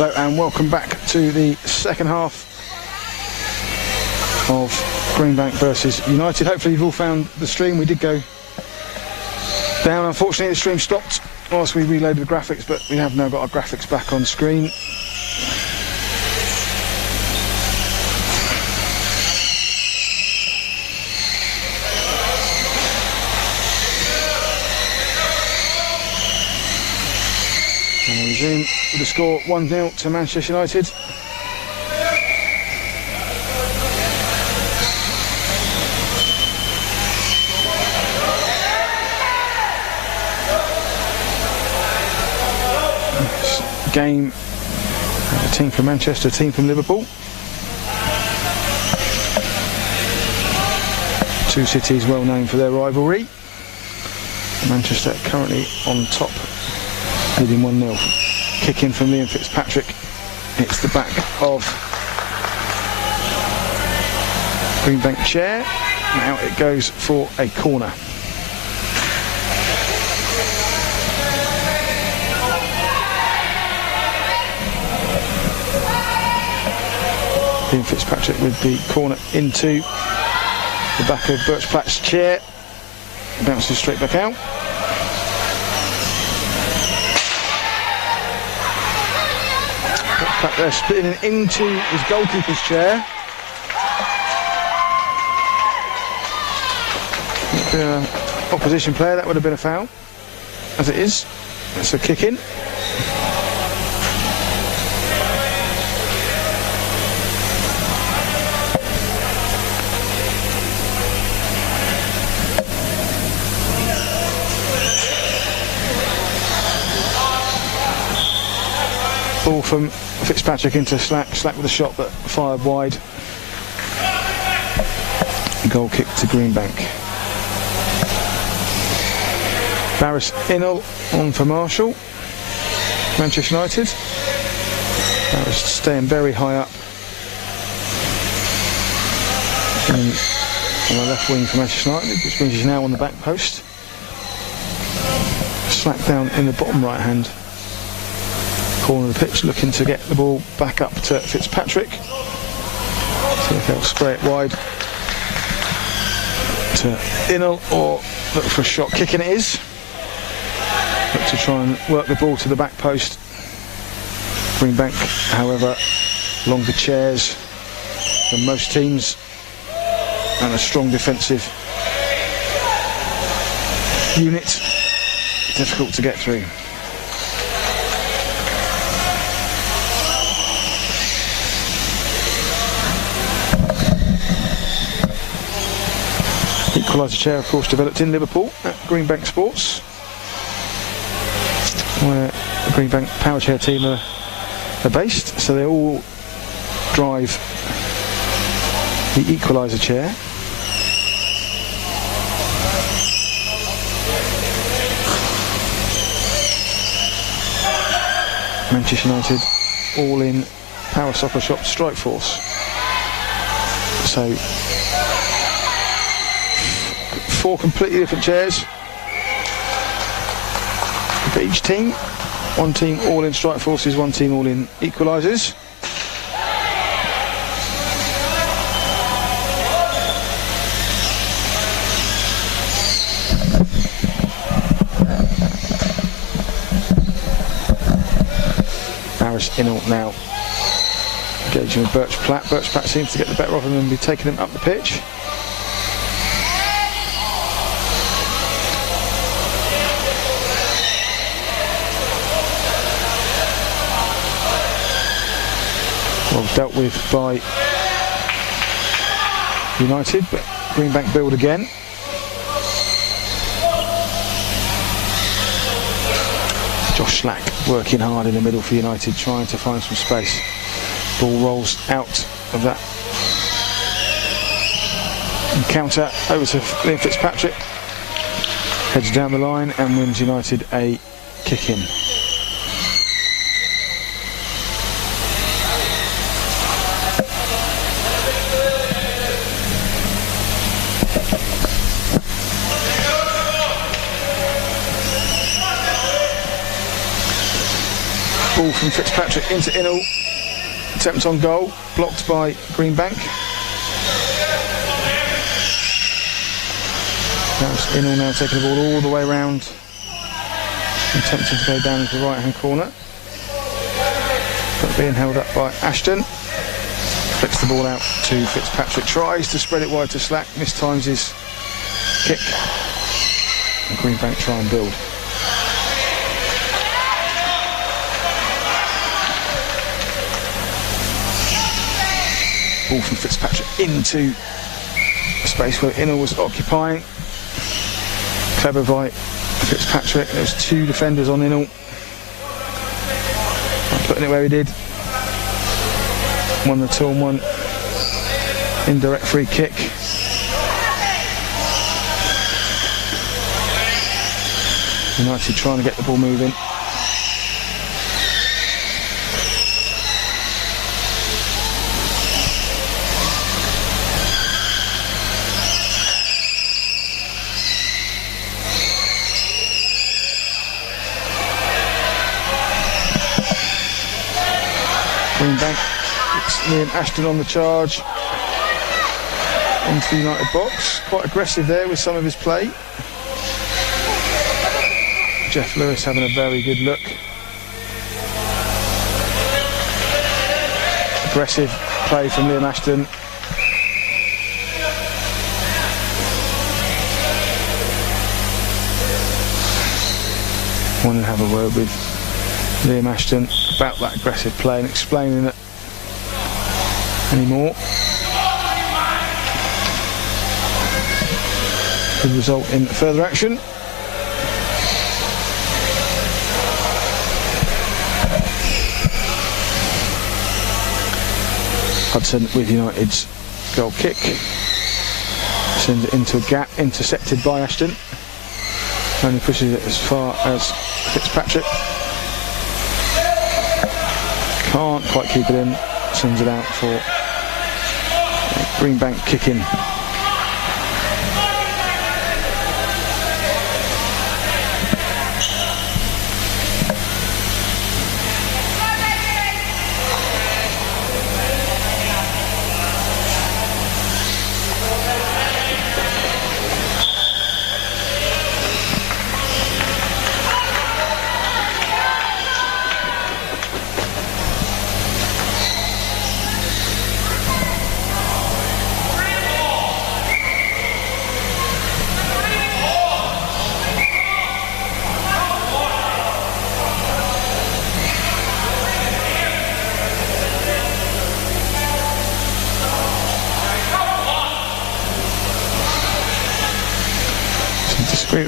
Hello and welcome back to the second half of Greenbank versus United. Hopefully you've all found the stream. We did go down. Unfortunately the stream stopped whilst we reloaded the graphics, but we have now got our graphics back on screen. And we'll resume with the score 1-0 to Manchester United. Game, a team from Manchester, a team from Liverpool. Two cities well known for their rivalry. Manchester currently on top, leading 1-0. Kick in from Liam Fitzpatrick. It's the back of Greenbank chair. Now it goes for a corner. Liam Fitzpatrick with the corner into the back of Birchplatt's chair. Bounces straight back out. Birchplatt there splitting into his goalkeeper's chair. Opposition player, that would have been a foul. As it is, it's a kick in. Ball from Fitzpatrick into Slack with a shot that fired wide. Goal kick to Greenbank. Barris Innell on for Marshall. Manchester United. Barris staying very high up. And on the left wing for Manchester United, which means he's now on the back post. Slack down in the bottom right hand corner of the pitch, looking to get the ball back up to Fitzpatrick. See if they'll spray it wide to Innell, or look for a shot. Kicking it is. Look to try and work the ball to the back post. Greenbank, however, longer chairs than most teams and a strong defensive unit. Difficult to get through. Equaliser chair, of course, developed in Liverpool at Greenbank Sports, where the Greenbank Power Chair team are based, so they all drive the equaliser chair. Manchester United all in Power Soccer Shop Strike Force. So 4 completely different chairs for each team. One team all in strike forces, one team all in equalisers. Barris Innell now engaging with Birchplatt. Birchplatt seems to get the better of him and be taking him up the pitch. Well dealt with by United, but Greenbank build again. Josh Slack working hard in the middle for United, trying to find some space. Ball rolls out of that encounter over to Liam Fitzpatrick. Heads down the line and wins United a kick in. Ball Ball from Fitzpatrick into Innell. Attempt on goal, blocked by Greenbank. That's Innell now taking the ball all the way round, attempting to go down into the right-hand corner, but being held up by Ashton. Flicks the ball out to Fitzpatrick, tries to spread it wide to Slack, mistimes his kick, and Greenbank try and build. Ball from Fitzpatrick into a space where Innell was occupying. Clever by Fitzpatrick. There's two defenders on Innell. Putting it where he did. Won the 2-on-1 indirect free kick. United trying to get the ball moving. Greenbank, it's Liam Ashton on the charge into the United box. Quite aggressive there with some of his play. Jeff Lewis having a very good look. Aggressive play from Liam Ashton. Want to have a word with Liam Ashton about that aggressive play and explaining it anymore. Could result in further action. Hudson with United's goal kick. Sends it into a gap, intercepted by Ashton. Only pushes it as far as Fitzpatrick. Can't quite keep it in, sends it out for Greenbank kicking.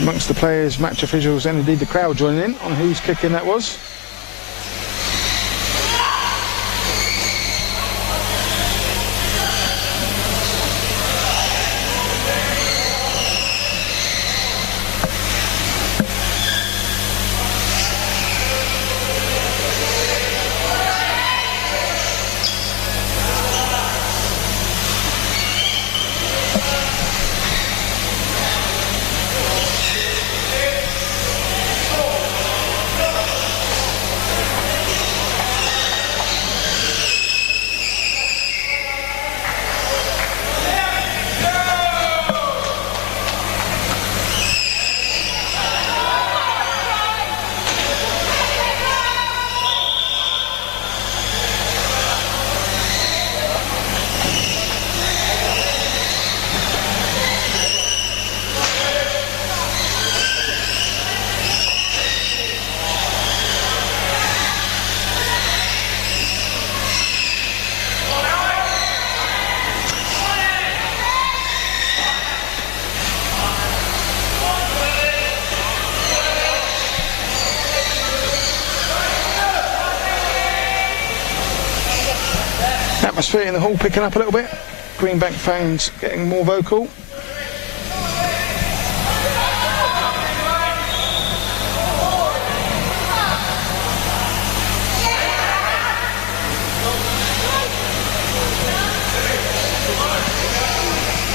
Amongst the players, match officials and indeed the crowd joining in on whose kicking that was. Atmosphere in the hall picking up a little bit. Greenbank fans getting more vocal.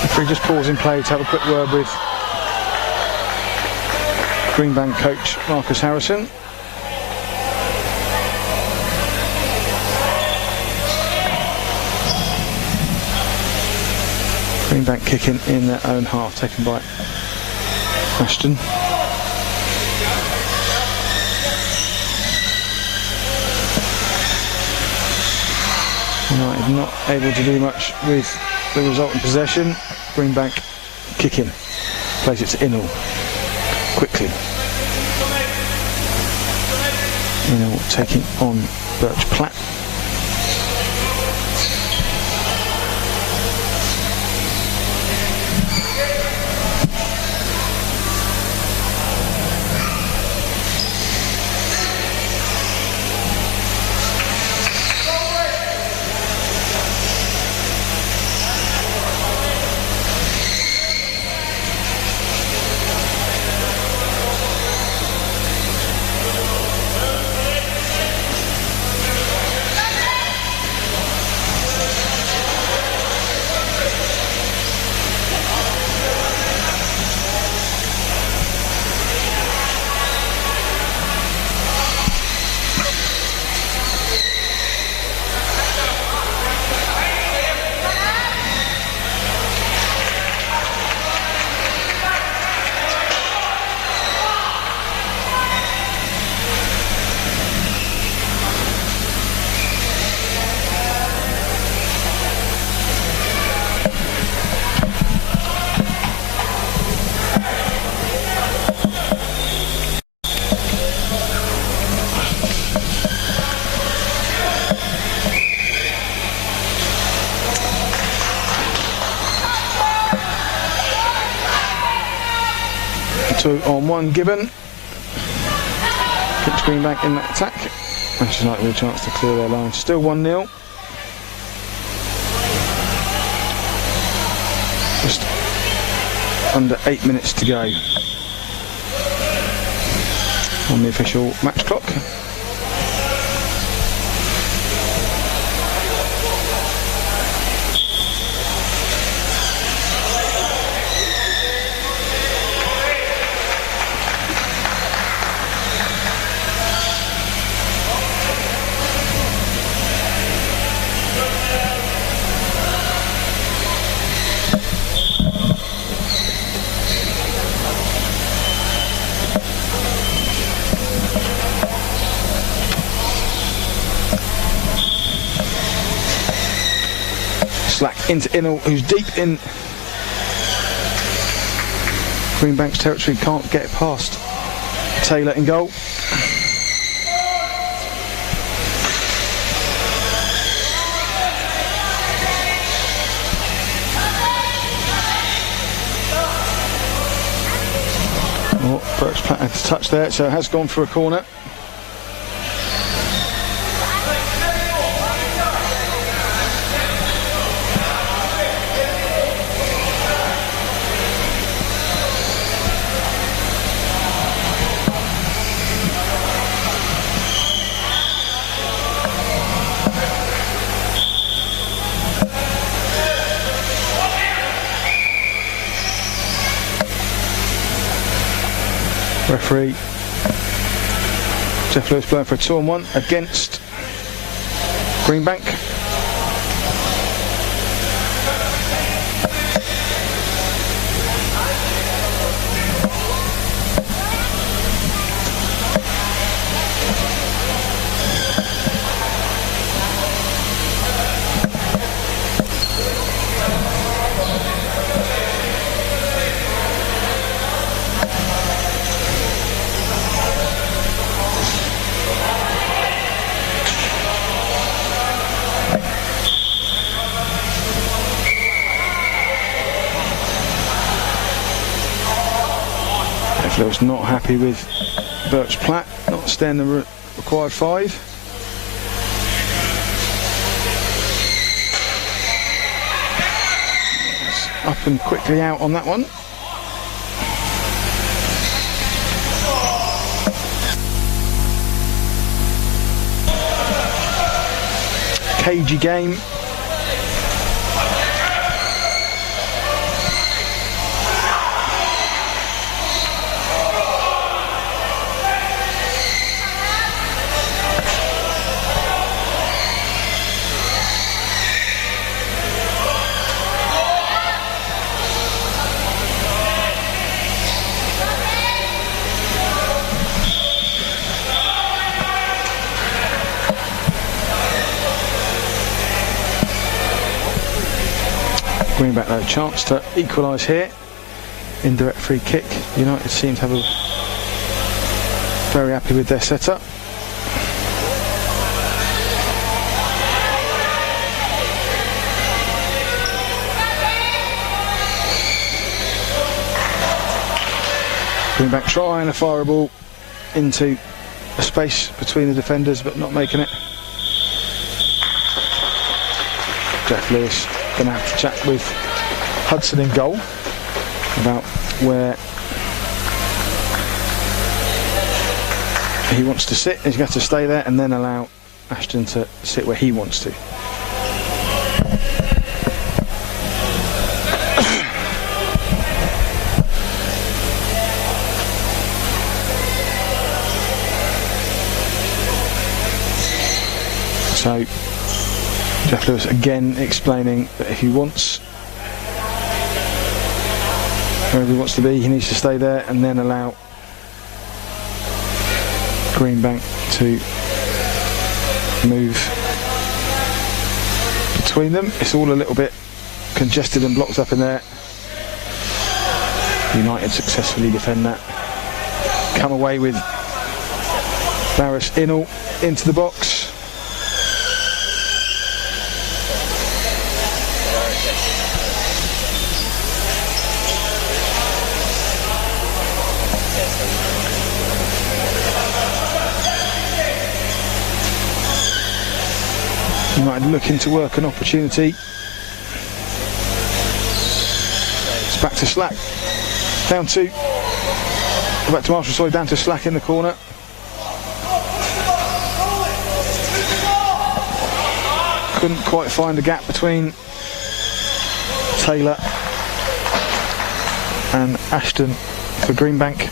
If we just pause in play to have a quick word with Greenbank coach Marcus Harrison. Greenbank kicking in their own half, taken by Ashton. United not able to do much with the resultant possession. Greenbank kicking, plays it to Innell quickly. Innell taking on Birch Platt. Two on one given. Keeps Greenbank in that attack. Manchester United with a chance to clear their line. Still 1-0. Just under 8 minutes to go on the official match clock. Slack into Innell, who's deep in Greenbank's territory, can't get past Taylor in goal. Oh, Birch Platt had to touch there, so it has gone for a corner. Referee Jeff Lewis blowing for a 2-on-1 against Greenbank. Lewis not happy with Birch Platt not staying the required 5. It's up and quickly out on that one. Cagey game. Greenback though, chance to equalise here. Indirect free kick. United seem to have a very happy with their setup. Greenback trying to fire a ball into a space between the defenders, but not making it. Jeff Lewis going to have to chat with Hudson in goal about where he wants to sit. He's going to have to stay there and then allow Ashton to sit where he wants to. So Jeff Lewis again explaining that if he wants, wherever he wants to be, he needs to stay there and then allow Greenbank to move between them. It's all a little bit congested and blocked up in there. United successfully defend that. Come away with Barris Inall into the box. United looking to work an opportunity. It's back to Slack. Down to, back to Marshall, sorry, down to Slack in the corner. Couldn't quite find a gap between Taylor and Ashton for Greenbank.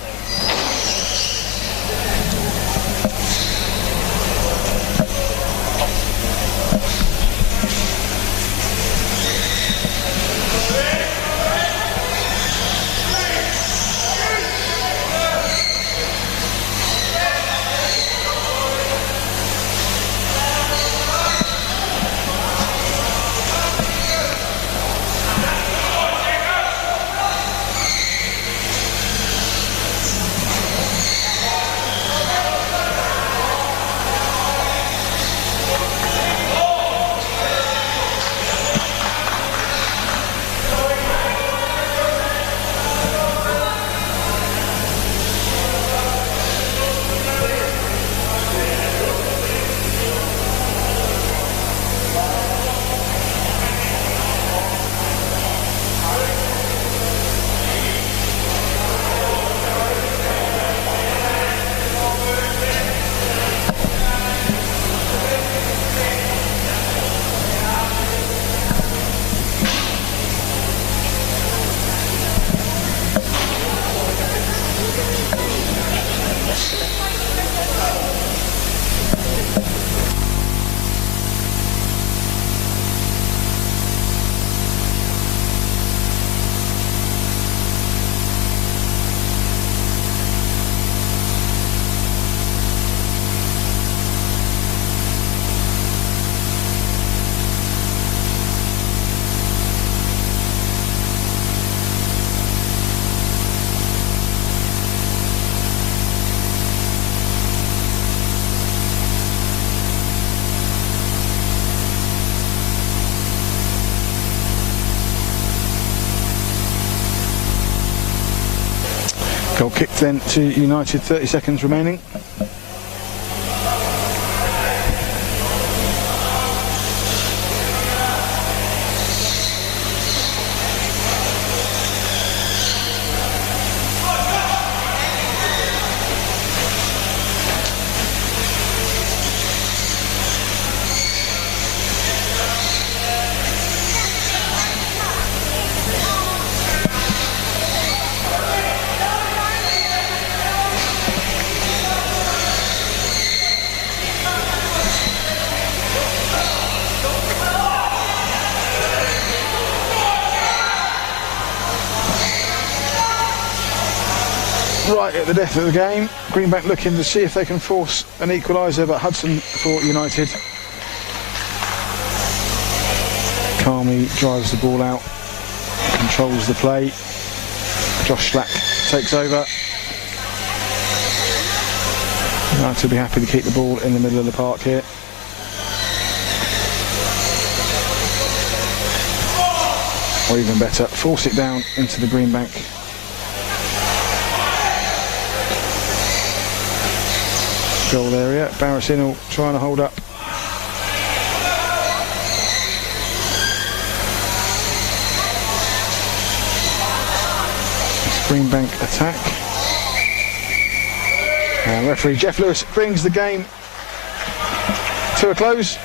Goal kicked then to United, 30 seconds remaining. Right at the death of the game, Greenbank looking to see if they can force an equaliser, but Hudson for United calmly drives the ball out controls the play. Josh Slack takes over. United will be happy to keep the ball in the middle of the park here. Or even better, force it down into the green bank. Goal area. Barrett-Sinnall trying to hold up. Green bank attack. And referee Jeff Lewis brings the game to a close.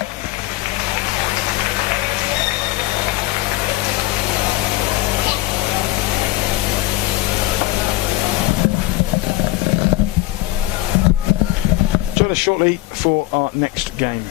Join us shortly for our next game.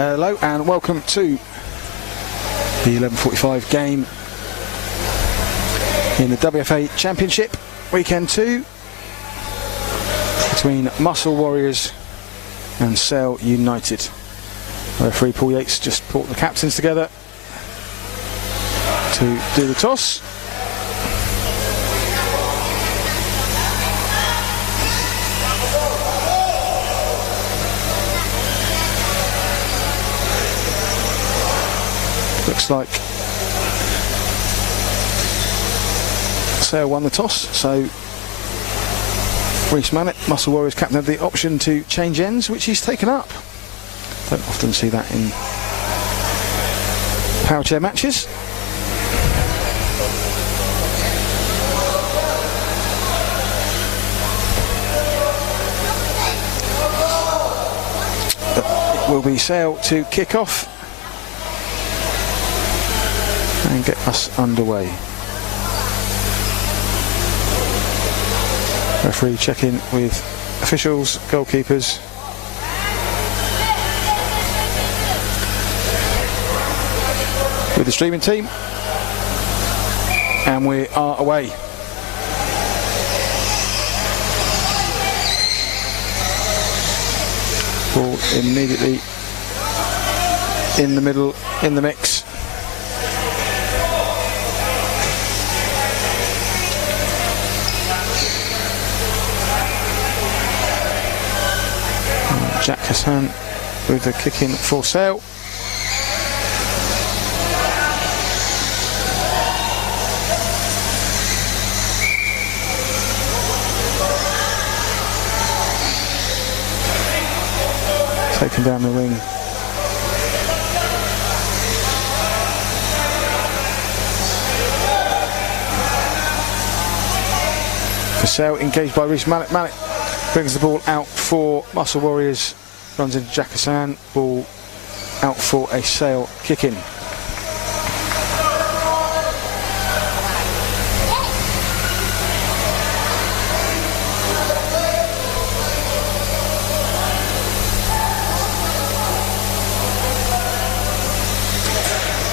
Hello and welcome to the 11:45 game in the WFA Championship, Weekend 2, between Muscle Warriors and Sale United. Referee Paul Yates just brought the captains together to do the toss. Looks like Sale won the toss, so Rhys Mallett, Muscle Warriors captain, had the option to change ends, which he's taken up. Don't often see that in power chair matches. It will be Sale to kick off and get us underway. Referee checking with officials, goalkeepers. With the streaming team. And we are away. Ball immediately in the middle, in the mix. Jack Hassan with the kick in for Sale. Taken down the wing. For Sale, engaged by Rhys Mallett. Mallett brings the ball out for Muscle Warriors, runs into Jack Hassan, ball out for a Sale kick-in.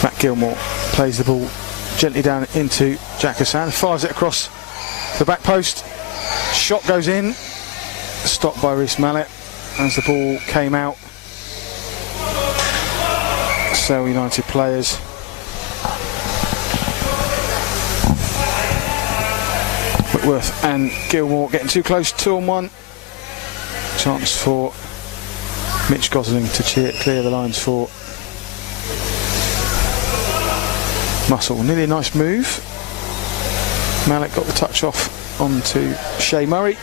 Matt Gilmore plays the ball gently down into Jack Hassan, fires it across the back post, shot goes in, stopped by Rhys Mallett as the ball came out. Sale United players Whitworth and Gilmore getting too close, 2-on-1. Chance for Mitch Gosling to clear the lines for Muscle. Nearly a nice move. Mallett got the touch off onto Shay Murray.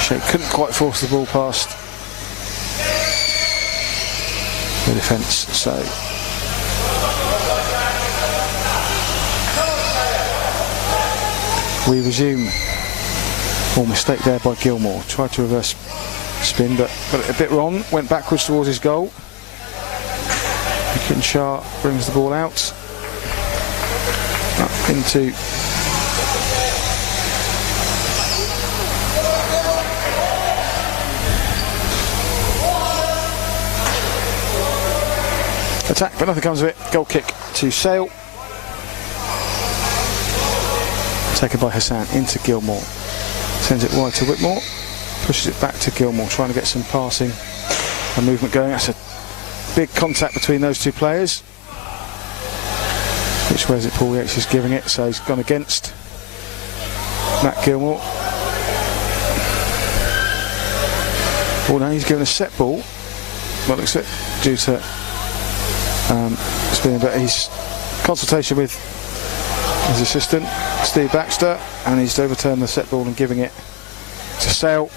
Shay couldn't quite force the ball past the defence, so we resume. Mistake there by Gilmore. Tried to reverse spin, but got it a bit wrong. Went backwards towards his goal. Kinshar brings the ball out. Up into attack, but nothing comes of it. Goal kick to Sale. Taken by Hassan into Gilmore. Sends it wide to Whitmore. Pushes it back to Gilmore, trying to get some passing and movement going. That's a big contact between those two players. Which way is it? Paul Yates is giving it, so he's gone against Matt Gilmore. Oh no, he's given a set ball. Well, looks it due to spinning, but he's consultation with his assistant Steve Baxter, and he's overturned the set ball and giving it to Sale.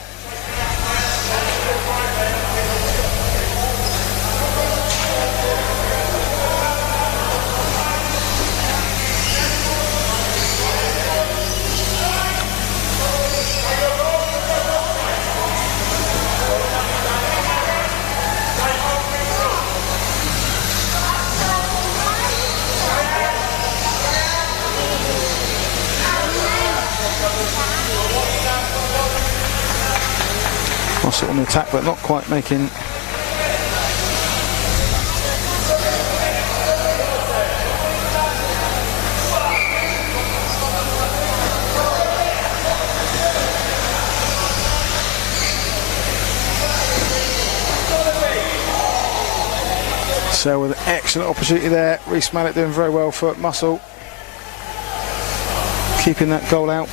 On the attack, but not quite making So with an excellent opportunity there, Reece Mallett doing very well for Muscle, keeping that goal out.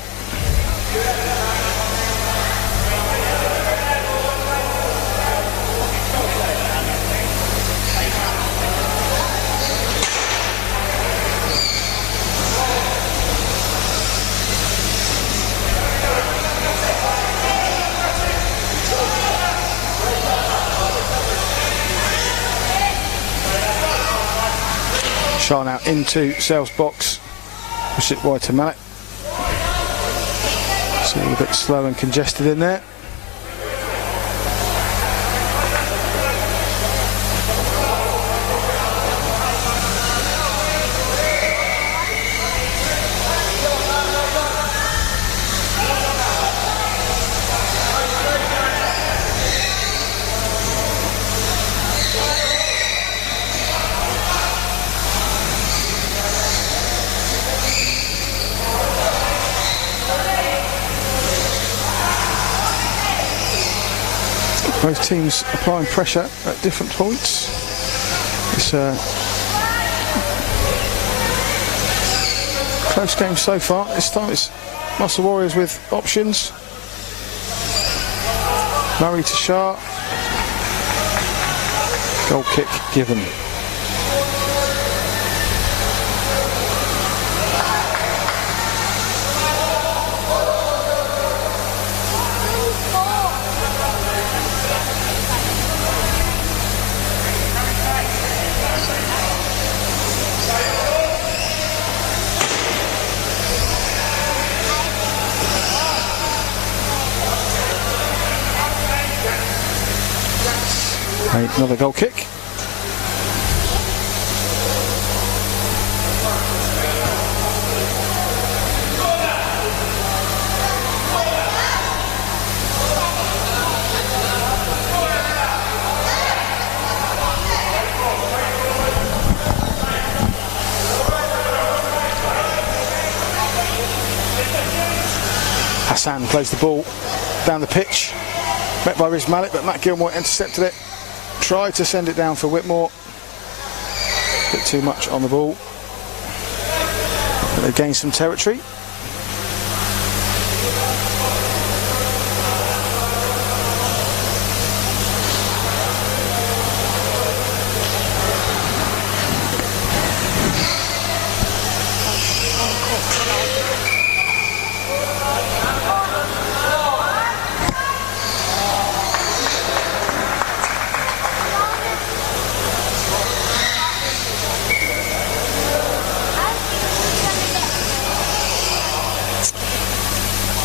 Shot now into Sale's box, push it wide to Mallett. It's a little bit slow and congested in there. Both teams applying pressure at different points. It's a close game so far. This time it's Muscle Warriors with options. Murray to Shah. Goal kick given. Another goal kick. Hassan plays the ball down the pitch, met by Reece Mallett, but Matt Gilmore intercepted it. Tried to send it down for Whitmore. A bit too much on the ball. But they gained some territory.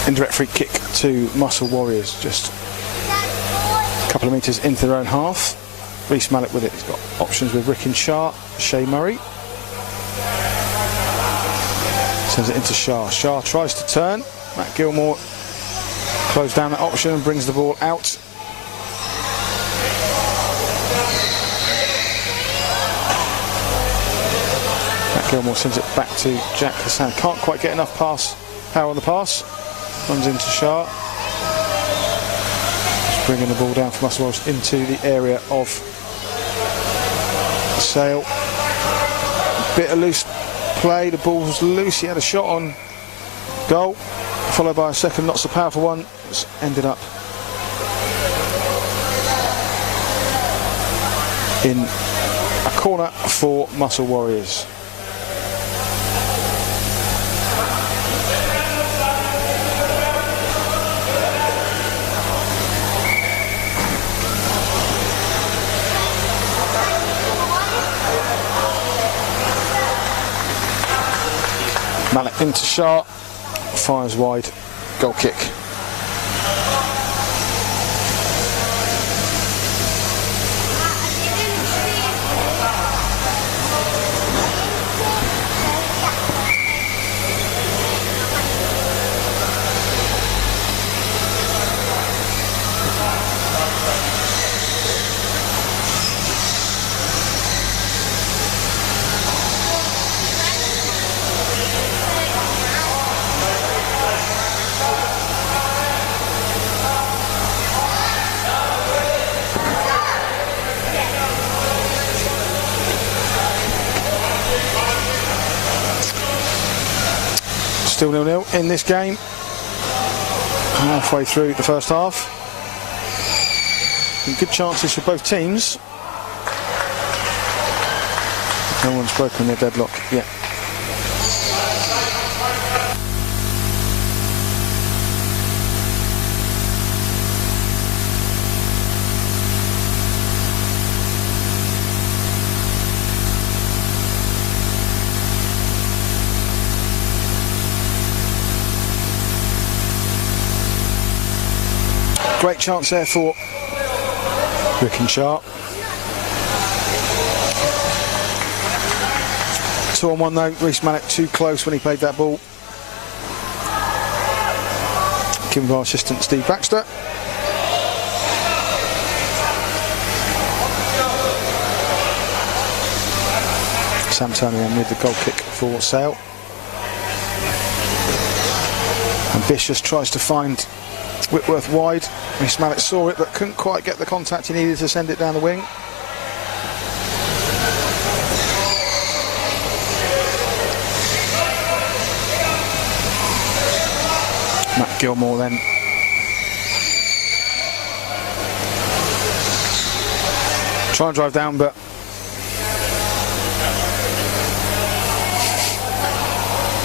Indirect free kick to Muscle Warriors, just a couple of metres into their own half. Reece Mallett with it. He's got options with Rick and Shah. Shea Murray sends it into Shah. Shah tries to turn. Matt Gilmore closed down that option and brings the ball out. Matt Gilmore sends it back to Jack Hassan. Can't quite get enough power on the pass. Runs into Shah. Just bringing the ball down from Muscle Warriors into the area of Sale. Bit of loose play. The ball was loose. He had a shot on goal, followed by a second not so powerful one. It's ended up in a corner for Muscle Warriors. Mallett into Shah, fires wide, goal kick. Still 0-0 in this game. Halfway through the first half. And good chances for both teams. No one's broken their deadlock yet. Great chance there for Rick and Sharp. 2-on-1 though. Reece Malik too close when he played that ball. Given by our assistant Steve Baxter. Sam Turner in with the goal kick for Sale. Ambitious tries to find Whitworth wide. Reece Malik saw it but couldn't quite get the contact he needed to send it down the wing. Matt Gilmore then try and drive down, but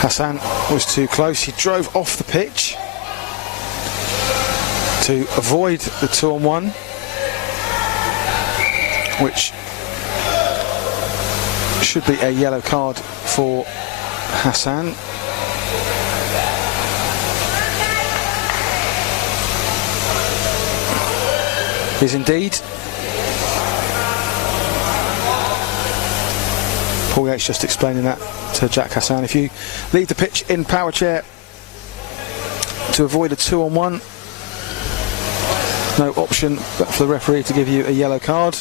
Hassan was too close. He drove off the pitch to avoid the 2-on-1, which should be a yellow card for Hassan. Is indeed. Paul Yates just explaining that to Jack Hassan. If you leave the pitch in power chair to avoid a 2-on-1, no option but for the referee to give you a yellow card.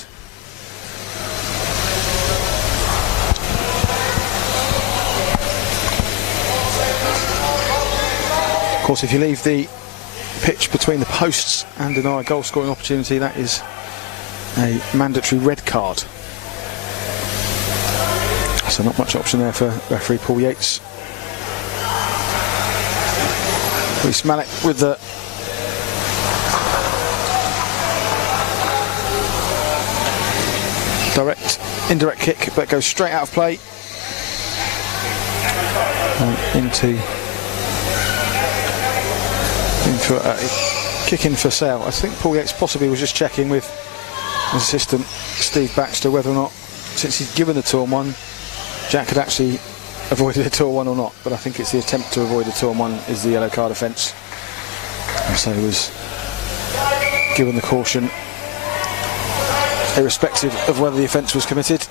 Of course, if you leave the pitch between the posts and deny a goal scoring opportunity, that is a mandatory red card. So not much option there for referee Paul Yates. Reece Malik with the indirect kick, but goes straight out of play and into a kick in for Sale. I think Paul Yates possibly was just checking with his assistant Steve Baxter whether or not, since he's given the 2-on-1, Jack had actually avoided a 2-on-1 or not. But I think it's the attempt to avoid a 2-on-1 is the yellow card offence, and so he was given the caution irrespective of whether the offence was committed.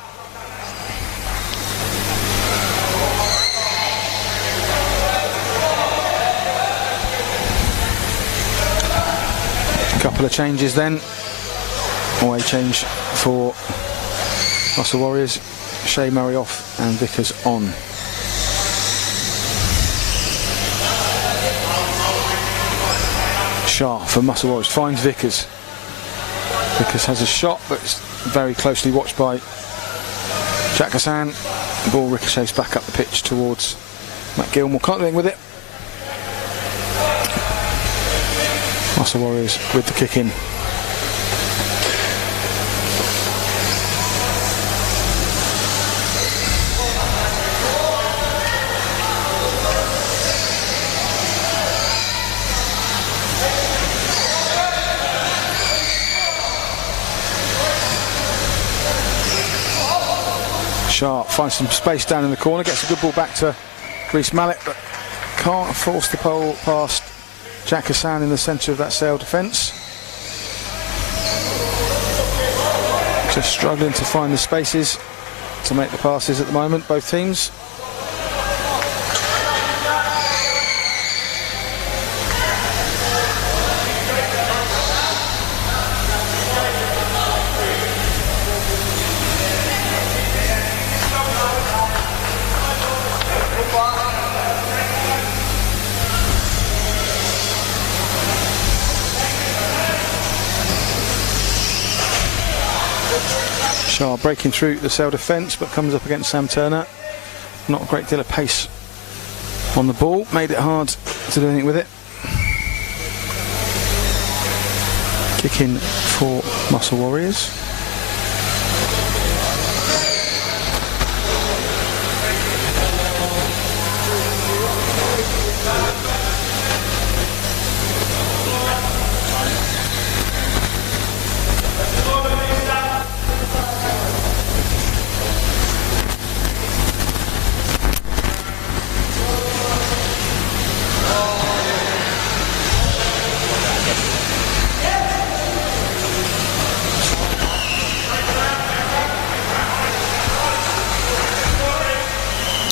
Couple of changes then. Away change for Muscle Warriors. Shea Murray off and Vickers on. Shah for Muscle Warriors finds Vickers. Vickers has a shot, but it's very closely watched by Jack Hassan. The ball ricochets back up the pitch towards Matt Gilmore. Can't do anything with it. Muscle Warriors with the kick in. Sharp finds some space down in the corner, gets a good ball back to Reece Malik, but can't force the pole past Jack Hassan in the centre of that Sale defence. Just struggling to find the spaces to make the passes at the moment, both teams. Shah breaking through the Sale defence, but comes up against Sam Turner. Not a great deal of pace on the ball, made it hard to do anything with it. Kick in for Muscle Warriors.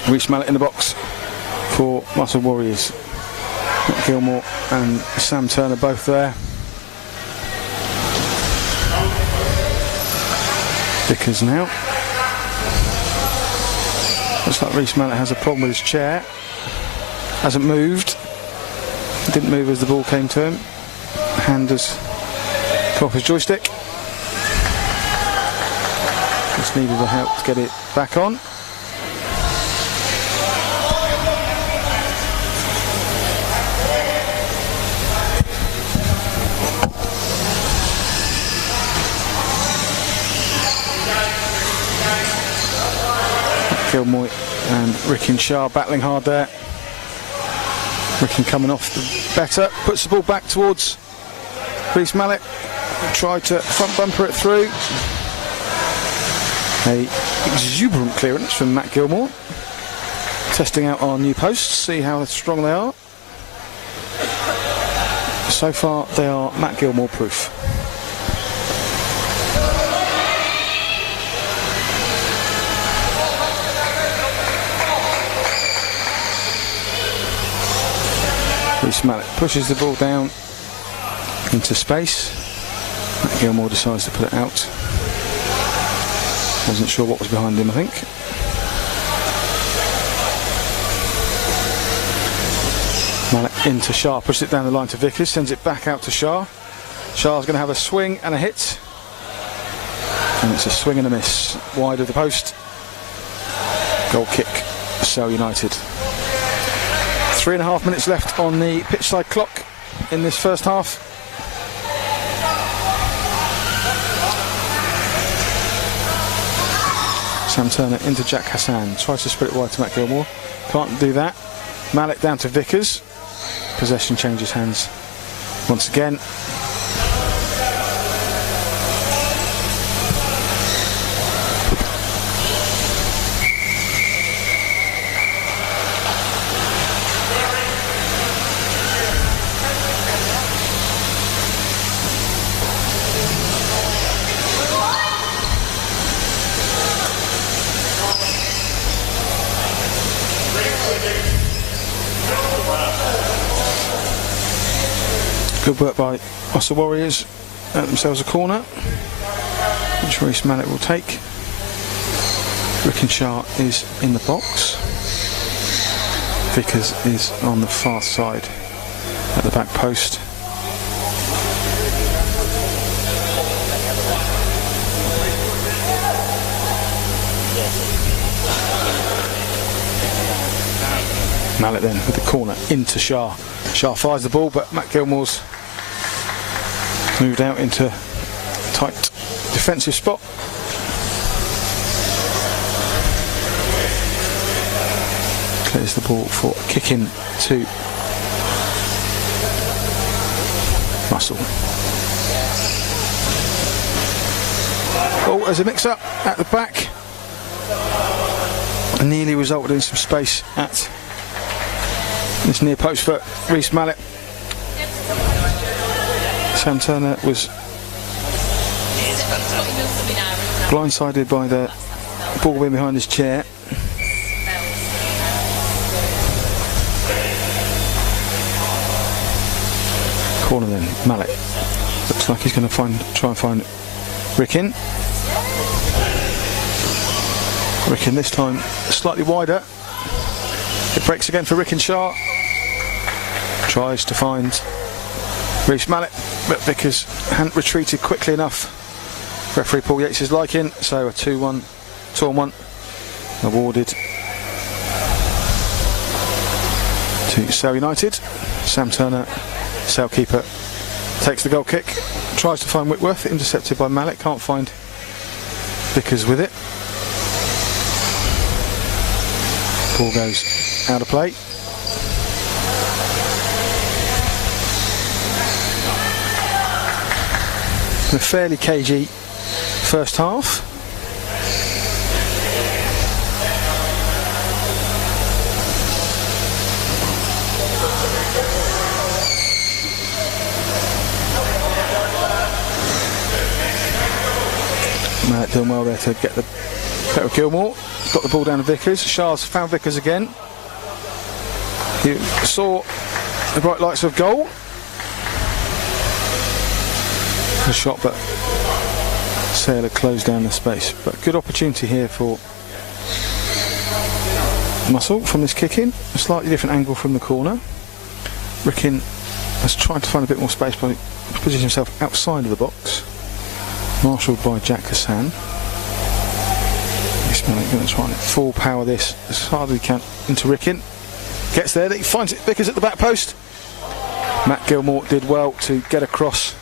Reece Mallet in the box for Muscle Warriors. Matt Gilmore and Sam Turner both there. Vickers now. Looks like Reece Mallet has a problem with his chair. Hasn't moved. Didn't move as the ball came to him. Hand has come off his joystick. Just needed the help to get it back on. Gilmoy and Rickin Shah battling hard there. Rickin coming off the better, puts the ball back towards Reece Mallet. Tried to front bumper it through. A exuberant clearance from Matt Gilmore. Testing out our new posts, see how strong they are. So far they are Matt Gilmore proof. Reece Mallet pushes the ball down into space. Matt Gilmore decides to put it out. Wasn't sure what was behind him, I think. Mallet into Shah, pushes it down the line to Vickers, sends it back out to Shah. Shah's going to have a swing and a hit. And it's a swing and a miss. Wide of the post. Goal kick, Sale United. 3.5 minutes left on the pitchside clock in this first half. Sam Turner into Jack Hassan. Tries to split it wide to Matt Gilmore. Can't do that. Mallet down to Vickers. Possession changes hands once again. Good work by Muscle Warriors. Earn themselves a corner, which Reece Mallet will take. Rickin Shah is in the box. Vickers is on the far side at the back post. Mallet then with the corner into Shah. Shah fires the ball, but Matt Gilmore's moved out into a tight defensive spot. Clears the ball for a kick in to Muscle. Oh, there's a mix-up at the back. Nearly resulted in some space at this near post for Reece Mallet. Sam Turner was blindsided by the ball being behind his chair. Corner then, Mallet. Looks like he's going to try and find Rickin. Rickin this time slightly wider. It breaks again for Rickin Shah. Tries to find Reece Mallet, but Vickers hadn't retreated quickly enough. Referee Paul Yates is liking, so a 2-1, 2-on-1 awarded to Sale United. Sam Turner, Sale keeper, takes the goal kick, tries to find Whitworth, intercepted by Mallet, can't find Vickers with it. Ball goes out of play. A fairly cagey first half. Mallet doing well there to get the better of Gilmore. Got the ball down to Vickers. Shah's found Vickers again. He saw the bright lights of goal. The shot, but Sale had closed down the space. But good opportunity here for Muscle from this kick in. A slightly different angle from the corner. Rickin has tried to find a bit more space by positioning himself outside of the box. Marshalled by Jack Hassan. Ismail going to try and full power this as hard as he can into Rickin. Gets there, he finds it. Vickers at the back post. Matt Gilmore did well to get across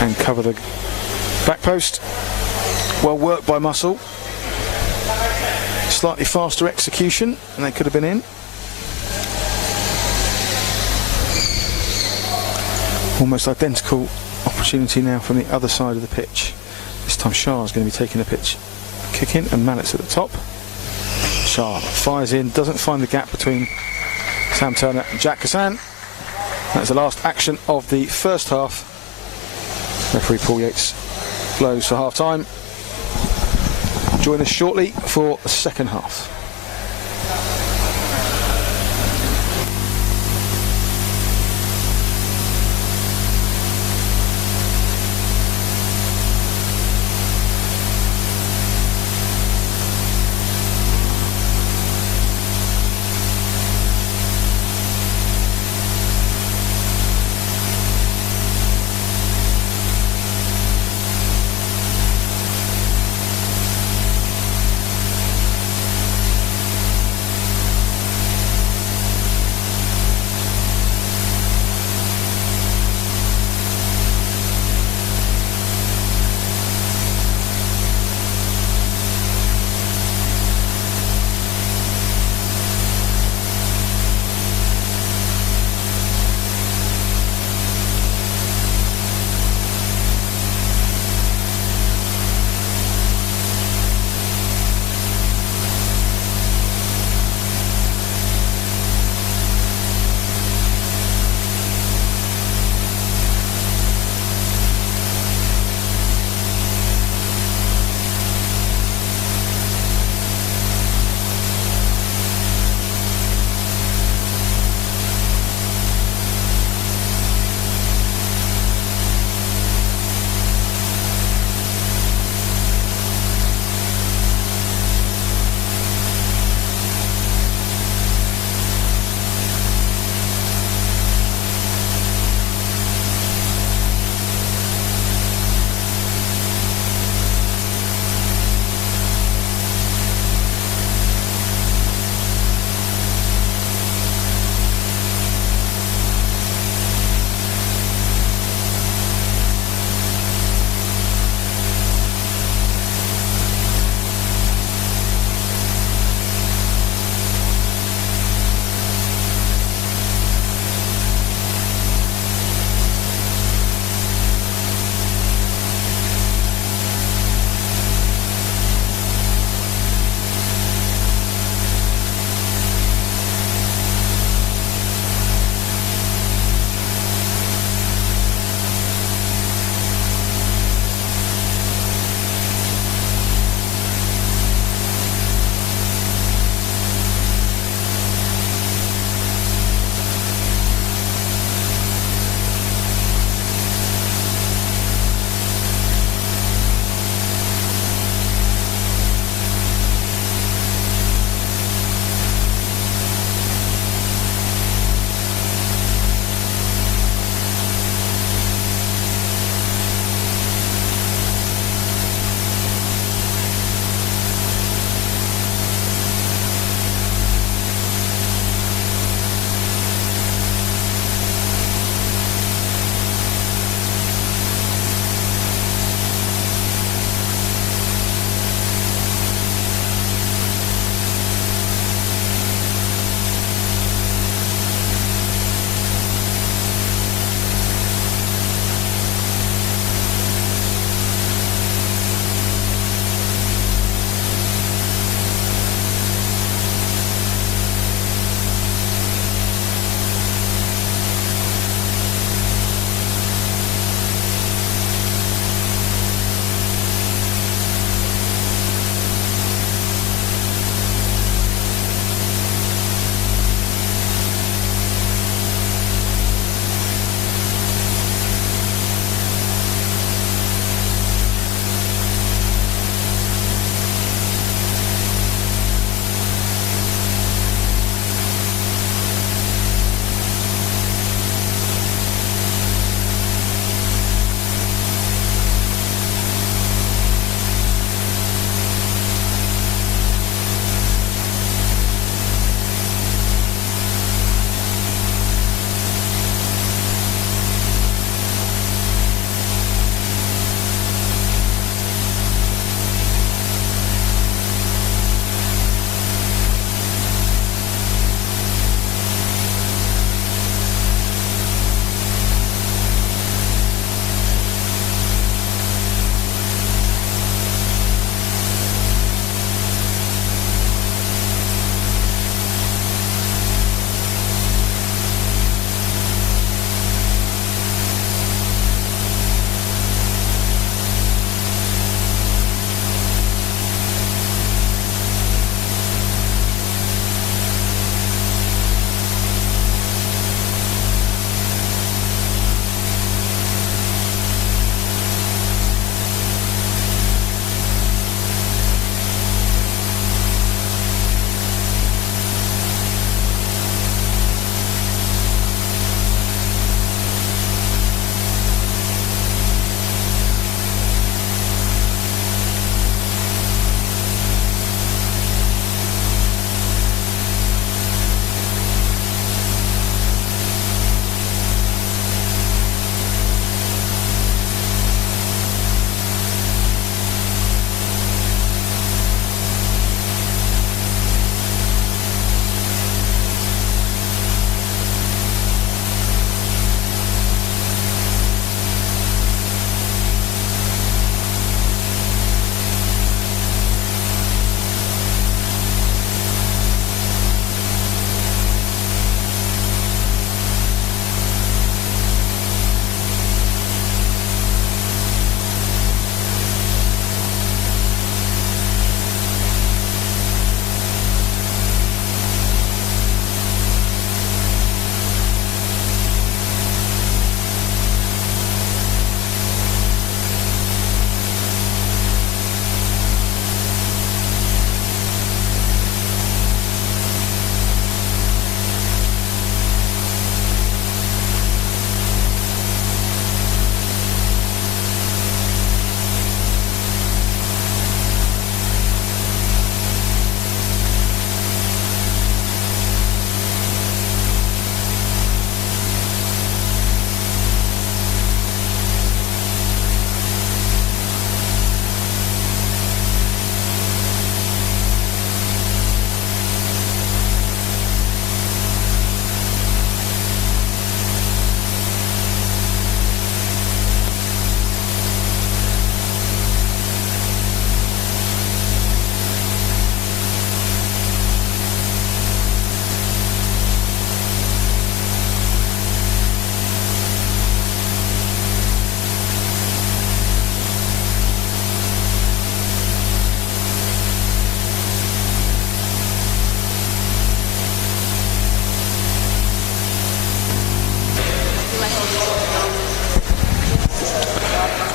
and cover the back post. Well worked by Muscle. Slightly faster execution and they could have been in. Almost identical opportunity now from the other side of the pitch. This time Shah's going to be taking the pitch kick in and Mallet's at the top. Shah fires in, doesn't find the gap between Sam Turner and Jack Hassan. That's the last action of the first half. Referee Paul Yates blows for half time. Join us shortly for the second half.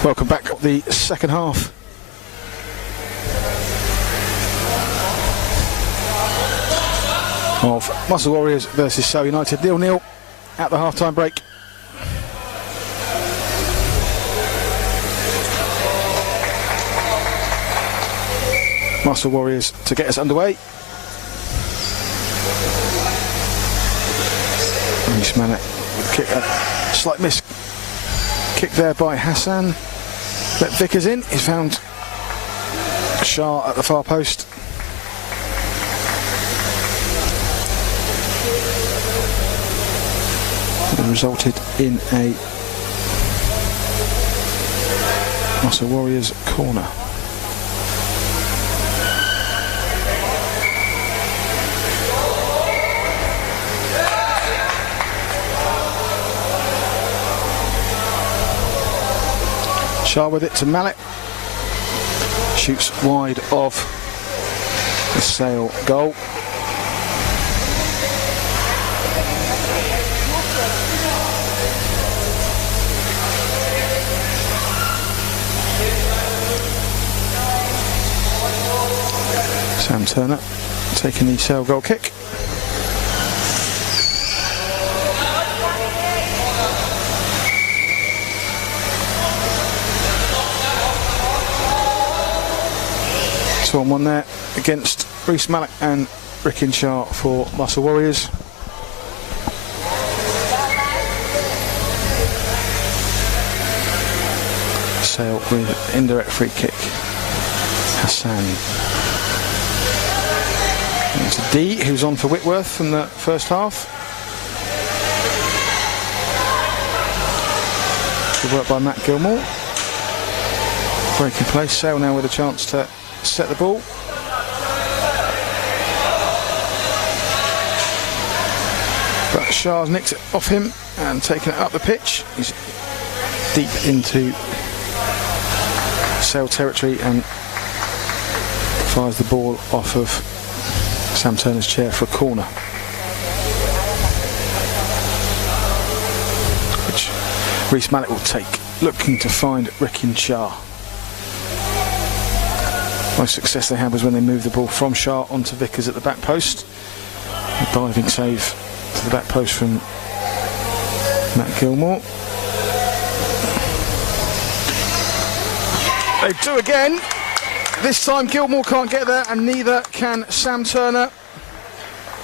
Welcome back to the second half. Of Muscle Warriors versus Sale United, 0-0 at the half-time break. Muscle Warriors to get us underway. Rees-Malik with a kick, a slight miss kick there by Hassan. Let Vickers in. He's found Shah at the far post. And resulted in a Muscle Warriors corner. Shah with it to Malik. Shoots wide of the Sale goal. Sam Turner taking the Sale goal kick. On one there against Rees-Malik and Shah for Muscle Warriors. Sale with indirect free kick. Hassan. It's D who's on for Whitworth from the first half. Good work by Matt Gilmore. Breaking place. Sale now with a chance to set the ball. But Shah's nicked it off him and taken it up the pitch. He's deep into Sale territory and fires the ball off of Sam Turner's chair for a corner, which Rees-Malik will take, looking to find Shah. Most success they had was when they moved the ball from Shah onto Vickers at the back post. A diving save to the back post from Matt Gilmore. They do again. This time Gilmore can't get there and neither can Sam Turner.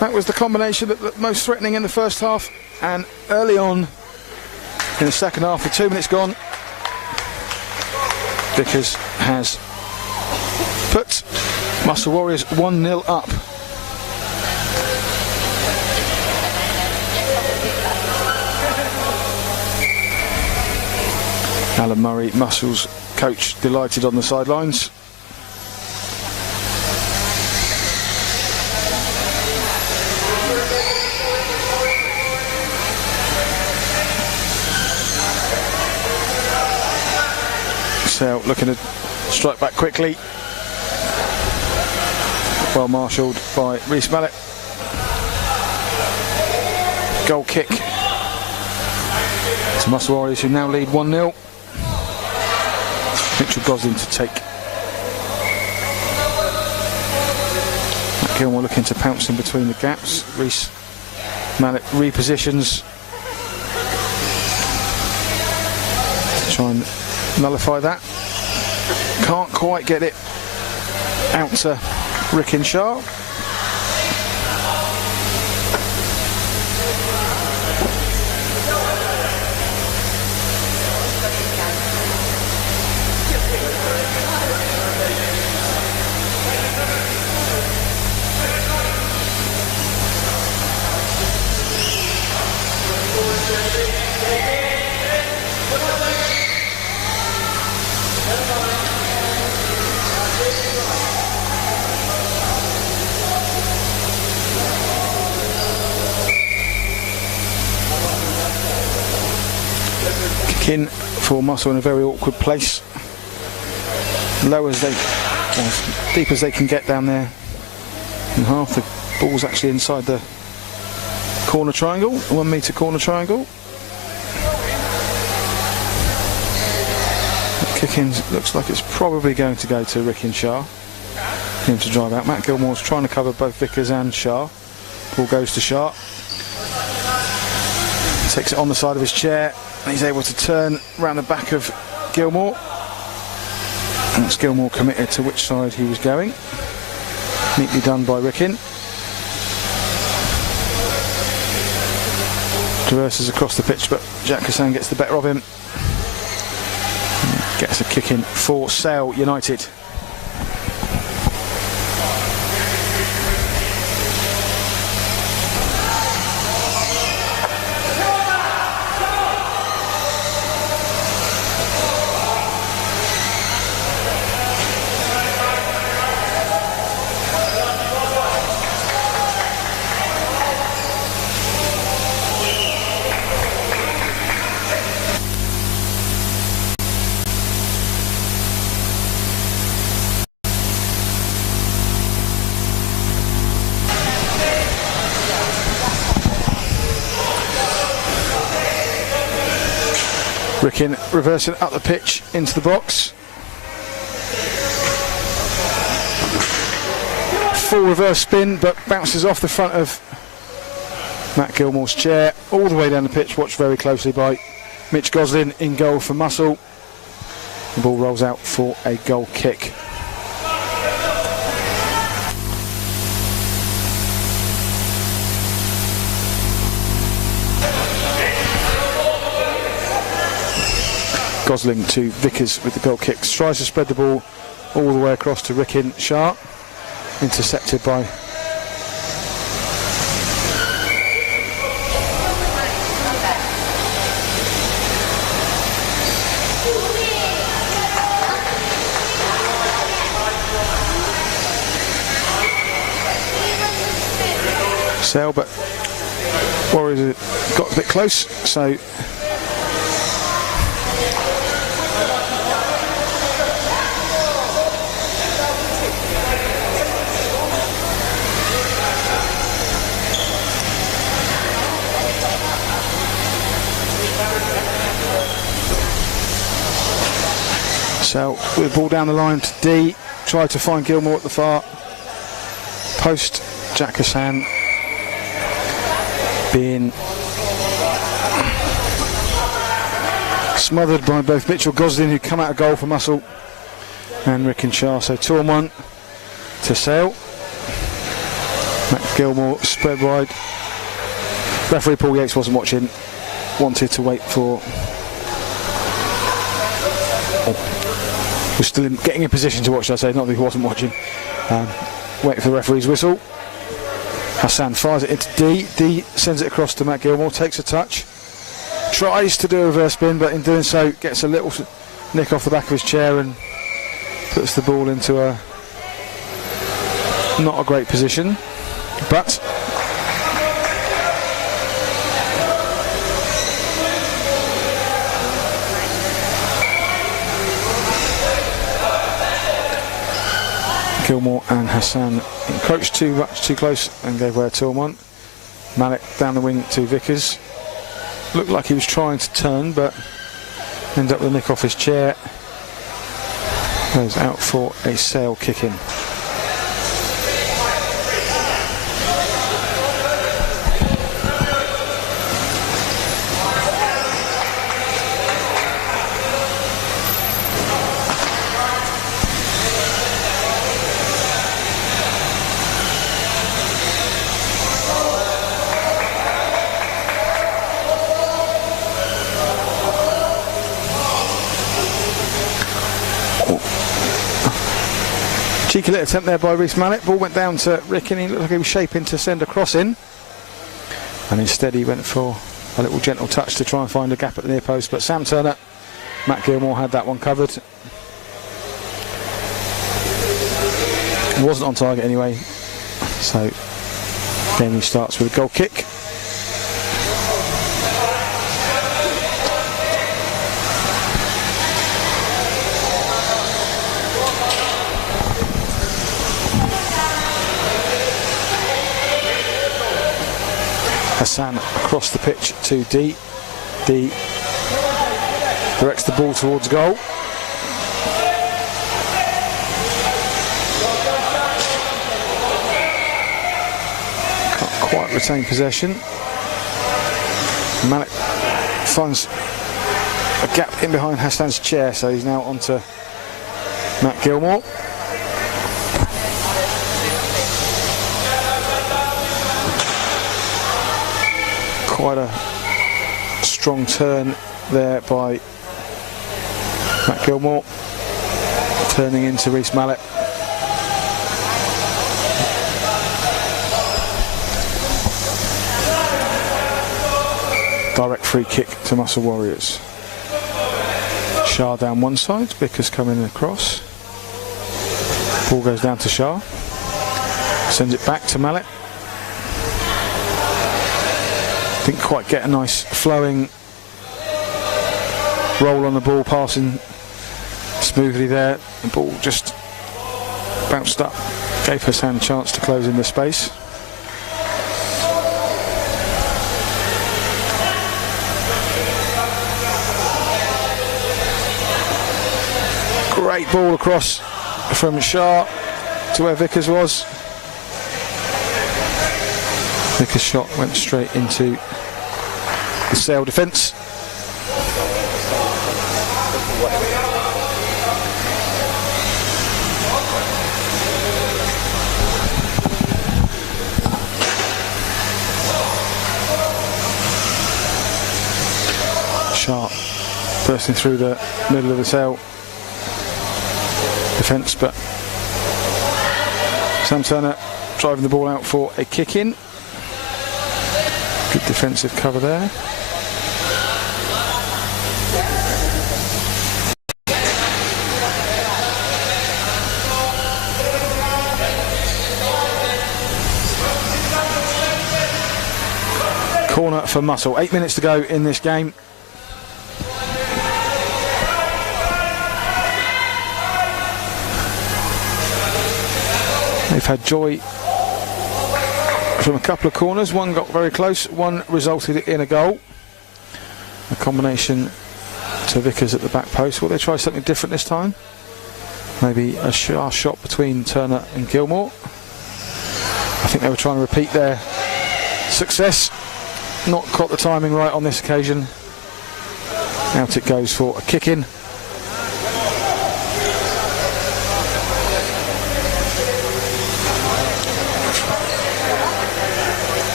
That was the combination that looked most threatening in the first half, and early on in the second half, with 2 minutes gone, Vickers has put Muscle Warriors 1-0 up. Alan Murray, Muscle's coach, delighted on the sidelines. Sale looking to strike back quickly. Well marshalled by Rees-Malik. Goal kick to Muscle Warriors, who now lead 1-0. Mitchell Goslin to take. Gilmore looking to pounce in between the gaps. Rees-Malik repositions to try and nullify that. Can't quite get it out to Shah. In for Muscle in a very awkward place. Low as they, as deep as they can get down there. And half the ball's actually inside the corner triangle, 1 metre corner triangle. Rickens looks like it's probably going to go to Rick and Shah. Him to drive out. Matt Gilmore's trying to cover both Vickers and Shah. Ball goes to Shah. Takes it on the side of his chair, and he's able to turn around the back of Gilmore. And it's Gilmore committed to which side he was going. Neatly done by Rickin. Traverses across the pitch, but Jack Hassan gets the better of him. Gets a kick in for Sale United. Rickin reversing up the pitch into the box. Full reverse spin, but bounces off the front of Matt Gilmore's chair, all the way down the pitch, watched very closely by Mitch Goslin in goal for Muscle. The ball rolls out for a goal kick. Gosling to Vickers with the goal kicks. Tries to spread the ball all the way across to Rickin Shah. Intercepted by Sale, but Warriors got a bit close, so with the ball down the line to D, tried to find Gilmore at the far post. Jack Hassan being smothered by both Mitchell Goslin, who come out of goal for Muscle, and Rick and Shah. So 2-on-1 to Sale. Matt Gilmore spread wide. Referee Paul Yates wasn't watching, wanted to wait for. Was still getting in position to watch, I say, not that he wasn't watching. Waiting for the referee's whistle. Hassan fires it into D. D sends it across to Matt Gilmore, takes a touch, tries to do a reverse spin, but in doing so gets a little nick off the back of his chair and puts the ball into a not a great position. But Gilmore and Hassan encroached too close and gave way a 2-on-1. Malik down the wing to Vickers. Looked like he was trying to turn, but ended up with a nick off his chair. Goes out for a Sale kick-in. Cheeky little attempt there by Reece Mallett. Ball went down to Rick and he looked like he was shaping to send a cross in. And instead he went for a little gentle touch to try and find a gap at the near post. But Sam Turner, Matt Gilmore had that one covered. It wasn't on target anyway. So then he starts with a goal kick. Hassan across the pitch to D. D directs the ball towards goal. but retain possession. Malik finds a gap in behind Hassan's chair, so he's now onto Matt Gilmore. Quite a strong turn there by Matt Gilmore, turning into Reece Mallet. Direct free kick to Muscle Warriors. Shah down one side, Vickers coming across. Ball goes down to Shah. Sends it back to Mallet. Didn't quite get a nice flowing roll on the ball, passing smoothly there. The ball just bounced up, gave Hassan a chance to close in the space. Great ball across from Shah to where Vickers was. Vickers' shot went straight into the Sale defence. Shah bursting through the middle of the Sale defence, but Sam Turner driving the ball out for a kick in. Good defensive cover there. Corner for Muscle. 8 minutes to go in this game. They've had joy from a couple of corners. One got very close, one resulted in a goal. A combination to Vickers at the back post. Will they try something different this time? Maybe a shot between Turner and Gilmore. I think they were trying to repeat their success. Not got the timing right on this occasion. Out it goes for a kick-in.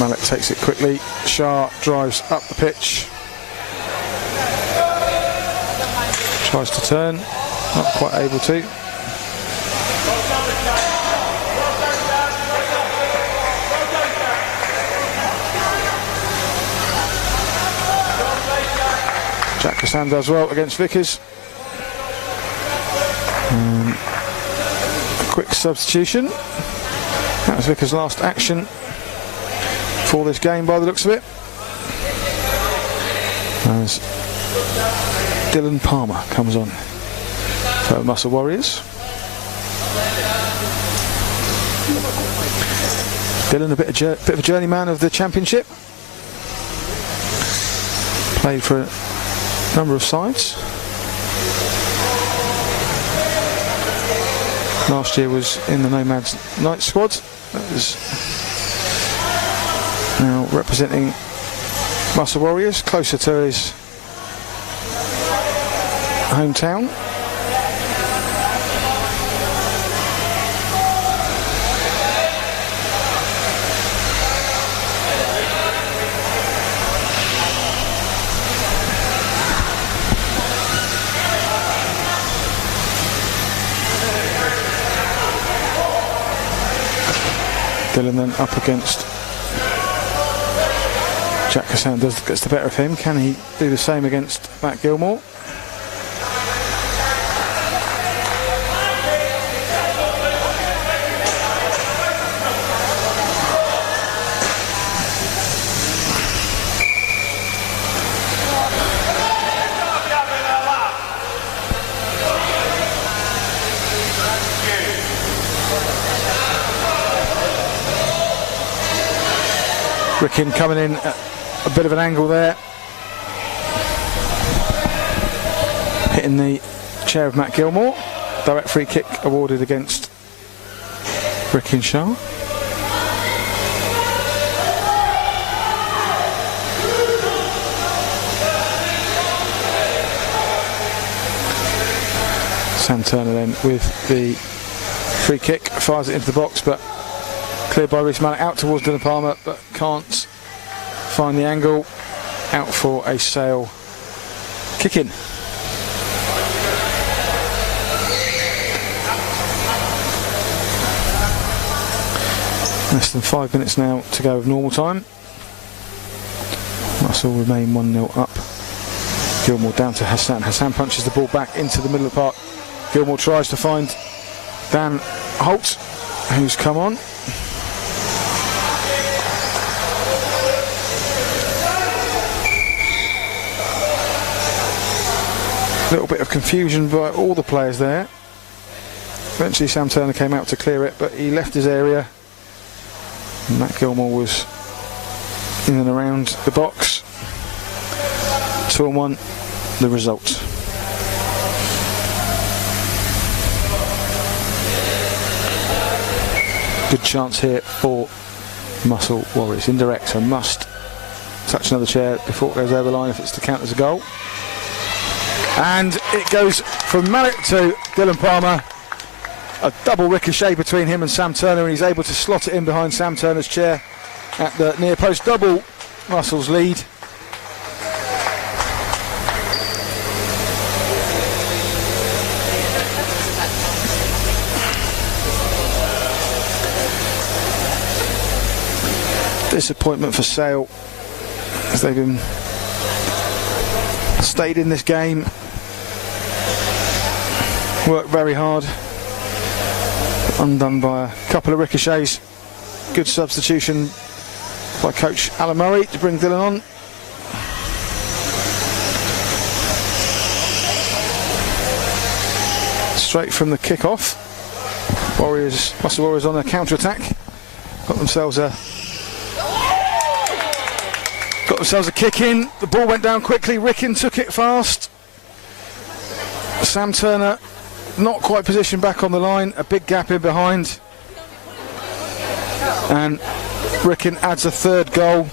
Mallet takes it quickly. Shah drives up the pitch. Tries to turn. Not quite able to. Jack Hassan does well against Vickers. A quick substitution. That was Vickers' last action for this game by the looks of it. As Dylan Palmer comes on for Muscle Warriors. Dylan, a bit of a journeyman of the Championship. Played for a number of sides. Last year was in the Nomads Night squad. That was now representing Muscle Warriors, closer to his hometown. Dylan then up against Jack Hassan, gets the better of him. Can he do the same against Matt Gilmore? Rickin coming in at a bit of an angle there, hitting the chair of Matt Gilmore. Direct free kick awarded against Rickenshaw. Sam Turner then with the free kick, fires it into the box, but cleared by Reece Mallet, out towards Dylan Palmer, but can't find the angle. Out for a Sale kick in. Less than 5 minutes now to go of normal time. Muscle remain 1-0 up. Gilmore down to Hassan. Hassan punches the ball back into the middle of the park. Gilmore tries to find Dan Holt, who's come on. A little bit of confusion by all the players there. Eventually Sam Turner came out to clear it, but he left his area. And Matt Gilmore was in and around the box. 2-1, the result. Good chance here for Muscle Warriors. Indirect, so must touch another chair before it goes over the line if it's to count as a goal. And it goes from Mallet to Dylan Palmer. A double ricochet between him and Sam Turner, and he's able to slot it in behind Sam Turner's chair at the near post. Double Muscle's lead. Disappointment for Sale as they've been stayed in this game, worked very hard, undone by a couple of ricochets. Good substitution by coach Alan Murray to bring Dylan on. Straight from the kick-off, Muscle Warriors on a counter-attack, got themselves a kick in. The ball went down quickly. Ricken took it fast. Sam Turner not quite positioned back on the line. A big gap in behind. And Ricken adds a third goal.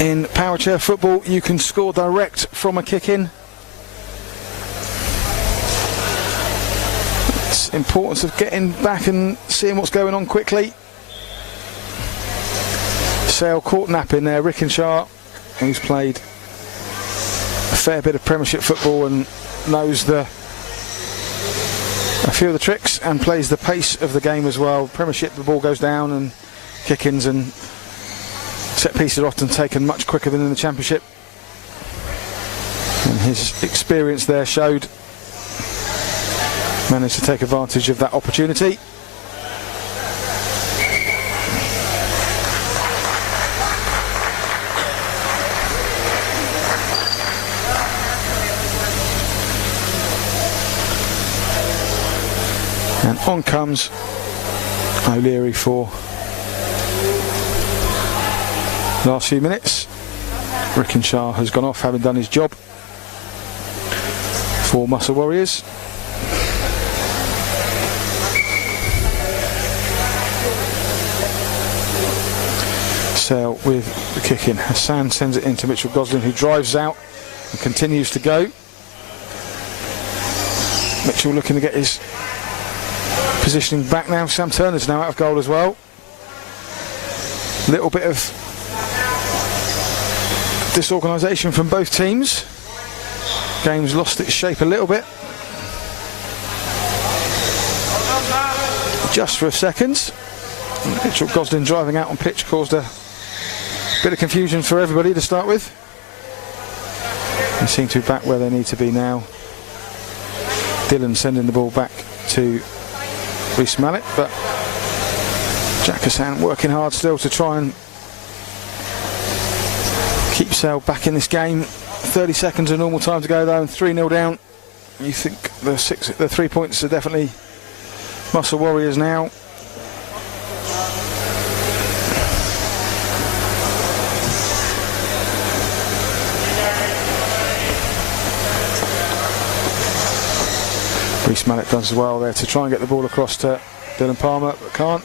In power chair football, you can score direct from a kick in. Importance of getting back and seeing what's going on quickly. Sale caught napping there. Rickenshaw, who's played a fair bit of Premiership football and knows a few of the tricks and plays the pace of the game as well. Premiership, the ball goes down and kick-ins and set pieces are often taken much quicker than in the Championship. And his experience there showed. Managed to take advantage of that opportunity. And on comes O'Leary for last few minutes. Rickenshaw has gone off having done his job for Muscle Warriors. Sale with the kick in. Hassan sends it into Mitchell Goslin, who drives out and continues to go. Mitchell looking to get his positioning back now. Sam Turner's now out of goal as well. Little bit of disorganisation from both teams. Game's lost its shape a little bit. Just for a second. Mitchell Goslin driving out on pitch caused a bit of confusion for everybody to start with. They seem to be back where they need to be now. Dylan sending the ball back to Reece Mallet, but Jack Hassan working hard still to try and keep Sale back in this game. 30 seconds of normal time to go though, and 3-0 down. You think the 3 points are definitely Muscle Warriors now. Reece Malik does well there to try and get the ball across to Dylan Palmer, but can't.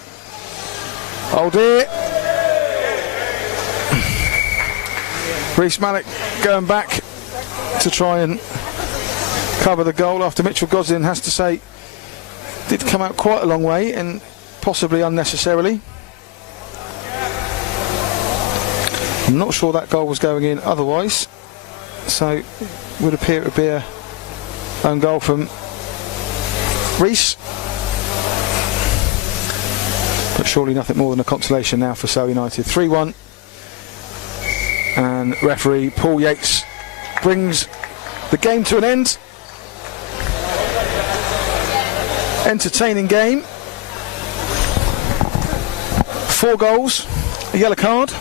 Oh dear! Reece Malik going back to try and cover the goal after Mitchell Goslin, has to say, did come out quite a long way and possibly unnecessarily. I'm not sure that goal was going in otherwise, so it would appear to be a own goal from Reece, but surely nothing more than a consolation now for Sale United. 3-1, and referee Paul Yates brings the game to an end. Entertaining game. 4 goals, a yellow card,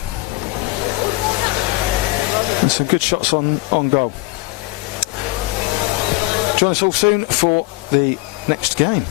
and some good shots on goal. Join us all soon for the next game.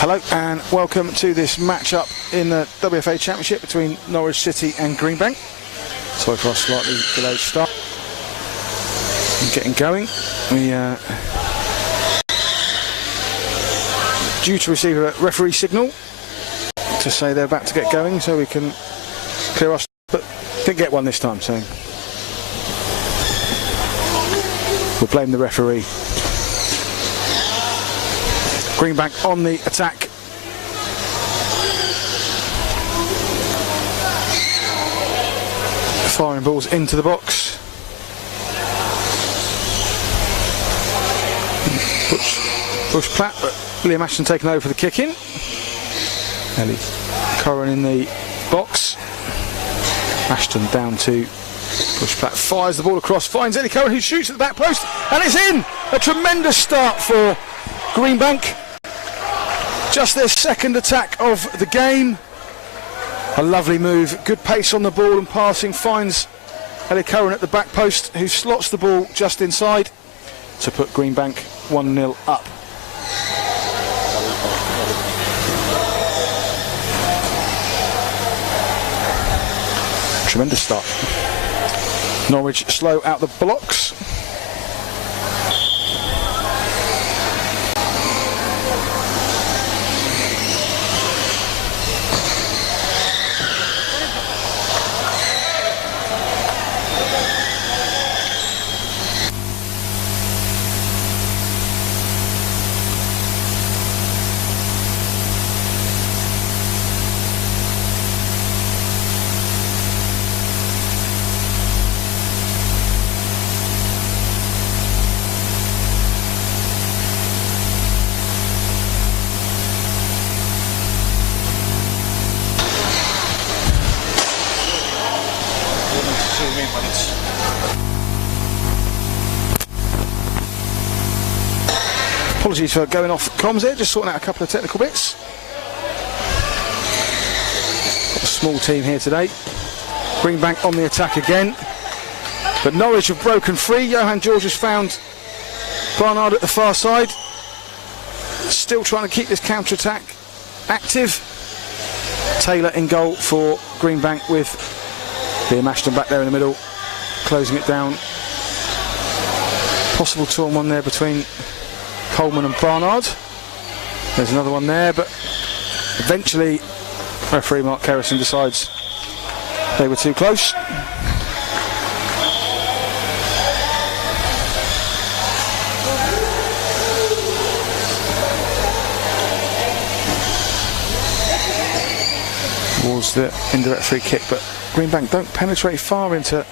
Hello and welcome to this match-up in the WFA Championship between Norwich City and Greenbank. Sorry for our slightly delayed start. Getting going. We due to receive a referee signal to say they're about to get going, so we can clear us. But didn't get one this time, so we'll blame the referee. Greenbank on the attack. Firing balls into the box. Bush Platt, but Liam Ashton taking over for the kick in. Ellie Curran in the box. Ashton down to Bush Platt, fires the ball across, finds Ellie Curran who shoots at the back post, and it's in! A tremendous start for Greenbank. Just their second attack of the game. A lovely move, good pace on the ball and passing, finds Ellie Curran at the back post who slots the ball just inside to put Greenbank 1-0 up. Tremendous start. Norwich slow out the blocks. Apologies for going off comms here, just sorting out a couple of technical bits. Got a small team here today. Greenbank on the attack again. But Norwich have broken free. Johan George has found Barnard at the far side. Still trying to keep this counter-attack active. Taylor in goal for Greenbank with Liam Ashton back there in the middle, closing it down. Possible 2-on-1 there between Coleman and Barnard. There's another one there, but eventually referee Mark Kerrison decides they were too close. Towards the indirect free kick, but Greenbank don't penetrate far into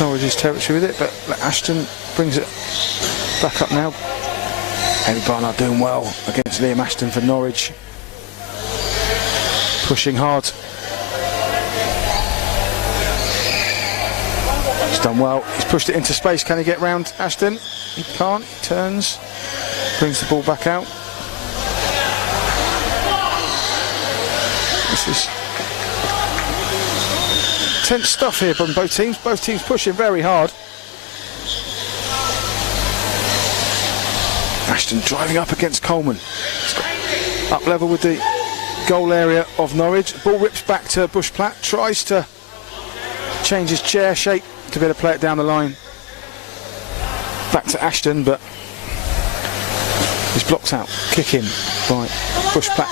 Norwich's territory with it, but Ashton brings it back up now. Eddie Barnard doing well against Liam Ashton for Norwich. Pushing hard. He's done well. He's pushed it into space. Can he get round Ashton? He can't. He turns. Brings the ball back out. This is tense stuff here from both teams. Both teams pushing very hard. Ashton driving up against Coleman. Up level with the goal area of Norwich. Ball rips back to Bush Platt. Tries to change his chair shape to be able to play it down the line. Back to Ashton, but he's blocked out. Kick in by Bush Platt.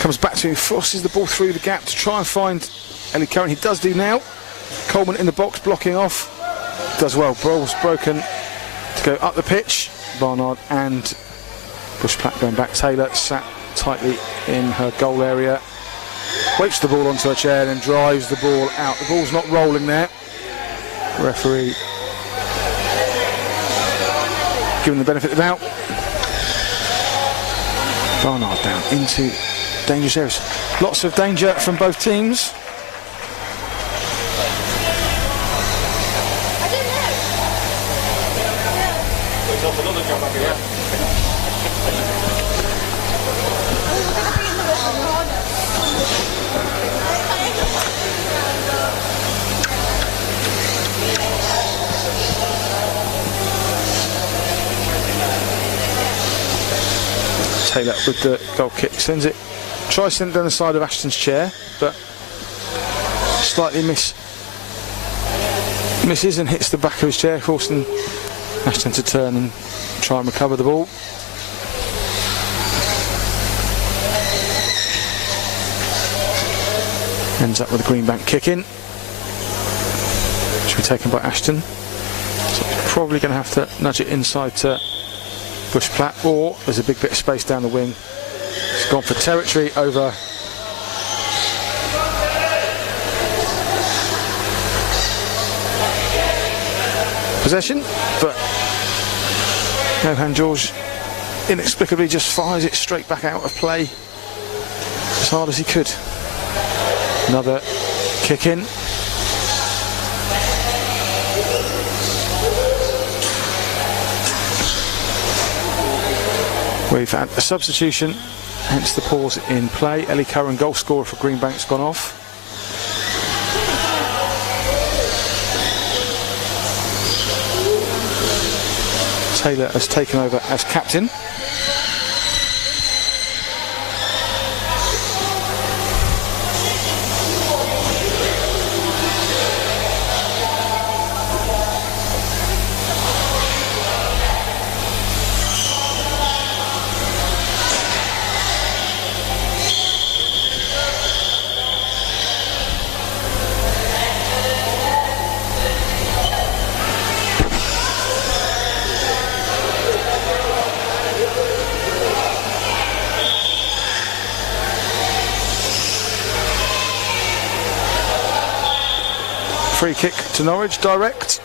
Comes back to him, forces the ball through the gap to try and find Ellie Curran. He does do now. Coleman in the box blocking off. Does well. Ball's broken to go up the pitch. Barnard and Bush Platt going back. Taylor sat tightly in her goal area. Waits the ball onto her chair and then drives the ball out. The ball's not rolling there. Referee giving the benefit of the doubt. Barnard down into dangerous areas. Lots of danger from both teams. Taylor with the goal kick sends it, tries to send it down the side of Ashton's chair, but slightly misses and hits the back of his chair, forcing Ashton to turn and try and recover the ball. Ends up with a Greenbank kick in, which will be taken by Ashton. So he's probably going to have to nudge it inside to Bush-Platt, or there's a big bit of space down the wing. He's gone for territory over possession, but Johan George inexplicably just fires it straight back out of play as hard as he could. Another kick in. We've had a substitution, hence the pause in play. Ellie Curran, goal scorer for Greenbank's gone off. Taylor has taken over as captain. Free kick to Norwich, direct.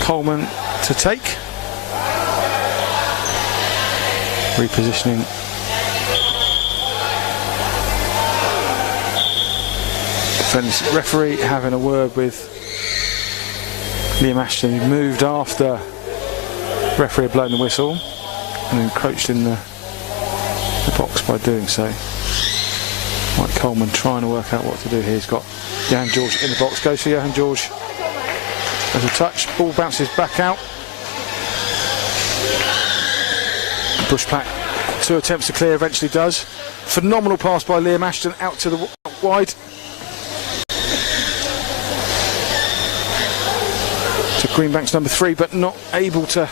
Coleman to take. Repositioning. Defence referee having a word with Liam Ashton, who moved after referee had blown the whistle and encroached in the box by doing so. Mike Coleman trying to work out what to do here. He's got Johan George in the box. Goes for Johan George as a touch. Ball bounces back out. Bush-Platt, 2 attempts to clear, eventually does. Phenomenal pass by Liam Ashton out to the wide. To Greenbank's number 3, but not able to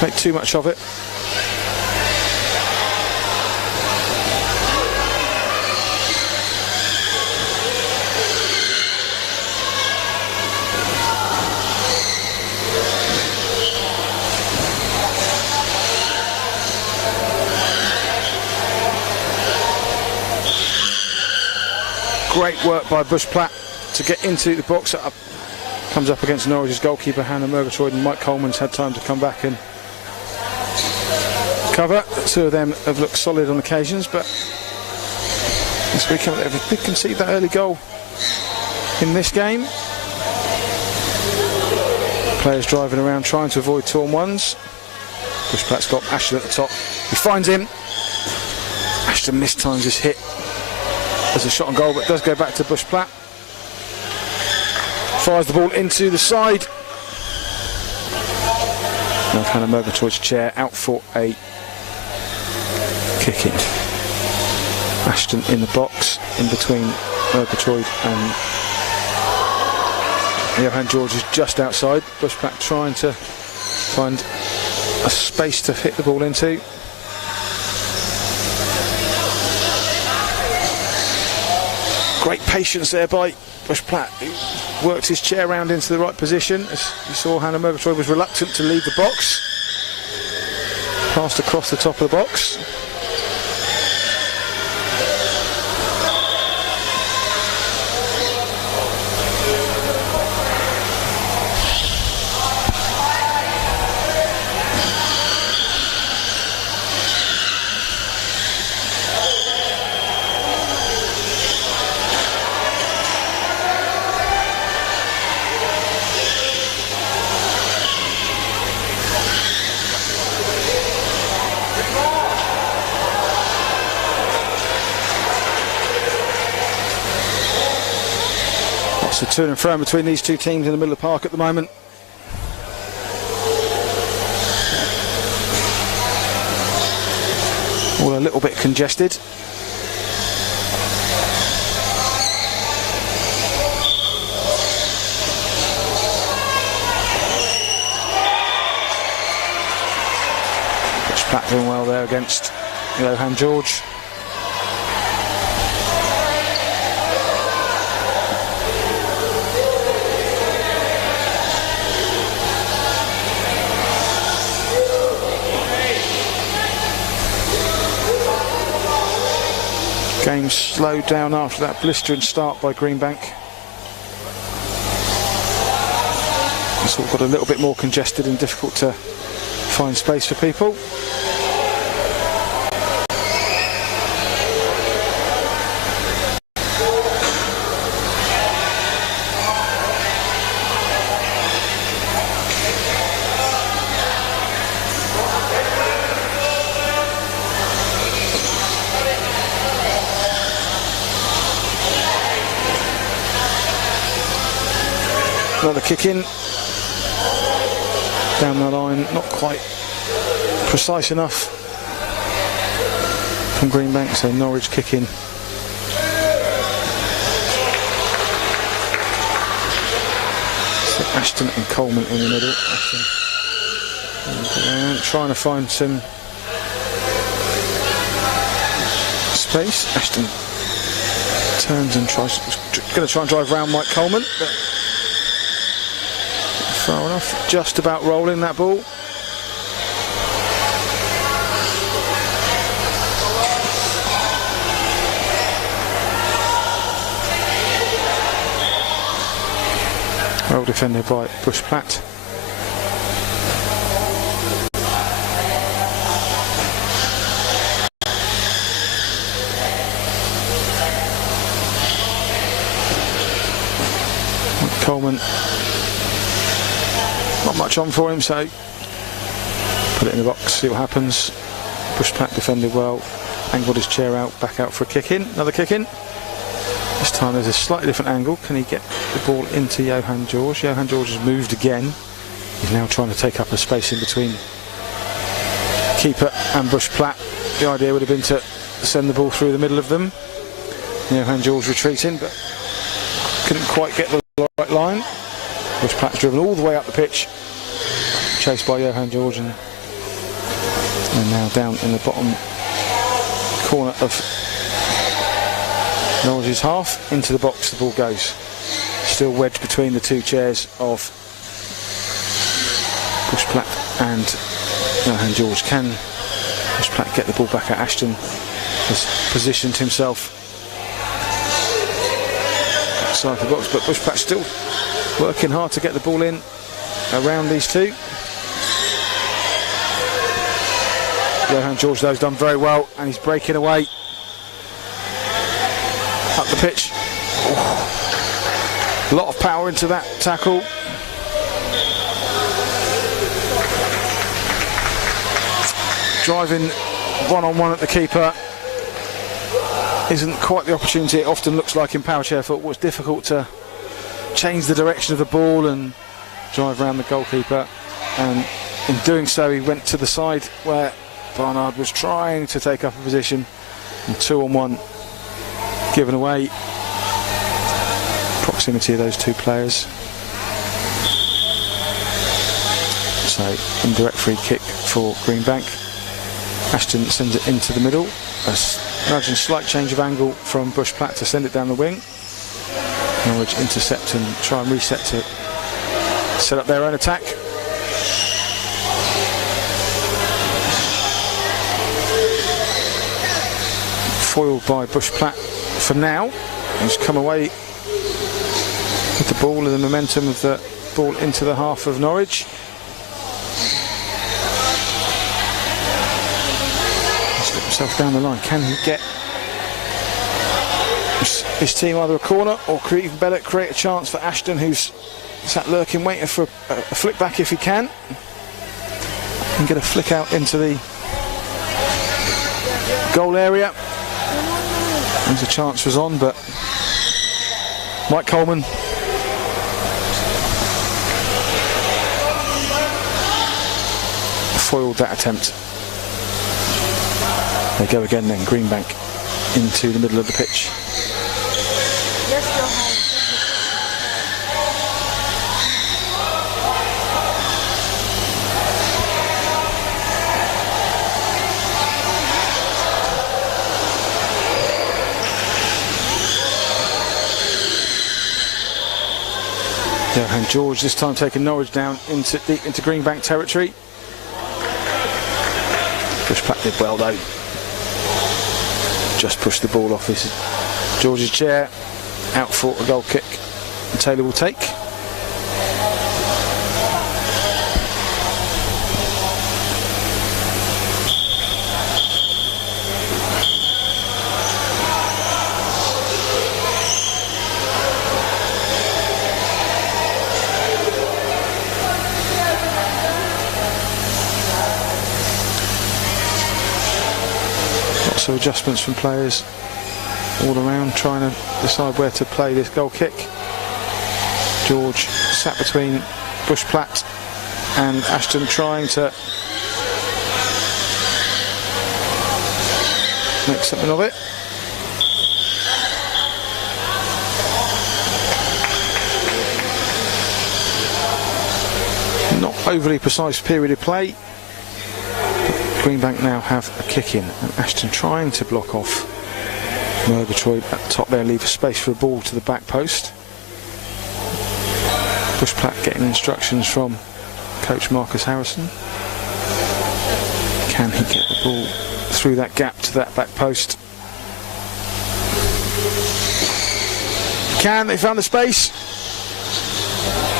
make too much of it. Great work by Bush-Platt to get into the box. Comes up against Norwich's goalkeeper Hannah Murgatroyd, and Mike Coleman's had time to come back and cover. The 2 of them have looked solid on occasions, but this weekend they did concede that early goal in this game. Players driving around trying to avoid torn ones. Bush-Platt's got Ashton at the top. He finds him. Ashton mistimes his hit as a shot on goal, but does go back to Bush-Platt. Fires the ball into the side. Now Hannah Murgatroyd's chair out for a kick in. Ashton in the box, in between Murgatroyd and Johan George is just outside. Bush-Platt trying to find a space to hit the ball into. Great patience there by Bush-Platt, who worked his chair round into the right position. As you saw, Hannah Murgatroyd was reluctant to leave the box. Passed across the top of the box. To and fro between these 2 teams in the middle of the park at the moment. All a little bit congested. Platt doing well there against Johan George. Game slowed down after that blistering start by Greenbank. It's all got a little bit more congested and difficult to find space for people. Another kick in down the line, not quite precise enough from Greenbank, so Norwich kick in. So Ashton and Coleman in the middle. Ashton trying to find some space. Ashton turns and going to try and drive round Mike Coleman, but far enough, just about rolling that ball. Well defended by Bush Platt. Coleman, not much on for him, so put it in the box, see what happens. Bush Platt defended well, angled his chair out, back out for a kick in, another kick in. This time there's a slightly different angle. Can he get the ball into Johan George? Johan George has moved again. He's now trying to take up a space in between keeper and Bush Platt. The idea would have been to send the ball through the middle of them. Johan George retreating, but couldn't quite get the right line. Bush Platt's driven all the way up the pitch, chased by Johan George, and now down in the bottom corner of Norwich's half. Into the box the ball goes. Still wedged between the two chairs of Bush Platt and Johan George. Can Bush Platt get the ball back at Ashton? Has positioned himself outside the box, but Bush Platt still working hard to get the ball in around these two. Johan George though has done very well, and he's breaking away up the pitch. A lot of power into that tackle. Driving one-on-one at the keeper isn't quite the opportunity it often looks like in power chair football. It's difficult to change the direction of the ball and drive around the goalkeeper, and in doing so he went to the side where Barnard was trying to take up a position, and 2-on-1 given away. Proximity of those two players, so indirect free kick for Greenbank. Ashton sends it into the middle. Imagine a slight change of angle from Bush Platt to send it down the wing. Norwich intercept and try and reset to set up their own attack. Foiled by Bush Platt for now, who's come away with the ball and the momentum of the ball into the half of Norwich. Slip himself down the line. Can he get his team either a corner or even better, create a chance for Ashton, who's sat lurking waiting for a flick back if he can, and get a flick out into the goal area. There's a chance was on, but Mike Coleman foiled that attempt. They go again then, Greenbank into the middle of the pitch. And George this time taking Norwich down deep into Greenbank territory. Bushplatt did well though. Just pushed the ball off George's chair. Out for a goal kick. And Taylor will take. So adjustments from players all around, trying to decide where to play this goal kick. George sat between Bushplatt and Ashton, trying to make something of it. Not overly precise period of play. Greenbank now have a kick in, and Ashton trying to block off Murgatroyd at the top there, leave a space for a ball to the back post. Bushplatt getting instructions from coach Marcus Harrison. Can he get the ball through that gap to that back post? They found the space.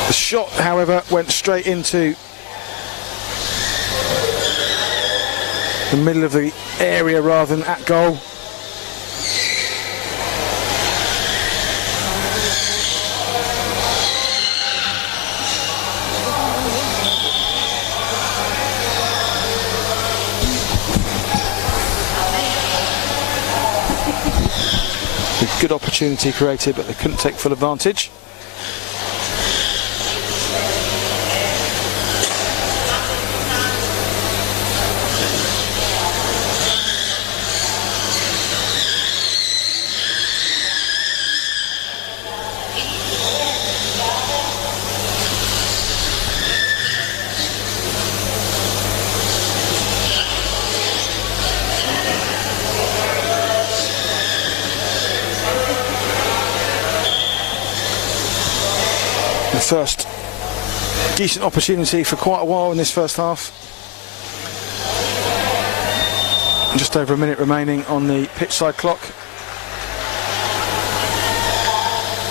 The shot, however, went straight into the middle of the area rather than at goal. A good opportunity created, but they couldn't take full advantage. First decent opportunity for quite a while in this first half. Just over a minute remaining on the pitch side clock.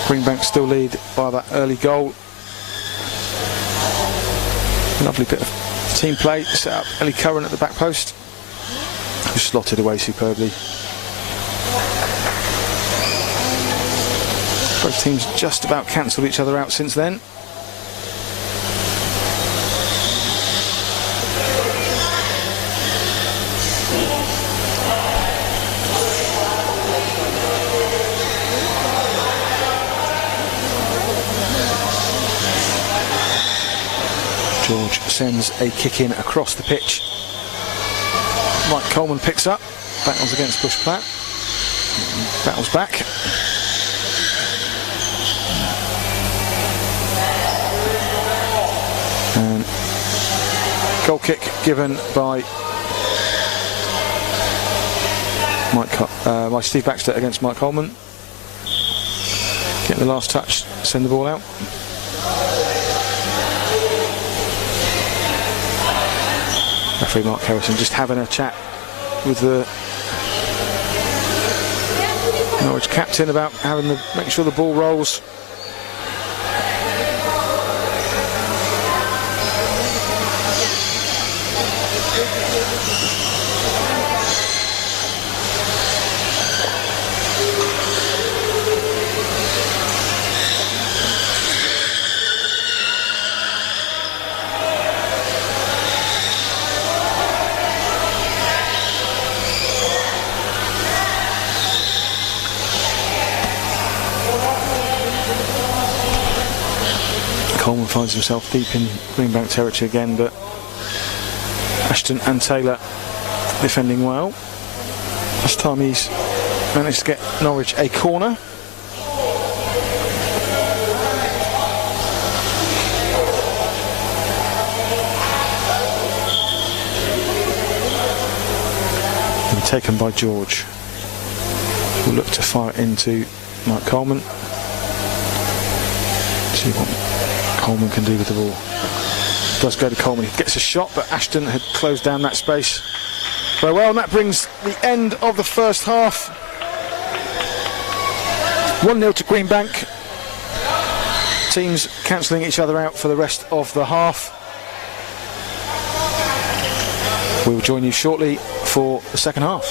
Greenbank still lead by that early goal. Lovely bit of team play, set up Ellie Curran at the back post, who slotted away superbly. Both teams just about cancelled each other out since then. George sends a kick in across the pitch. Mike Coleman picks up, battles against Bushplatt, battles back. And goal kick given by Steve Baxter against Mike Coleman. Get the last touch, send the ball out. Referee Mark Harrison just having a chat with the Norwich captain about making sure the ball rolls. Coleman finds himself deep in Greenbank territory again, but Ashton and Taylor defending well. This time he's managed to get Norwich a corner. And taken by George, who will look to fire into Mike Coleman. See what Coleman can do with the ball. Does go to Coleman, he gets a shot, but Ashton had closed down that space very well, and that brings the end of the first half. 1-0 to Greenbank. Teams cancelling each other out for the rest of the half. We will join you shortly for the second half.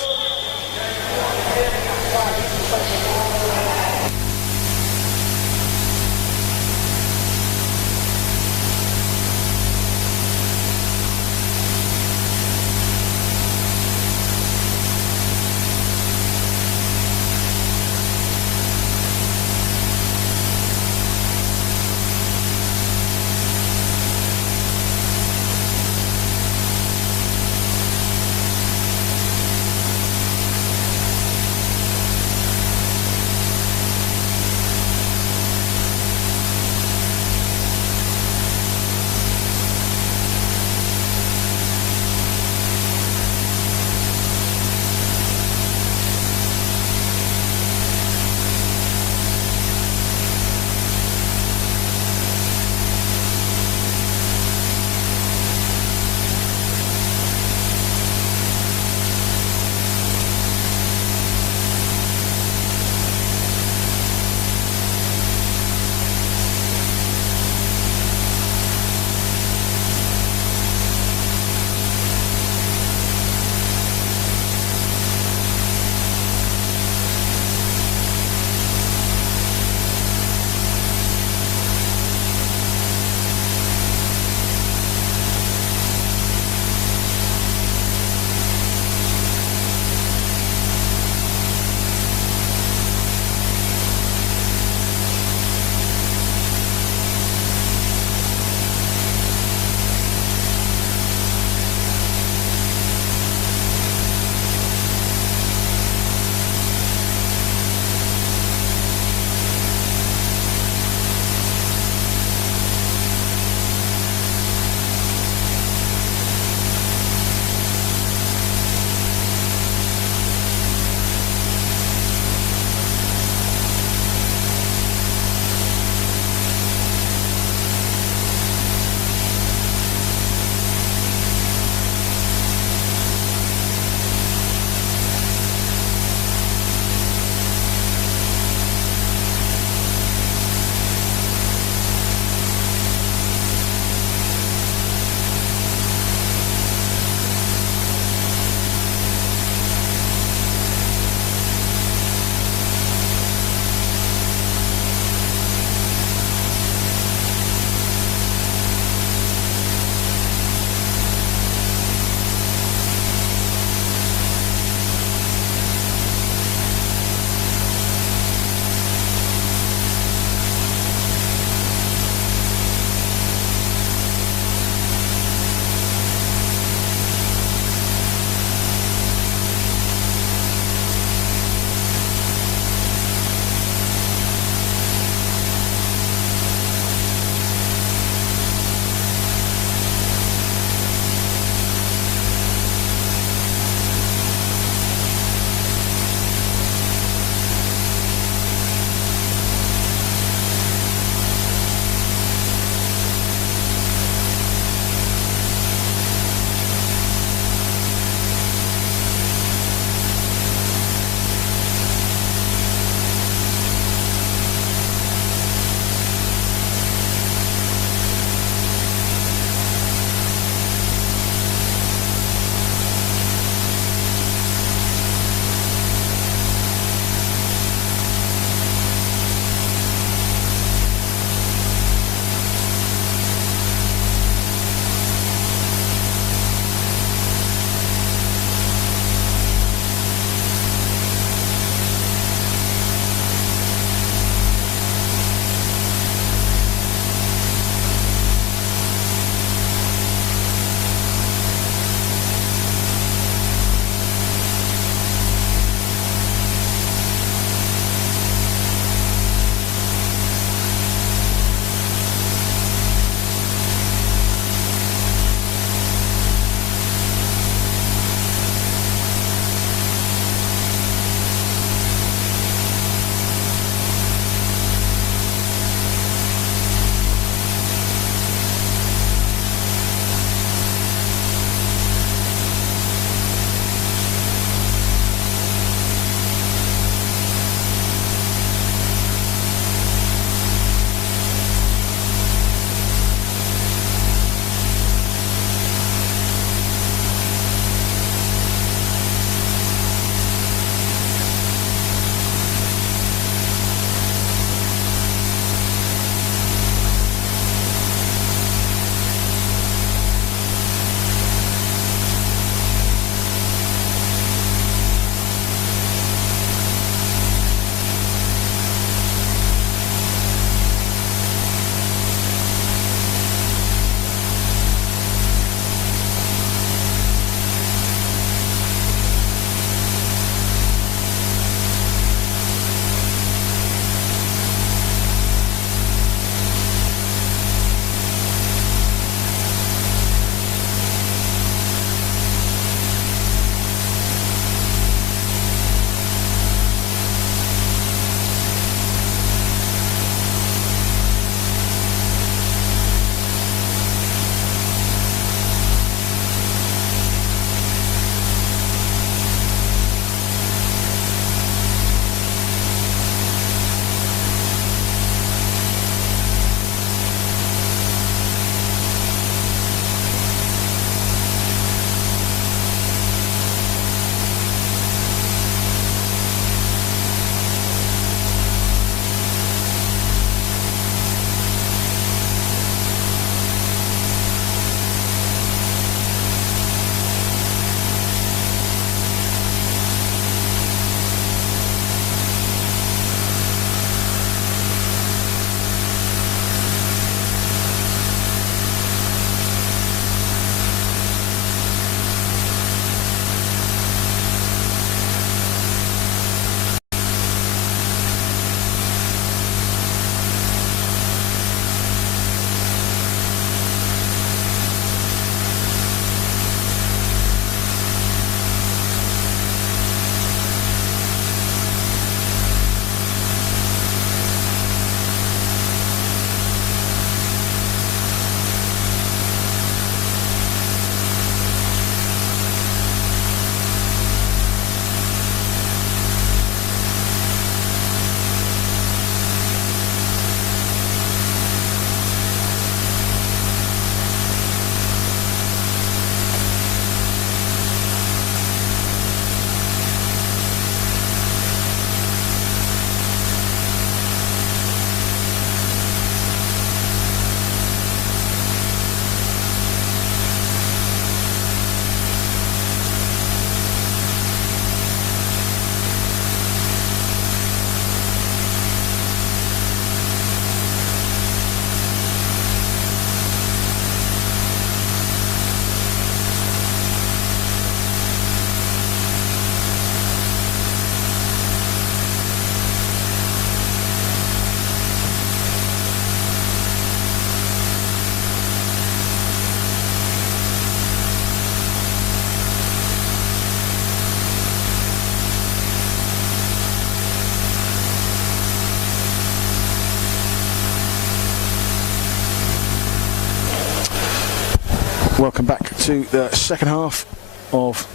Welcome back to the second half of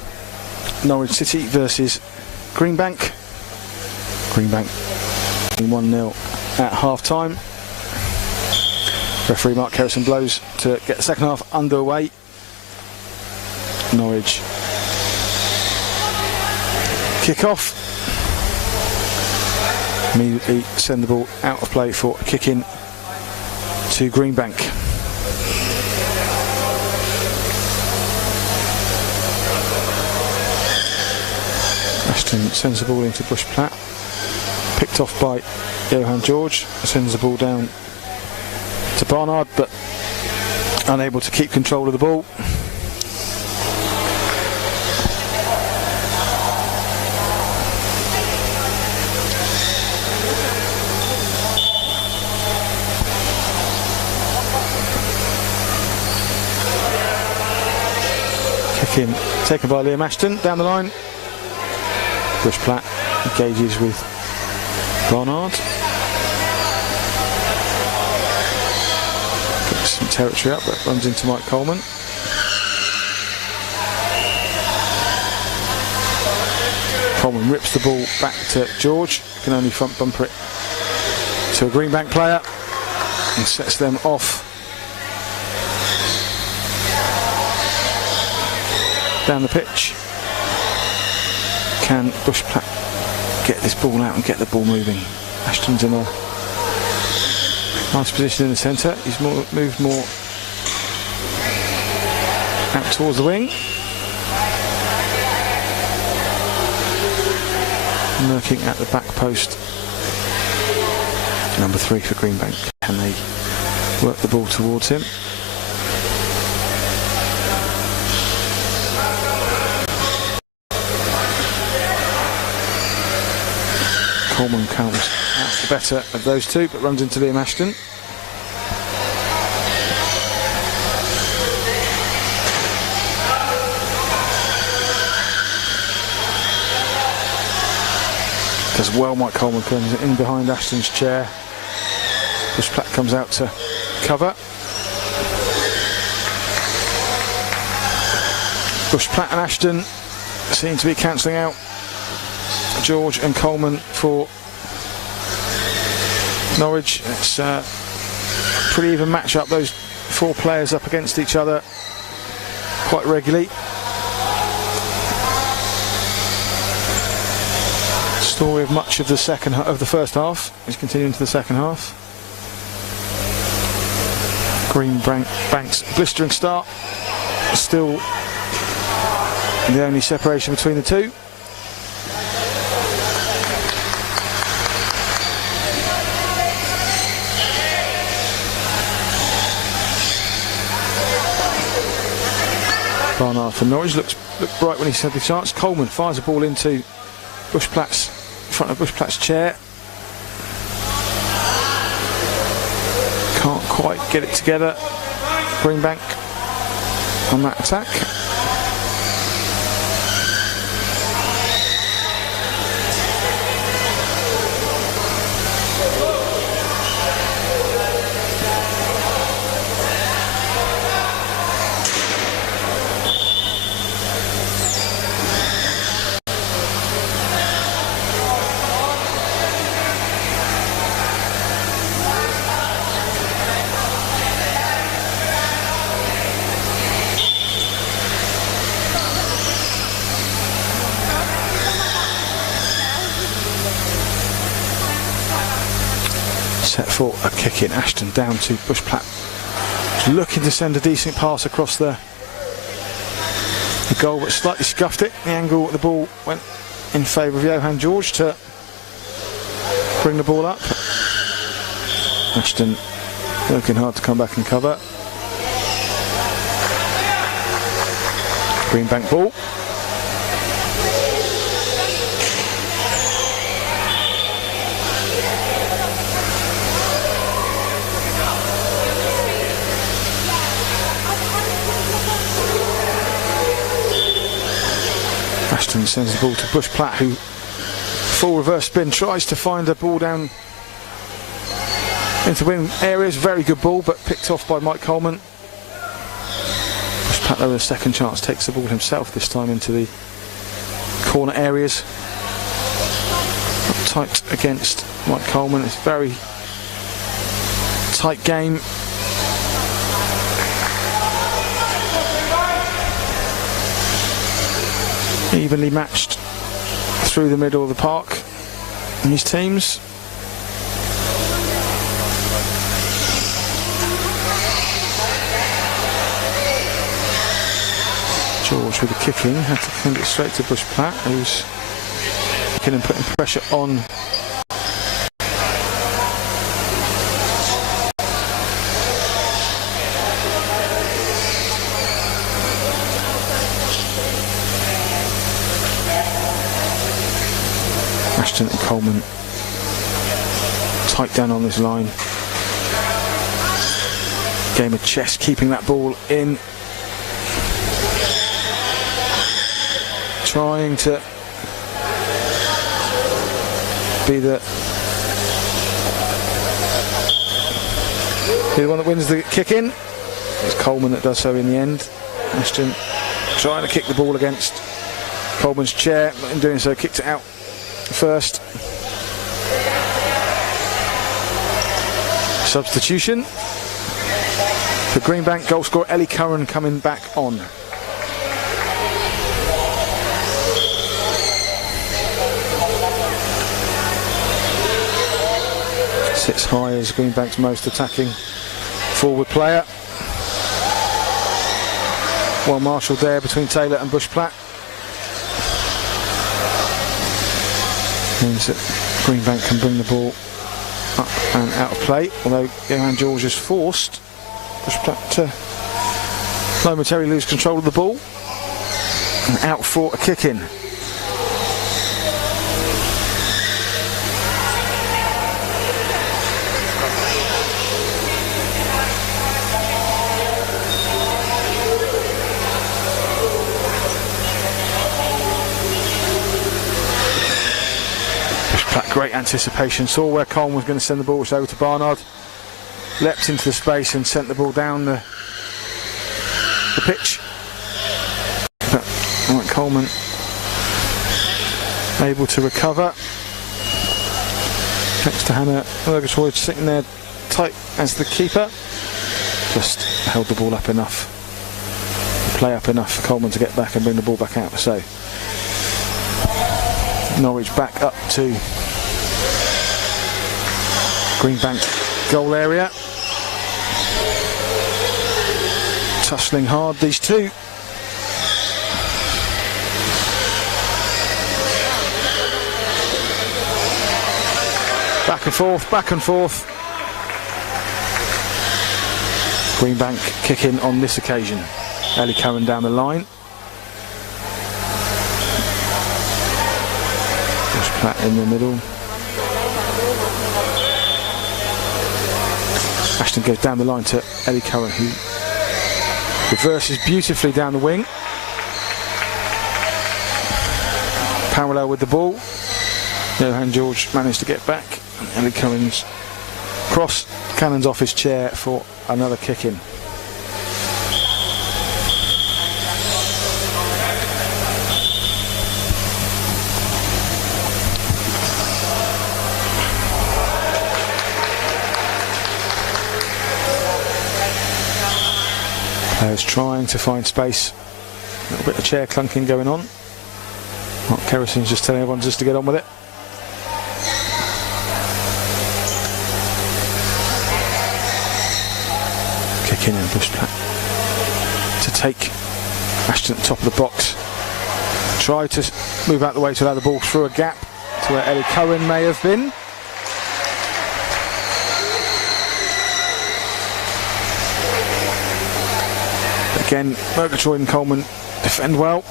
Norwich City versus Greenbank. Greenbank 1-0 at half-time. Referee Mark Harrison blows to get the second half underway. Norwich kick off. Immediately send the ball out of play for a kick in to Greenbank. Ashton sends the ball into Bush Platt, picked off by Johan George, sends the ball down to Barnard, but unable to keep control of the ball. Kick in, taken by Liam Ashton, down the line. Bush Platt engages with Barnard. Gets some territory up, but runs into Mike Coleman. Coleman rips the ball back to George, can only front bumper it to a Greenbank player and sets them off down the pitch. Can Bush Platt get this ball out and get the ball moving? Ashton's in a nice position in the centre. He's moved more out towards the wing. Lurking at the back post. Number 3 for Greenbank. Can they work the ball towards him? Coleman comes out the better of those two, but runs into Liam Ashton. Does well, Mike Coleman comes in behind Ashton's chair. Bush Platt comes out to cover. Bush Platt and Ashton seem to be cancelling out George and Coleman for Norwich. It's a pretty even match up, those 4 players up against each other quite regularly. Story of much of the first half is continuing to the second half. Greenbank's blistering start, still the only separation between the two. Barnard from Norwich looked bright when he had the chance. Coleman fires a ball into Bush Platt's, in front of Bush Platt's chair. Can't quite get it together. Greenbank on that attack. Set for a kick in. Ashton down to Bush Platt, looking to send a decent pass across the goal, but slightly scuffed it. The angle the ball went in favour of Johan George to bring the ball up. Ashton working hard to come back and cover. Greenbank ball. Ashton sends the ball to Bush Platt, who full reverse spin tries to find a ball down into win areas. Very good ball, but picked off by Mike Coleman. Bush Bushplatt, though, with a second chance, takes the ball himself this time into the corner areas. Up tight against Mike Coleman. It's a very tight game. Evenly matched through the middle of the park in these teams. George with the kicking, had to send it straight to Bushplatt, who's kicking and putting pressure on. Ashton and Coleman tight down on this line. Game of chess, keeping that ball in. Trying to be the one that wins the kick in. It's Coleman that does so in the end. Ashton trying to kick the ball against Coleman's chair, but in doing so kicked it out first. Substitution for Greenbank, goal scorer Ellie Curran coming back on. Sits high as Greenbank's most attacking forward player. Well marshalled there between Taylor and Bushplatt. Means that Greenbank can bring the ball up and out of play, although Johan George has forced Bushplatt to momentarily lose control of the ball and out for a kick-in. Great anticipation, saw where Coleman was going to send the ball over to Barnard, leapt into the space and sent the ball down the pitch. But Mike Coleman able to recover. Next to Hannah Murgatroyd, sitting there tight as the keeper. Just held the ball up enough, play up enough for Coleman to get back and bring the ball back out. So Norwich back up to Greenbank goal area. Tussling hard, these two. Back and forth, back and forth. Greenbank kicking on this occasion. Ellie Curran down the line. Bushplatt in the middle. Ashton goes down the line to Ellie Curran, who reverses beautifully down the wing. Parallel with the ball. Johan George managed to get back. And Ellie Curran's cross cannons off his chair for another kick-in. Players trying to find space. A little bit of chair clunking going on. Mark Kerrison's just telling everyone just to get on with it. Kicking in Bushplatt to take Ashton at the top of the box. Try to move out the way to allow the ball through a gap to where Ellie Curran may have been. Again, Murgatroyd and Coleman defend well.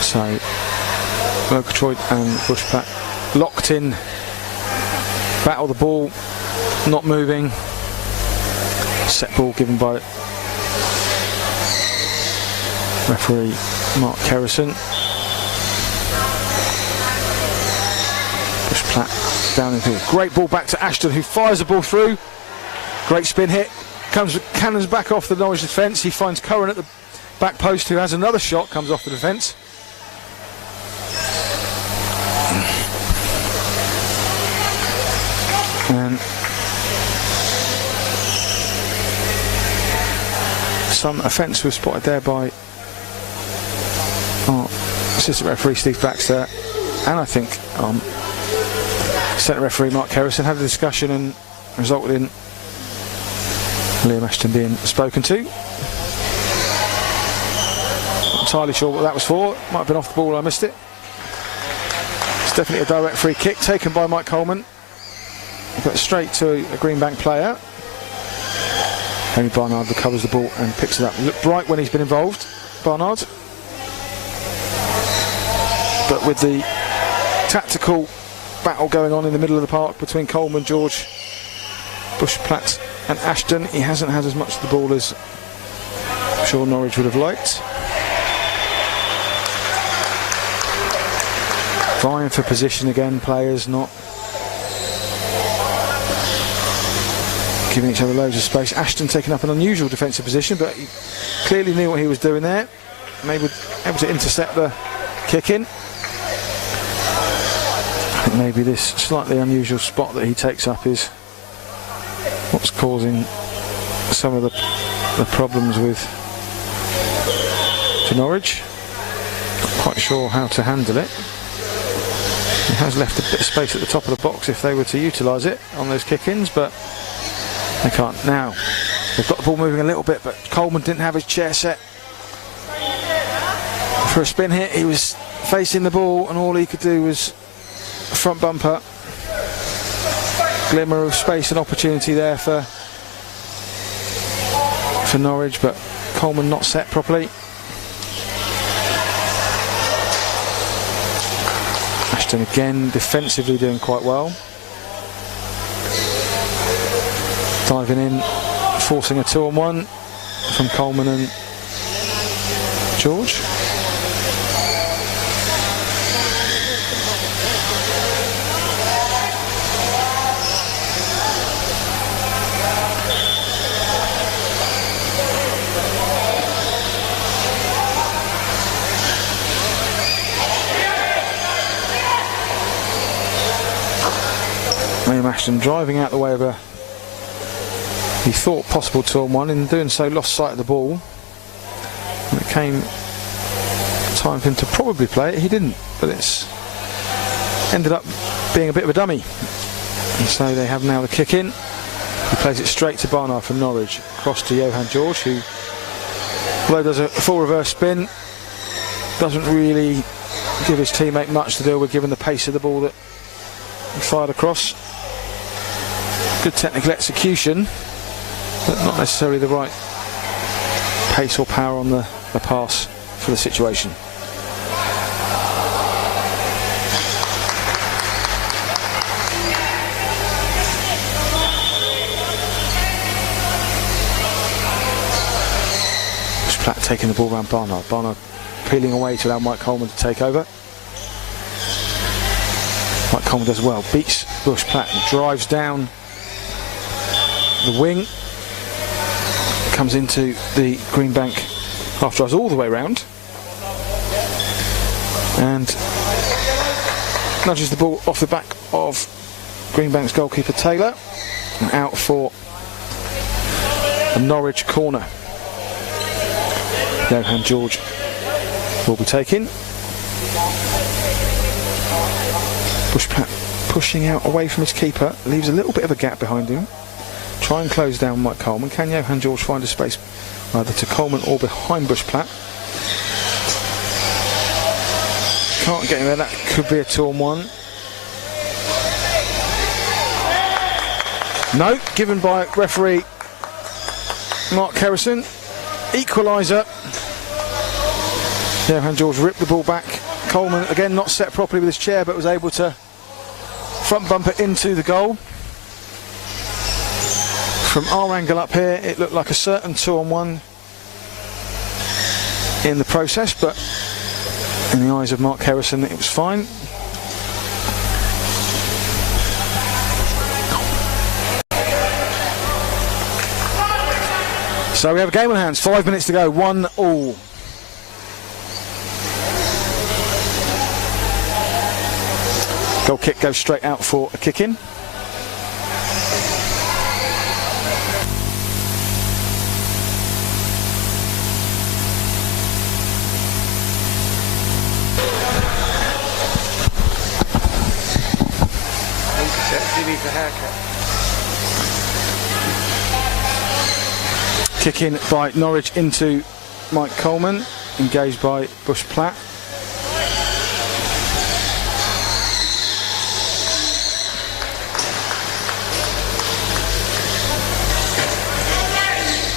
So Murgatroyd and Bushplatt locked in, battle the ball, not moving. Set ball given by referee Mark Kerrison. Bushplatt down in field. Great ball back to Ashton, who fires the ball through. Great spin hit. Comes with cannons back off the Norwich defence. He finds Curran at the back post, who has another shot, comes off the defence. And some offence was spotted there by assistant referee Steve Baxter, and I think centre referee Mark Kerrison had a discussion and resulted in Liam Ashton being spoken to. Not entirely sure what that was for. Might have been off the ball, I missed it. It's definitely a direct free kick taken by Mike Coleman, but straight to a Greenbank player. Henry Barnard recovers the ball and picks it up. Looked bright when he's been involved, Barnard. But with the tactical battle going on in the middle of the park between Coleman, George, Bushplatt and Ashton, he hasn't had as much of the ball as I'm sure Norwich would have liked. Vying for position again, players not giving each other loads of space. Ashton taking up an unusual defensive position, but he clearly knew what he was doing there. Maybe able to intercept the kick in. I think maybe this slightly unusual spot that he takes up is what's causing some of the problems for Norwich. Not quite sure how to handle it. He has left a bit of space at the top of the box if they were to utilise it on those kick-ins, but they can't now. They've got the ball moving a little bit, but Coleman didn't have his chair set for a spin hit. He was facing the ball and all he could do was a front bumper. Glimmer of space and opportunity there for Norwich, but Coleman not set properly. Ashton again defensively doing quite well. Diving in, forcing a 2-on-1 from Coleman and George. Liam Ashton driving out the way of he thought possible 2-on-1, in doing so lost sight of the ball. When it came time for him to probably play it, he didn't, but it's ended up being a bit of a dummy. And so they have now the kick in. He plays it straight to Barnard from Norwich, across to Johan George, who, although does a full reverse spin, doesn't really give his teammate much to deal with given the pace of the ball that he fired across. Good technical execution, but not necessarily the right pace or power on the pass for the situation. Bushplatt taking the ball around Barnard. Barnard peeling away to allow Mike Coleman to take over. Mike Coleman does well, beats Bushplatt and drives down the wing, comes into the Greenbank half drives all the way round and nudges the ball off the back of Greenbank's goalkeeper Taylor and out for a Norwich corner. Johan George will be taken. Bushplatt pushing out away from his keeper, leaves a little bit of a gap behind him. Try and close down Mike Coleman. Can Johan George find a space either to Coleman or behind Bushplatt? Can't get him there. That could be a 2-on-1. No, given by referee Mark Kerrison. Equaliser. Johan George ripped the ball back. Coleman again not set properly with his chair, but was able to front bumper into the goal. From our angle up here, it looked like a certain 2-on-1 in the process, but in the eyes of Mark Kerrison, it was fine. So we have a game on hands, 5 minutes to go, 1-1. Goal kick goes straight out for a kick in. Kick in by Norwich into Mike Coleman, engaged by Bush Platt.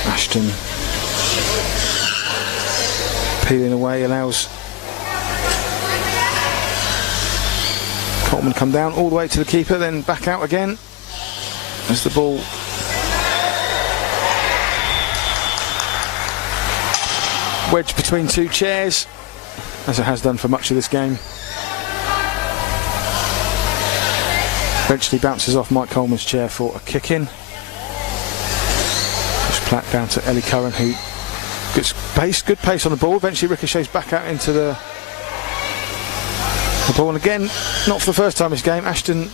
Ashton peeling away, allows Coleman come down all the way to the keeper, then back out again as the ball wedged between two chairs, as it has done for much of this game. Eventually bounces off Mike Coleman's chair for a kick in. Push Platt down to Ellie Curran, who gets pace, good pace on the ball, eventually ricochets back out into the ball, and again, not for the first time this game, Ashton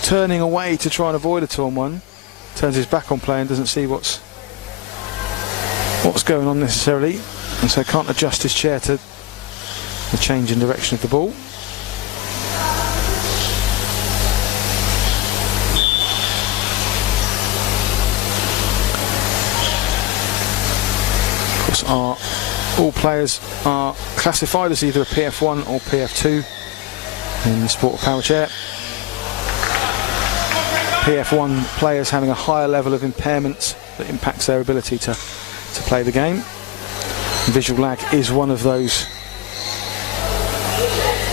turning away to try and avoid a 2-on-1, turns his back on play and doesn't see what's going on necessarily, and so can't adjust his chair to the change in direction of the ball. Of course, all players are classified as either a PF1 or PF2 in the sport of power chair. PF1 players having a higher level of impairment that impacts their ability to play the game. Visual lag is one of those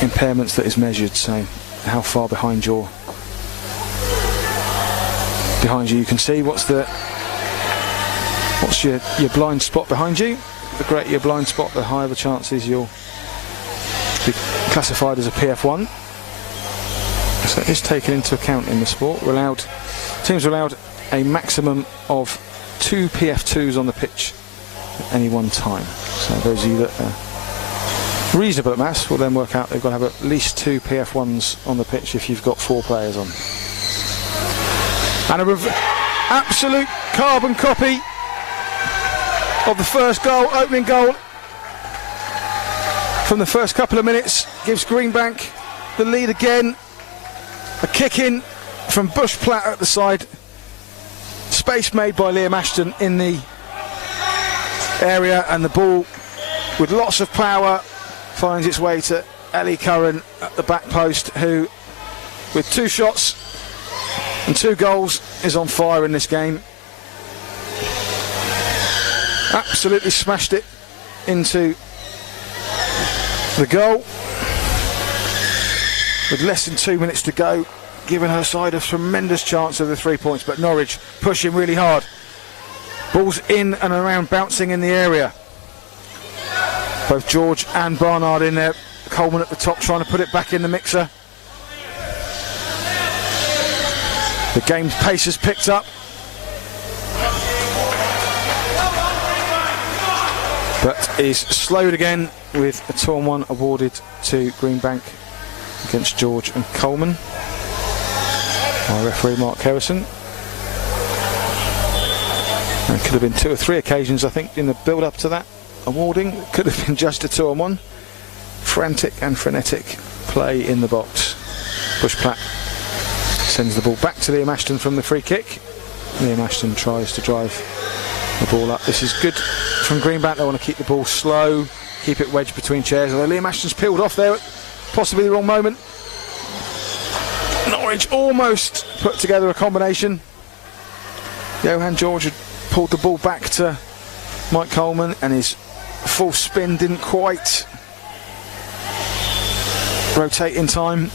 impairments that is measured, so how far behind you you can see what's your blind spot behind you. The greater your blind spot, the higher the chances you'll be classified as a PF1. So it is taken into account in the sport. Teams are allowed a maximum of 2 PF2s on the pitch at any one time. So those of you that are reasonable at maths will then work out they've got to have at least 2 PF1s on the pitch if you've got 4 players on. And an absolute carbon copy of the first goal, opening goal from the first couple of minutes, gives Greenbank the lead again. A kick in from Bush Platt at the side. Space made by Liam Ashton in the area, and the ball with lots of power finds its way to Ellie Curran at the back post, who with 2 shots and 2 goals is on fire in this game. Absolutely smashed it into the goal with less than 2 minutes to go, giving her side a tremendous chance of the 3 points, but Norwich pushing really hard. Balls in and around, bouncing in the area. Both George and Barnard in there. Coleman at the top trying to put it back in the mixer. The game's pace has picked up, but is slowed again with a 2-on-1 awarded to Greenbank against George and Coleman by referee Mark Harrison. There could have been 2 or 3 occasions, I think, in the build-up to that awarding. It could have been just a 2-on-1. Frantic and frenetic play in the box. Bush Platt sends the ball back to Liam Ashton from the free kick. Liam Ashton tries to drive the ball up. This is good from Greenbank. They want to keep the ball slow, keep it wedged between chairs. Although Liam Ashton's peeled off there at possibly the wrong moment. Norwich almost put together a combination. Johan George had pulled the ball back to Mike Coleman, and his full spin didn't quite rotate in time.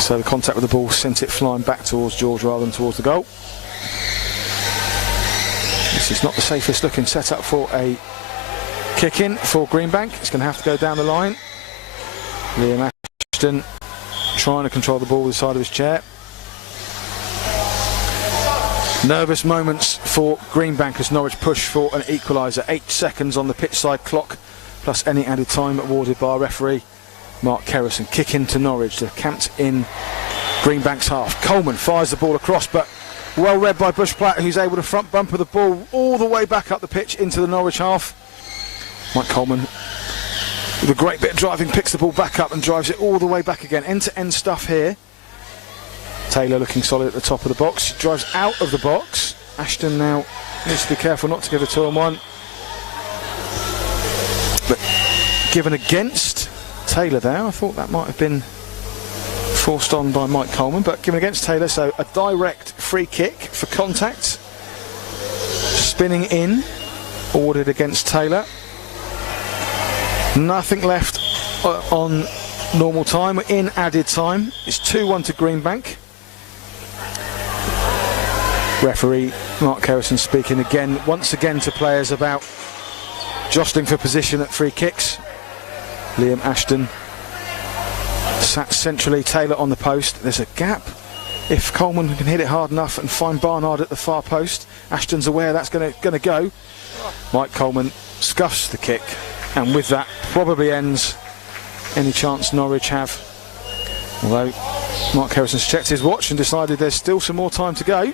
So the contact with the ball sent it flying back towards George rather than towards the goal. This is not the safest looking setup for a kick in for Greenbank. It's going to have to go down the line. Liam Ashton trying to control the ball with the side of his chair. Nervous moments for Greenbank as Norwich push for an equaliser. 8 seconds on the pitch side clock, plus any added time awarded by our referee, Mark Kerrison. Kick into Norwich. They're camped in Greenbank's half. Coleman fires the ball across, but well read by Bushplatt, who's able to front bumper the ball all the way back up the pitch into the Norwich half. Mike Coleman, with a great bit of driving, picks the ball back up and drives it all the way back again. End-to-end stuff here. Taylor looking solid at the top of the box. Drives out of the box. Ashton now needs to be careful not to give a 2-on-1. But given against Taylor there, I thought that might have been forced on by Mike Coleman, but given against Taylor, so a direct free kick for contact. Spinning in, awarded against Taylor. Nothing left on normal time. In added time, it's 2-1 to Greenbank. Referee Mark Kerrison speaking once again to players about jostling for position at free kicks. Liam Ashton sat centrally, Taylor on the post. There's a gap. If Coleman can hit it hard enough and find Barnard at the far post, Ashton's aware that's going to go. Mike Coleman scuffs the kick, and with that probably ends any chance Norwich have. Although Mark Kerrison's checked his watch and decided there's still some more time to go.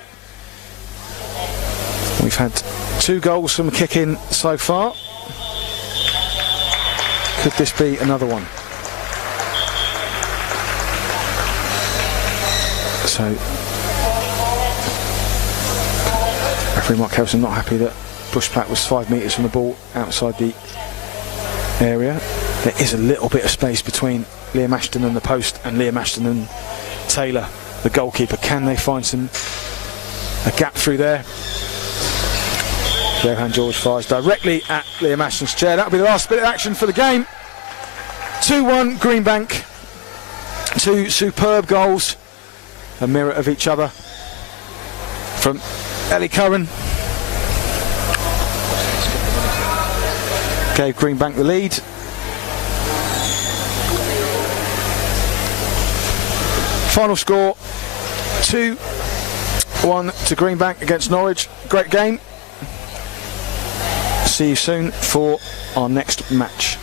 We've had 2 goals from kick-in so far. Could this be another one? So, referee Mark Kerrison not happy that Bushplatt was 5 metres from the ball outside the area. There is a little bit of space between Liam Ashton and the post, and Liam Ashton and Taylor, the goalkeeper. Can they find a gap through there? Johan George fires directly at Liam Ashton's chair. That'll be the last bit of action for the game. 2-1 Greenbank. 2 superb goals, a mirror of each other from Ellie Curran. Gave Greenbank the lead. Final score 2-1 to Greenbank against Norwich. Great game. See you soon for our next match.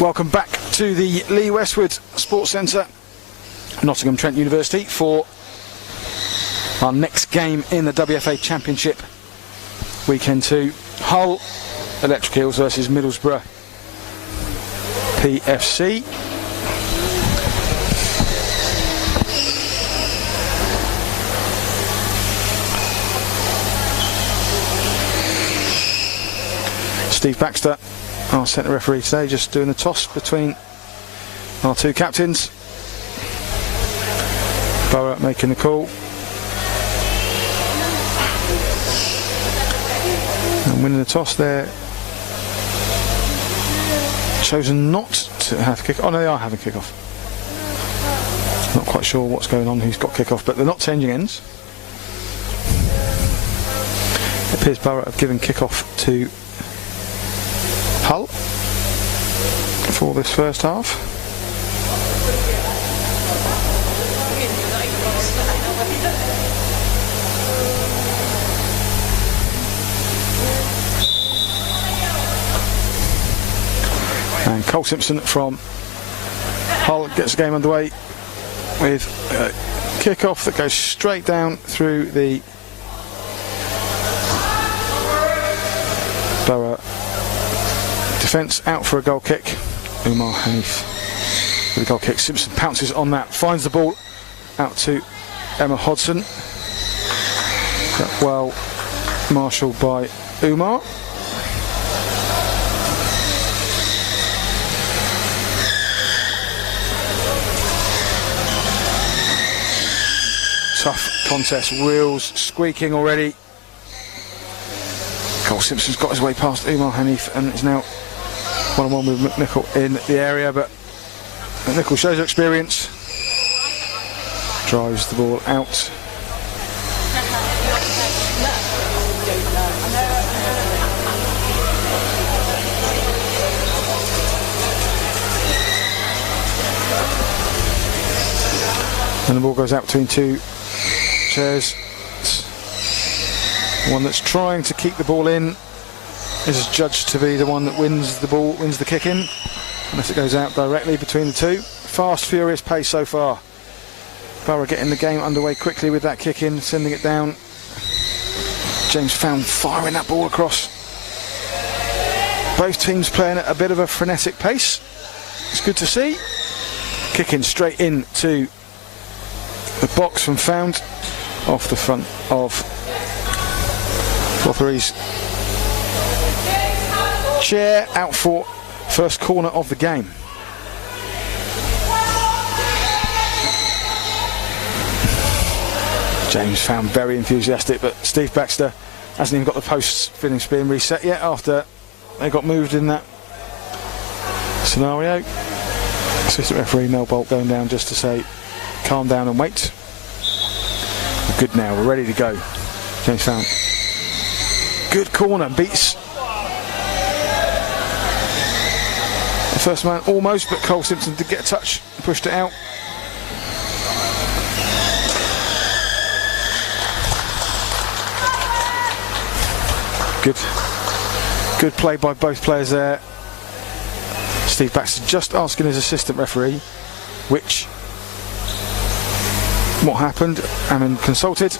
Welcome back to the Lee Westwood Sports Centre, Nottingham Trent University, for our next game in the WFA Championship, Weekend 2. Hull Electric Eels versus Middlesbrough PFC. Steve Baxter, our centre referee today, just doing the toss between our two captains. Borough making the call. And winning the toss there. Chosen not to have kick. Oh no, they are having kick-off. Not quite sure what's going on, who's got kick-off, but they're not changing ends. It appears Borough have given kick-off to Hull for this first half. And Cole Simpson from Hull gets the game underway with a kick-off that goes straight down through the Borough defence, out for a goal kick. Umar Hanif with a goal kick. Simpson pounces on that, finds the ball out to Emma Hodson. Well marshalled by Umar. Tough contest, wheels squeaking already. Cole Simpson's got his way past Umar Hanif and is now one-on-one with McNichol in the area, but McNichol shows her experience, drives the ball out. And the ball goes out between two chairs. One that's trying to keep the ball in is judged to be the one that wins the ball, wins the kick in, unless it goes out directly between the two. Fast, furious pace so far. Borough getting the game underway quickly with that kick in, sending it down. James Found firing that ball across. Both teams playing at a bit of a frenetic pace. It's good to see. Kicking straight in to the box from Found, off the front of Rothery's chair, out for first corner of the game. James Found very enthusiastic, but Steve Baxter hasn't even got the posts finished being reset yet after they got moved in that scenario. Assistant referee Mel Bolt going down just to say calm down and wait. We're good now, we're ready to go. James Found. Good corner, beats the first man almost, but Cole Simpson did get a touch, pushed it out. Good play by both players there. Steve Baxter just asking his assistant referee what happened. Ammon consulted.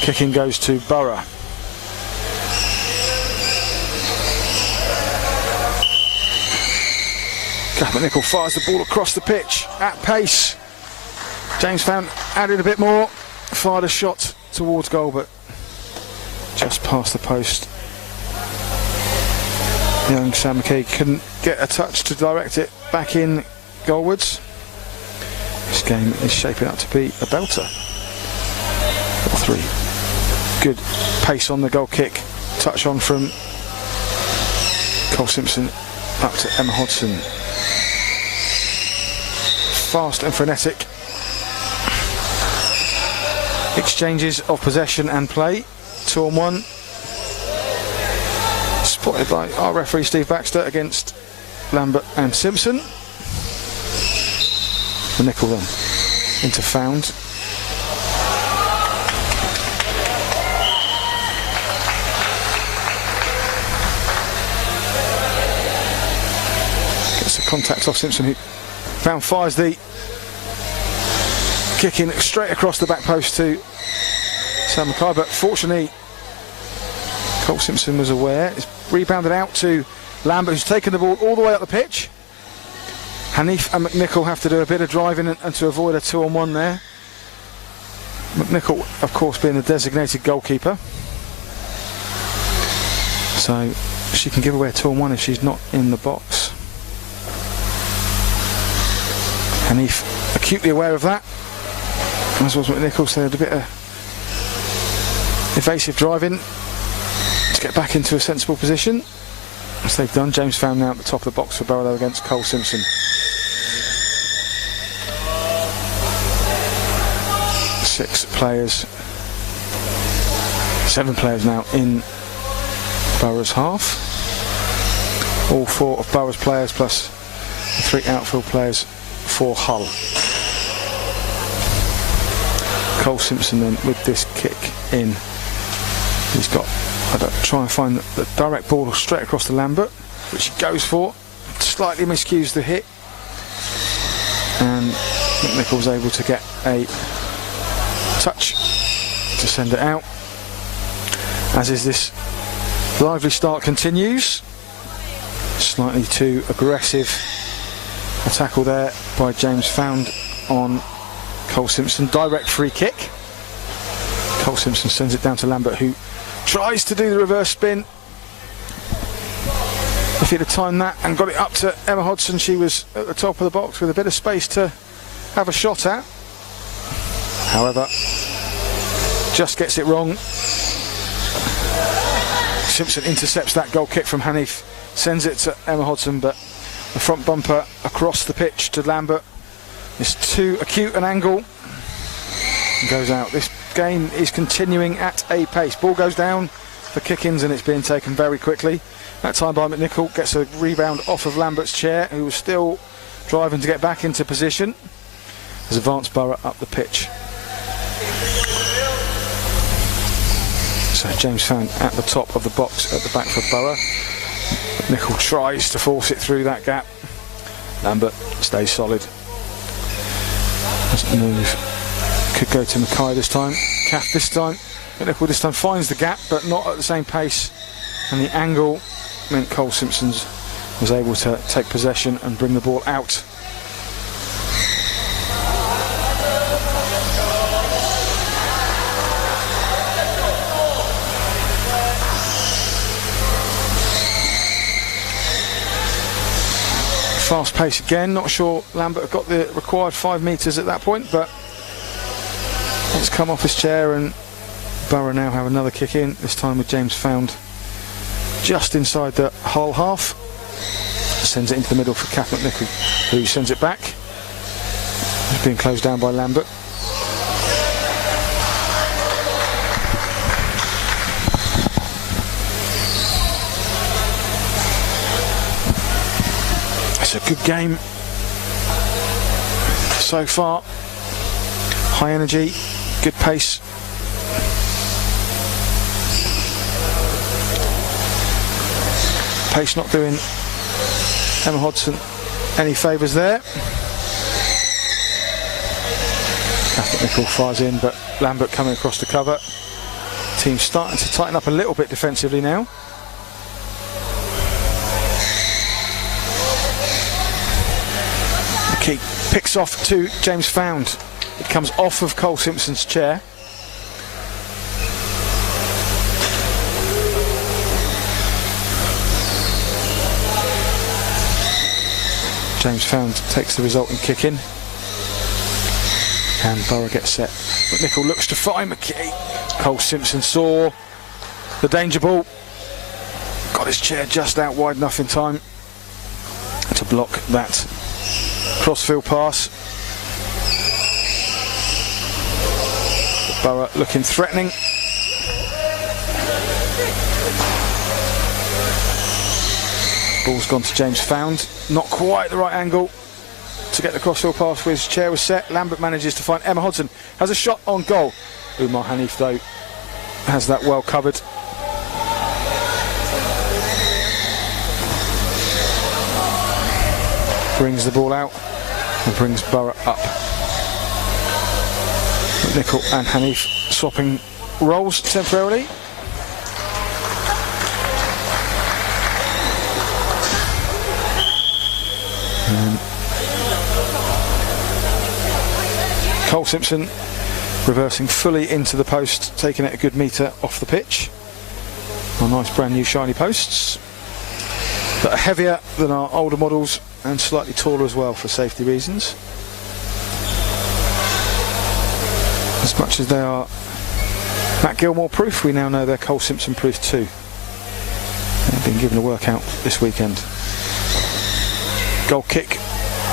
Kicking goes to Borough. McNichol fires the ball across the pitch at pace. James Found added a bit more, fired a shot towards goal, but just past the post. Young Sam McKay couldn't get a touch to direct it back in goalwards. This game is shaping up to be a belter. 3. Good pace on the goal kick. Touch on from Cole Simpson up to Emma Hodson. Fast and frenetic exchanges of possession and play. 2-on-1. Spotted by our referee Steve Baxter against Lambert and Simpson. McNichol then into Found. contact off Simpson, who fires the kick in straight across the back post to Sam Mackay, but fortunately Cole Simpson was aware. It's rebounded out to Lambert, who's taken the ball all the way up the pitch. Hanif and McNichol have to do a bit of driving and to avoid a 2-on-1 there. McNichol, of course, being the designated goalkeeper, so she can give away a 2-on-1 if she's not in the box. Hanif acutely aware of that, as was McNichol, so a bit of evasive driving to get back into a sensible position, as they've done. James Found now at the top of the box for Borough against Cole Simpson. Seven players now in Borough's half. All 4 of Borough's players plus the 3 outfield players for Hull. Cole Simpson then with this kick in. He's got to try and find the direct ball straight across to Lambert, which he goes for. Slightly miscues the hit, and McNichol was able to get a touch to send it out. As is this lively start continues. Slightly too aggressive a tackle there by James Found on Cole Simpson. Direct free kick. Cole Simpson sends it down to Lambert, who tries to do the reverse spin. If he'd have timed that and got it up to Emma Hodson, she was at the top of the box with a bit of space to have a shot at. However, just gets it wrong. Simpson intercepts that goal kick from Hanif, sends it to Emma Hodson, but the front bumper across the pitch to Lambert is too acute an angle and goes out. This game is continuing at a pace. Ball goes down for kick-ins and it's being taken very quickly. That time by McNichol, gets a rebound off of Lambert's chair, who was still driving to get back into position. As advanced Borough up the pitch. So James Found at the top of the box at the back for Borough. McNichol tries to force it through that gap. Lambert stays solid. Doesn't move. Could go to Mackay this time. Cath this time. McNichol this time finds the gap, but not at the same pace. And the angle meant Cole Simpson was able to take possession and bring the ball out. Fast pace again. Not sure Lambert got the required 5 metres at that point, but it's come off his chair, and Borough now have another kick in, this time with James Found just inside the Hull half. Sends it into the middle for Cath McNichol, who sends it back. It's being closed down by Lambert. It's a good game so far. High energy, good pace. Pace not doing Emma Hodson any favours there. Cath McNichol fires in, but Lambert coming across the cover. Team starting to tighten up a little bit defensively now. The kick picks off to James Found. It comes off of Cole Simpson's chair. James Found takes the resulting kick in, and Borough gets set. McNichol looks to find McKay. Cole Simpson saw the danger ball, got his chair just out wide enough in time to block that crossfield pass. Borough looking threatening. Ball's gone to James Found. Not quite the right angle to get the crossfield pass where his chair was set. Lambert manages to find Emma Hodson. Has a shot on goal. Umar Hanif, though, has that well covered. brings the ball out and brings Borough up. Nicol and Hanif swapping roles temporarily. Cole Simpson reversing fully into the post, taking it a good metre off the pitch. Our nice brand new shiny posts that are heavier than our older models and slightly taller as well for safety reasons. As much as they are Matt Gilmore proof, we now know they're Cole Simpson proof too. They've been given a workout this weekend. Goal kick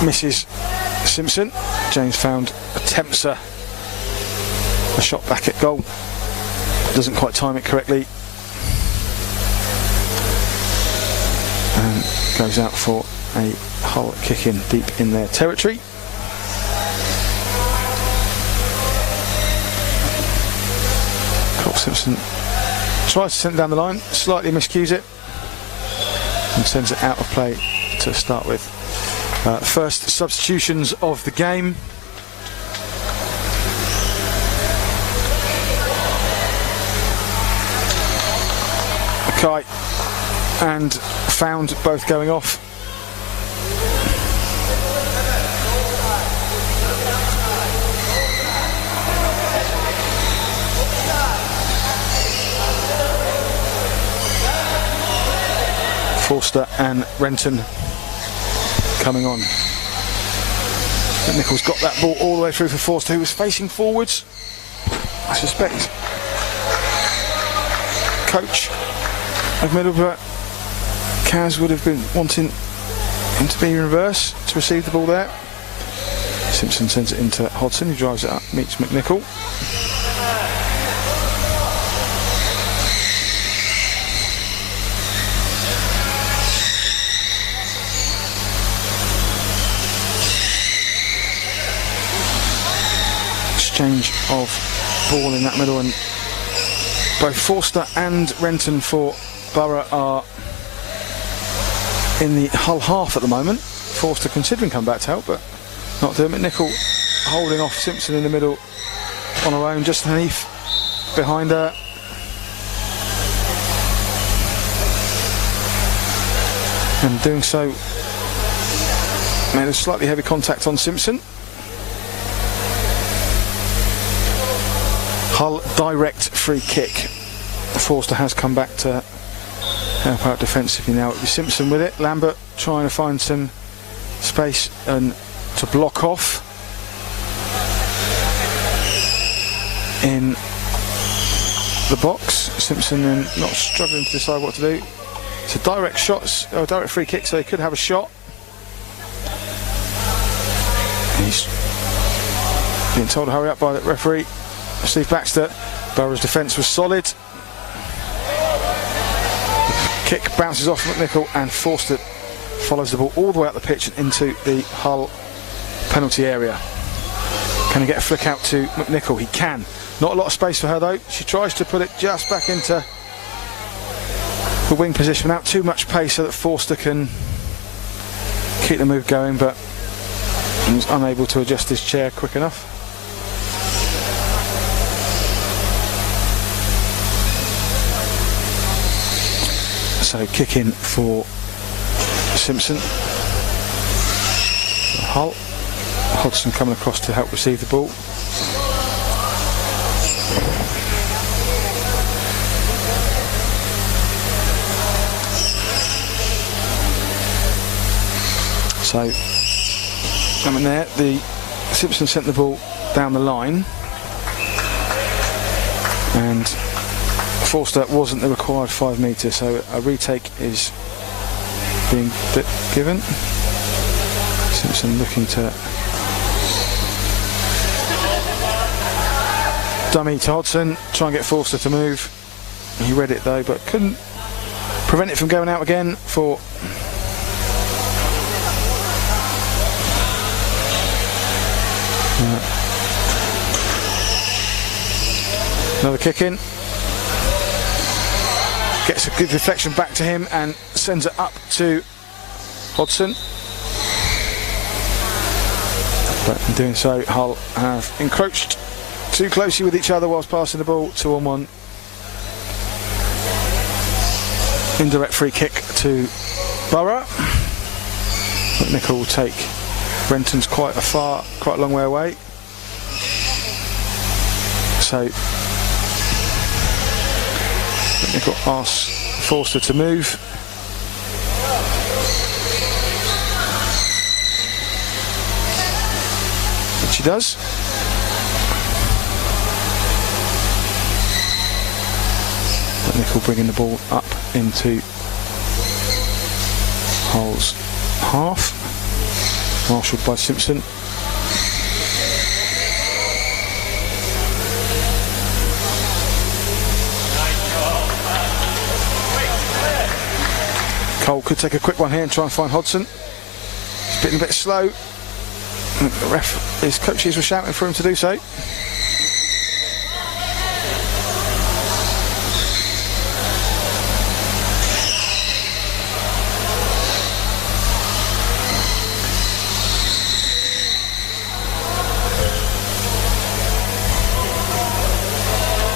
misses Simpson. James Found attempts a shot back at goal. Doesn't quite time it correctly. And goes out for a Hull kick in deep in their territory. Cole Simpson tries to send it down the line, slightly miscues it and sends it out of play to start with. First substitutions of the game. Mackay and Found both going off. Forster and Renton coming on. Nichol's got that ball all the way through for Forster, who was facing forwards. I suspect coach of Middlesbrough, Kaz, would have been wanting him to be in reverse to receive the ball there. Simpson sends it into Hodson, who drives it up, meets McNichol. Exchange of ball in that middle, and both Forster and Renton for Borough are in the Hull half at the moment. Forster considering coming back to help, but not doing it. Nicol holding off Simpson in the middle on her own, just underneath behind her. And doing so made a slightly heavy contact on Simpson. Hull direct free kick. Forster has come back to help out defensively now. It'll be Simpson with it. Lambert trying to find some space and to block off in the box. Simpson then not struggling to decide what to do. It's a direct shot, or direct free kick, so he could have a shot. He's being told to hurry up by the referee, Steve Baxter. Borough's defence was solid. The kick bounces off McNichol and Forster follows the ball all the way up the pitch and into the Hull penalty area. Can he get a flick out to McNichol? He can. Not a lot of space for her though. She tries to put it just back into the wing position without too much pace so that Forster can keep the move going, but he was unable to adjust his chair quick enough. So kick in for Simpson. Hull. Hodgson coming across to help receive the ball. So coming there, Simpson sent the ball down the line, and Forster wasn't the required 5 metres, so a retake is being given. Simpson looking to dummy to Hodgson, try and get Forster to move. He read it though, but couldn't prevent it from going out again for another kick in. Gets a good deflection back to him and sends it up to Hodgson. But in doing so, Hull have encroached too closely with each other whilst passing the ball. 2-on-1. Indirect free kick to Borough. Nickel will take Renton's quite a long way away. So Nickel asks Forster to move. Which he does. But Nickel bringing the ball up into Hull's half. Marshalled by Simpson. Cole could take a quick one here and try and find Hodson. He's been a bit slow. The ref, his coaches were shouting for him to do so.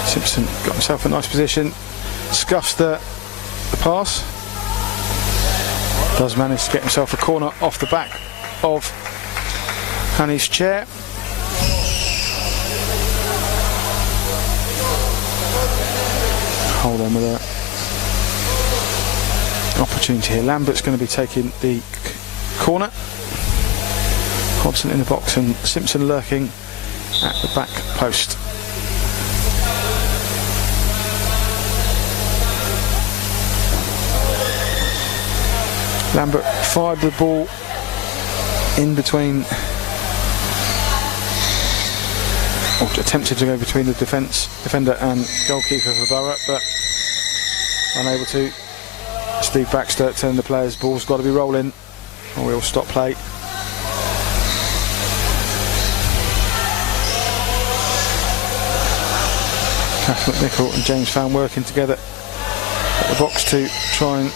Simpson got himself a nice position, scuffs the pass, does manage to get himself a corner off the back of Hanny's chair. Hold on with an opportunity here. Lambert's going to be taking the corner. Hodson in the box and Simpson lurking at the back post. Lambert fired the ball in between, or attempted to go between the defender and goalkeeper for Borough, but unable to. Steve Baxter telling the players, ball's got to be rolling or we'll stop play. Cath McNichol and James Found working together at the box to try and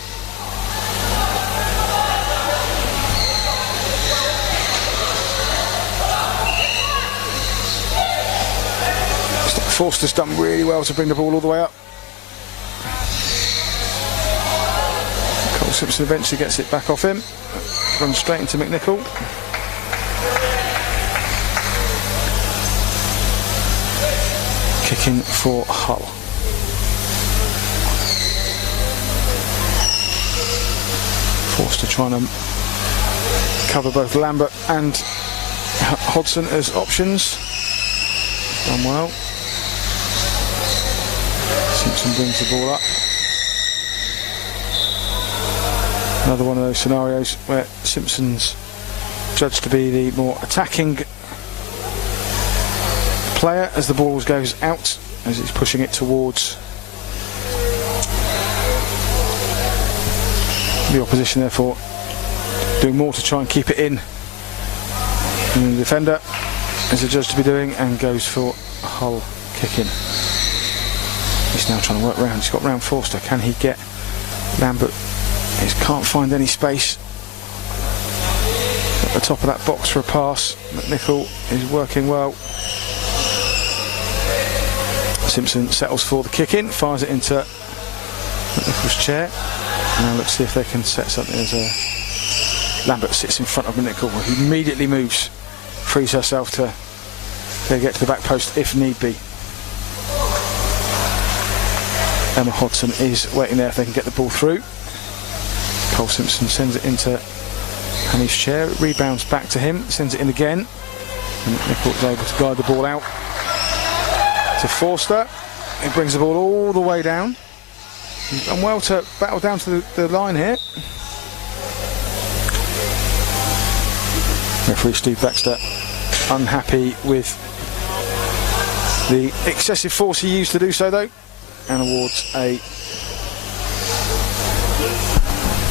Forster's done really well to bring the ball all the way up. Cole Simpson eventually gets it back off him. Runs straight into McNichol. Kicking for Hull. Forster trying to cover both Lambert and Hodson as options. Done well. Simpson brings the ball up. Another one of those scenarios where Simpson's judged to be the more attacking player as the ball goes out, as he's pushing it towards the opposition, therefore doing more to try and keep it in. And the defender is adjudged to be doing, and goes for Hull kicking. He's now trying to work round. He's got round Forster. Can he get Lambert? He can't find any space at the top of that box for a pass. McNichol is working well. Simpson settles for the kick in, fires it into McNichol's chair. Now let's see if they can set something as Lambert sits in front of McNichol, who immediately moves, frees herself to get to the back post if need be. Emma Hodson is waiting there if they can get the ball through. Cole Simpson sends it into Hanny's chair, it rebounds back to him, sends it in again, and McNichol is able to guide the ball out to Forster. He brings the ball all the way down. He's done well to battle down to the line here. Referee Steve Baxter unhappy with the excessive force he used to do so, though, and awards a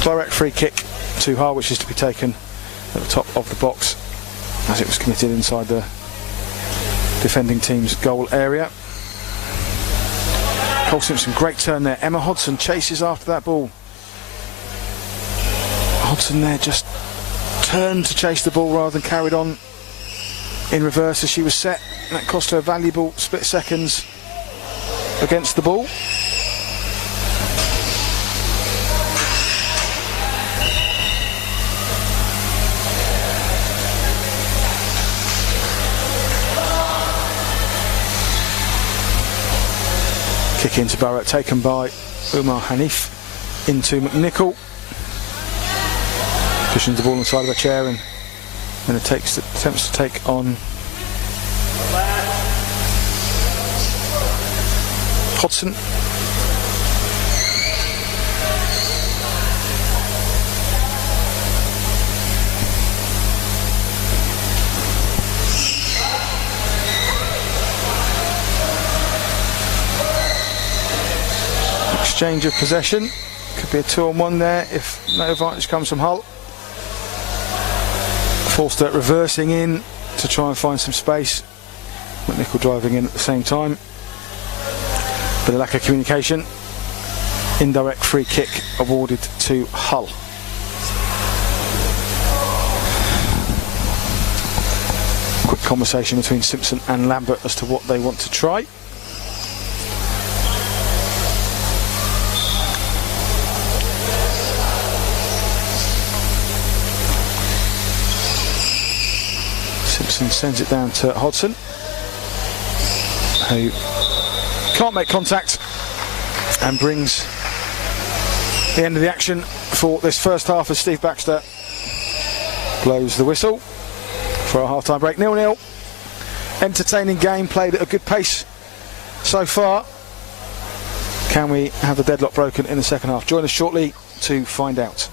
direct free kick to Hull, which is to be taken at the top of the box as it was committed inside the defending team's goal area. Cole Simpson, great turn there. Emma Hodson chases after that ball. Hodson there just turned to chase the ball rather than carried on. in reverse as she was set. That cost her valuable split seconds against the ball. Kick into Barrett, taken by Umar Hanif into McNichol. Cushions the ball on the side of her chair and then attempts to take on Hodson. Exchange of possession. Could be a 2-on-1 there if no advantage comes from Hull. Forster reversing in to try and find some space. McNichol driving in at the same time. But a lack of communication. Indirect free kick awarded to Hull. Quick conversation between Simpson and Lambert as to what they want to try. Simpson sends it down to Hodson, who can't make contact and brings the end of the action for this first half as Steve Baxter blows the whistle for a half-time break. 0-0. Entertaining game, played at a good pace so far. Can we have the deadlock broken in the second half? Join us shortly to find out.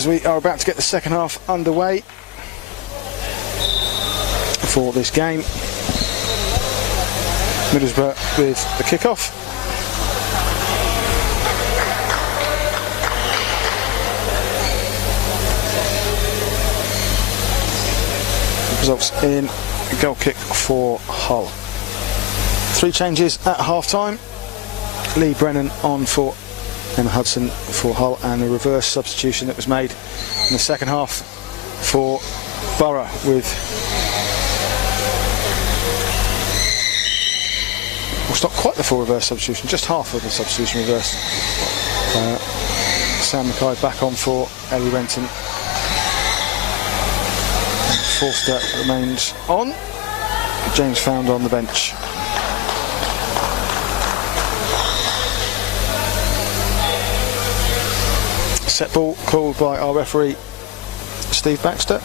as we are about to get the second half underway for this game. Middlesbrough with the kick-off. Results in a goal kick for Hull. 3 changes at half-time. Lee Brennan on for Emma Hudson for Hull, and a reverse substitution that was made in the second half for Borough with... well, it's not quite the full reverse substitution, just half of the substitution reversed. Sam Mackay back on for Ellie Renton. Forster remains on. James Found on the bench. Set ball called by our referee Steve Baxter.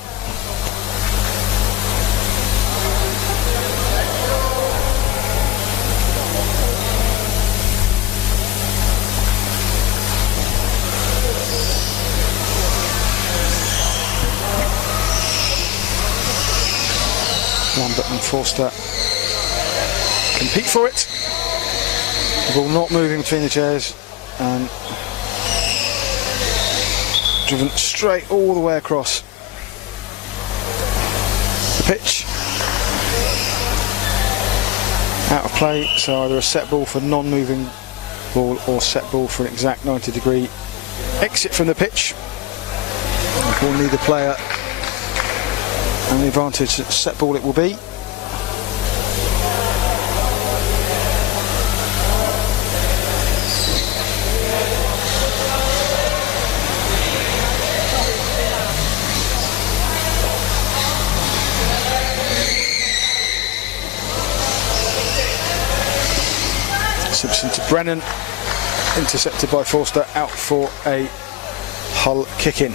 Lambert and Forster compete for it. The ball not moving between the chairs and driven straight all the way across the pitch. Out of play, so either a set ball for non-moving ball or set ball for an exact 90-degree exit from the pitch. Will neither player and the advantage that set ball it will be. Simpson to Brennan, intercepted by Forster, out for a Hull kick-in.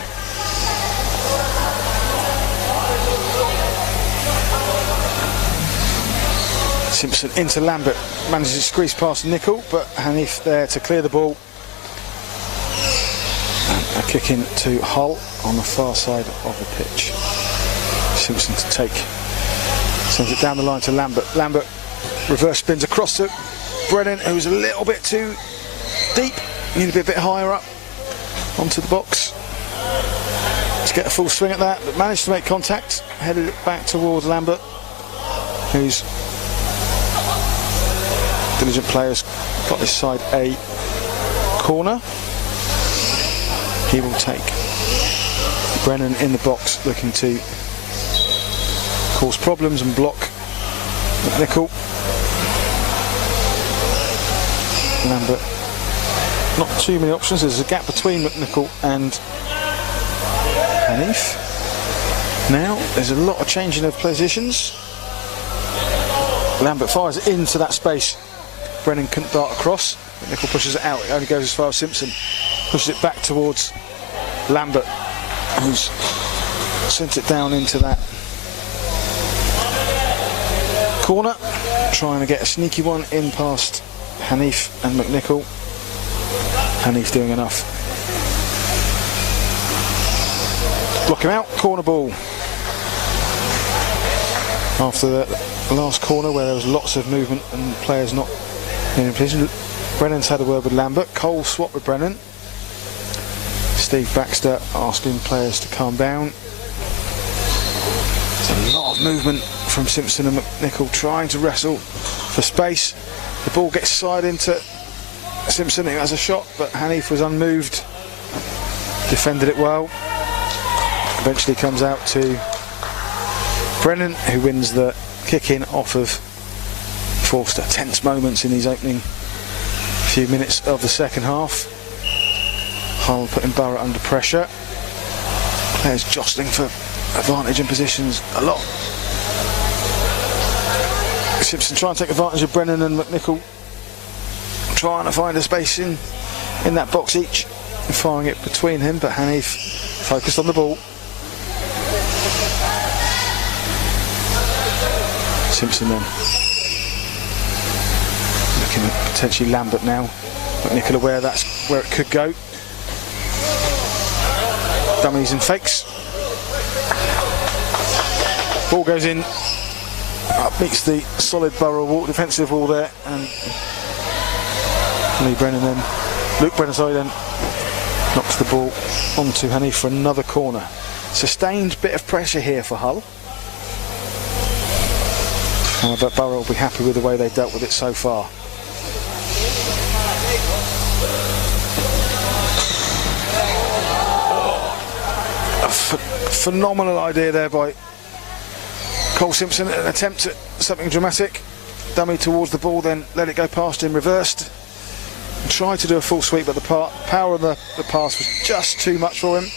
Simpson into Lambert, manages to squeeze past Nicol, but Hanif there to clear the ball. And a kick in to Hull on the far side of the pitch. Simpson to take, sends it down the line to Lambert. Lambert reverse spins across to Brennan, who's a little bit too deep, need to be a bit higher up onto the box to get a full swing at that, but managed to make contact, headed it back towards Lambert, who's diligent players got this side a corner. He will take Brennan in the box, looking to cause problems and block Nicol. Lambert, not too many options. There's a gap between McNichol and Hanif. Now there's a lot of changing of positions. Lambert fires it into that space. Brennan couldn't dart across. McNichol pushes it out. It only goes as far as Simpson. Pushes it back towards Lambert, who's sent it down into that corner, trying to get a sneaky one in past Hanif and McNichol. Hanif doing enough. Block him out, corner ball. After the last corner where there was lots of movement and players not in position, Brennan's had a word with Lambert. Cole swapped with Brennan. Steve Baxter asking players to calm down. There's a lot of movement from Simpson and McNichol trying to wrestle for space. The ball gets side into Simpson, who has a shot, but Hanif was unmoved, defended it well. Eventually comes out to Brennan, who wins the kick-in off of Forster. Tense moments in these opening few minutes of the second half. Hull putting Borough under pressure. Players jostling for advantage in positions a lot. Simpson trying to take advantage of Brennan and McNichol, trying to find a space in that box each and firing it between him, but Hanif focused on the ball. Simpson then looking at potentially Lambert now. McNichol aware that's where it could go. dummies and fakes. Ball goes in, up meets the solid Borough wall, defensive wall there, and Luke Brennan then knocks the ball onto Hanif for another corner. Sustained bit of pressure here for Hull. However, Borough will be happy with the way they've dealt with it so far. A phenomenal idea there by Cole Simpson, an attempt at something dramatic. Dummy towards the ball, then let it go past him, reversed. And tried to do a full sweep, but the power of the pass was just too much for him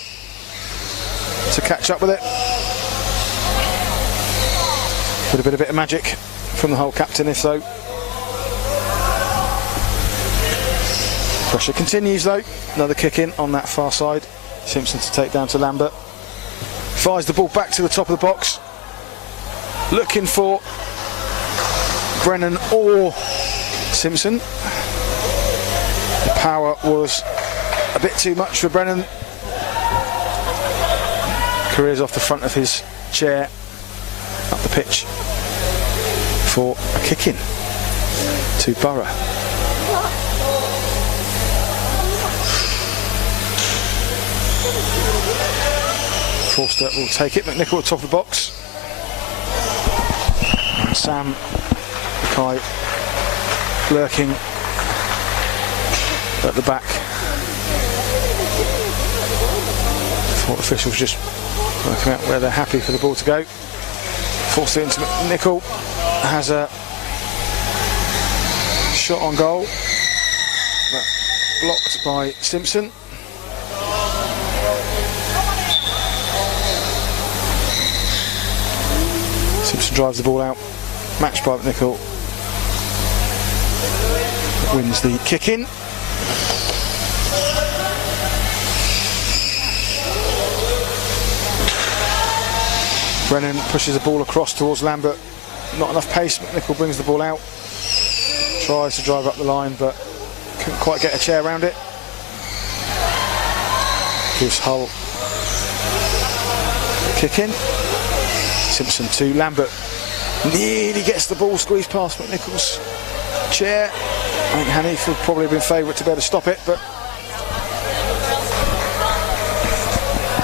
to catch up with it. Would have been a bit of magic from the Hull captain if so. Pressure continues though. Another kick in on that far side. Simpson to take down to Lambert. Fires the ball back to the top of the box. Looking for Brennan or Simpson. The power was a bit too much for Brennan. Careers off the front of his chair, up the pitch for a kick in to Borough. Forster will take it. McNichol at the top of the box. And Sam Mackay lurking at the back. Thought officials just working out where they're happy for the ball to go. Forced it into McNichol. Has a shot on goal. But blocked by Simpson. Simpson drives the ball out. Matched by McNichol. Wins the kick in. Brennan pushes the ball across towards Lambert. Not enough pace. McNichol brings the ball out. Tries to drive up the line, but couldn't quite get a chair around it. Gives Hull a kick in. Simpson to Lambert. Nearly gets the ball squeezed past McNichol's chair. I think Hanif would probably have been favourite to be able to stop it, but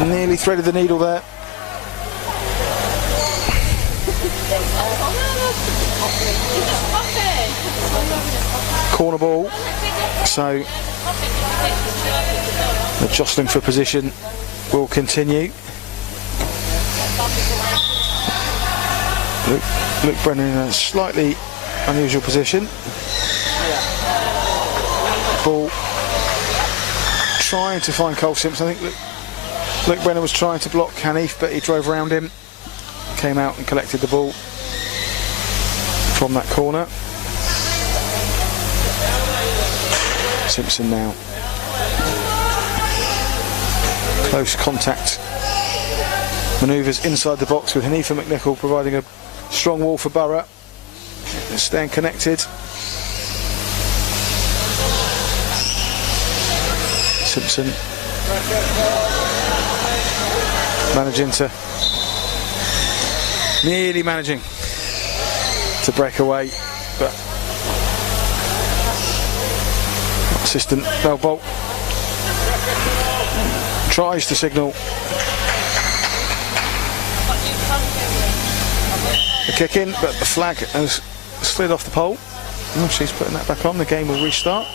nearly threaded the needle there. Corner ball, so the jostling for position will continue. Luke Brennan in a slightly unusual position. Ball trying to find Cole Simpson. I think Luke Brennan was trying to block Hanif, but he drove around him, came out and collected the ball from that corner. Simpson now. Close contact manoeuvres inside the box with Hanif and McNichol providing a strong wall for Borough. Staying connected. Simpson nearly managing to break away, but assistant Bellbolt tries to signal the kick in, but the flag has slid off the pole. Oh, she's putting that back on. The game will restart.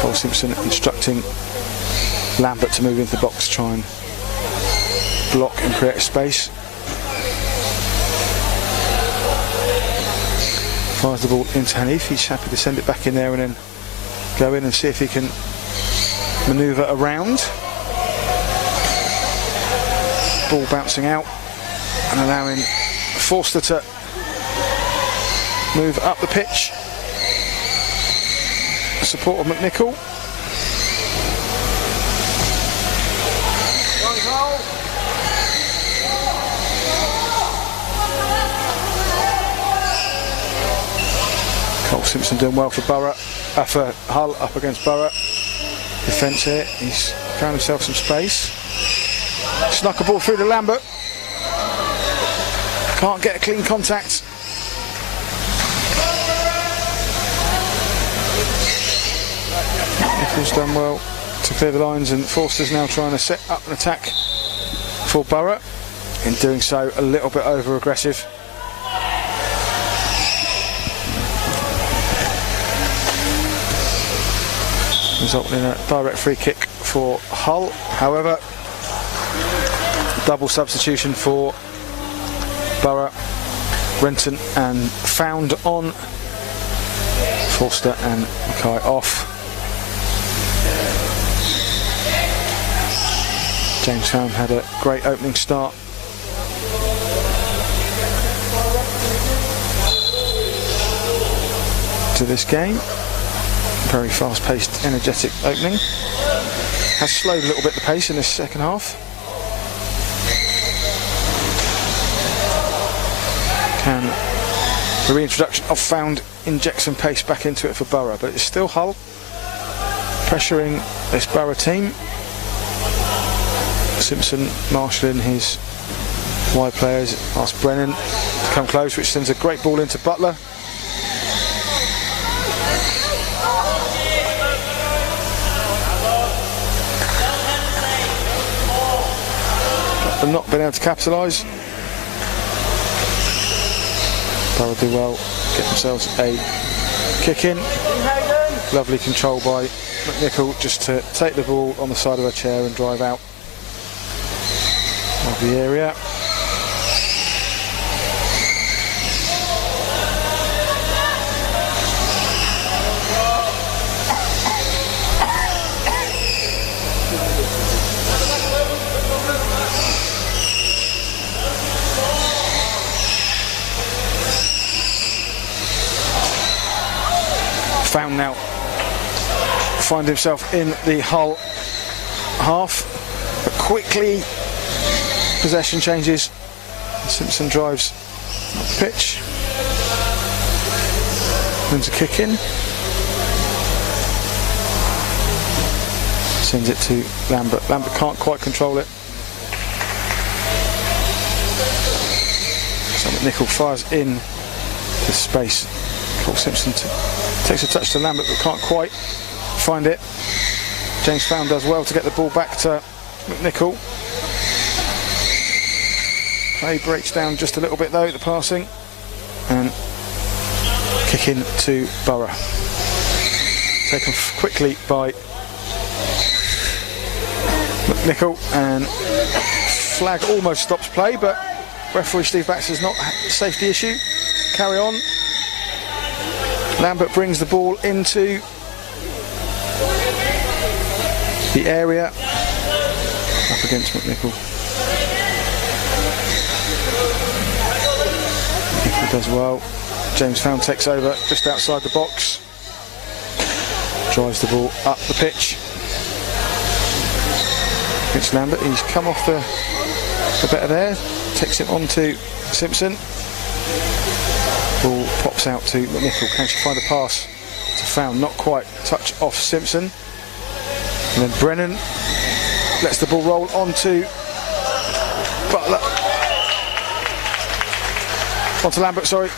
Cole Simpson instructing Lambert to move into the box, try and block and create space. Fires the ball into Hanif. He's happy to send it back in there and then go in and see if he can manoeuvre around. Ball bouncing out and allowing Forster to move up the pitch. Support of McNichol. Cole Simpson doing well for Borough. for Hull up against Borough. Defence here, he's found himself some space. Snuck a ball through to Lambert. Can't get a clean contact. Nichols done well to clear the lines, and Forster's now trying to set up an attack for Borough. In doing so, a little bit over aggressive. Resulting in a direct free kick for Hull. However, double substitution for Borough. Renton and Found on. Forster and Mackay off. James Found had a great opening start. To this game. Very fast-paced, energetic opening. Has slowed a little bit the pace in this second half. Can the reintroduction of Found inject some pace back into it for Borough, but it's still Hull pressuring this Borough team. Simpson marshalling his wide players, asks Brennan to come close, which sends a great ball into Butler. But not been able to capitalise. Borough do well, get themselves a kick in. Lovely control by McNichol, just to take the ball on the side of her chair and drive out of the area. Found now find himself in the Hull half, but quickly possession changes. Simpson drives up the pitch, wins a kick in, sends it to Lambert. Lambert can't quite control it, so McNichol fires in to space. Cole Simpson takes a touch to Lambert but can't quite find it. James Found does well to get the ball back to McNichol. Play breaks down just a little bit though, the passing, and kick in to Borough. Taken quickly by McNichol, and flag almost stops play, but referee Steve Baxter's not a safety issue. Carry on. Lambert brings the ball into the area, up against McNichol. McNichol does well. James Found takes over just outside the box, drives the ball up the pitch. Against Lambert, he's come off the better there, takes it on to Simpson. Ball pops out to McNichol. Can she find a pass to Found? Not quite. Touch off Simpson. And then Brennan lets the ball roll onto Butler. Onto Lambert, sorry.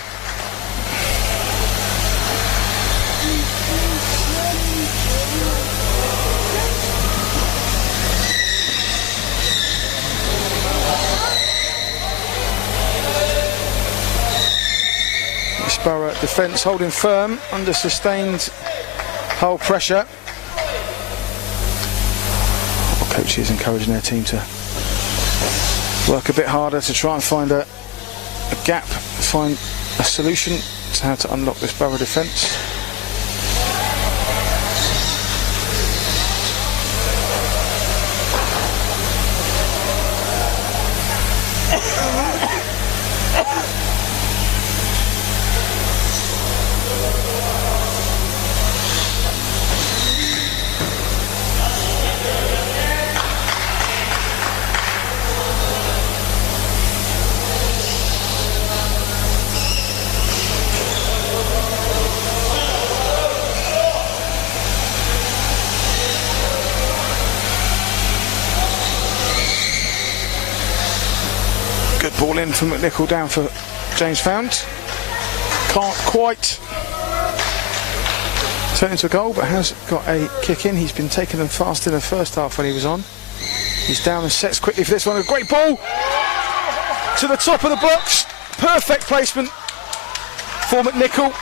Borough defence holding firm under sustained Hull pressure. Our coach is encouraging their team to work a bit harder to try and find a gap, find a solution to how to unlock this Borough defence. Good ball in from McNichol down for James Found. Can't quite turn into a goal, but has got a kick in. He's been taking them fast in the first half when he was on. He's down and sets quickly for this one. A great ball to the top of the box. Perfect placement for McNichol.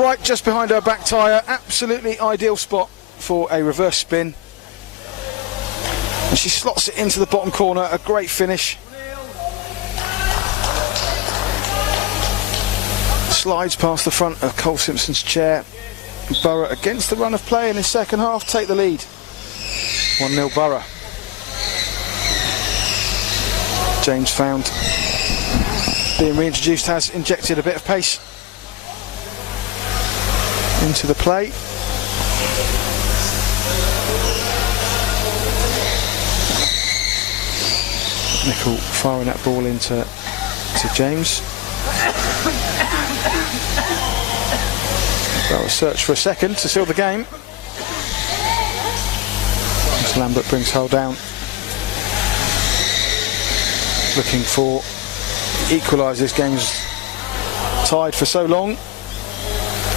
Right just behind her back tyre. Absolutely ideal spot for a reverse spin. And she slots it into the bottom corner. A great finish. Slides past the front of Cole Simpson's chair. Borough against the run of play in his second half take the lead. 1-0 Borough. James Found, being reintroduced, has injected a bit of pace into the play. Nickel firing that ball into James. Well, a search for a second to seal the game. As Lambert brings Hull down, looking for equalise. This game's tied for so long.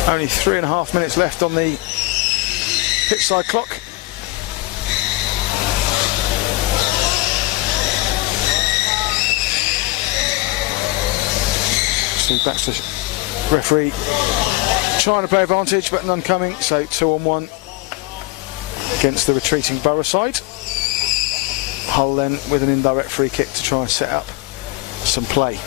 Only 3.5 minutes left on the pitch side clock. So Baxter, referee, trying to play advantage, but none coming. So 2-on-1 against the retreating Borough side. Hull then with an indirect free kick to try and set up some play.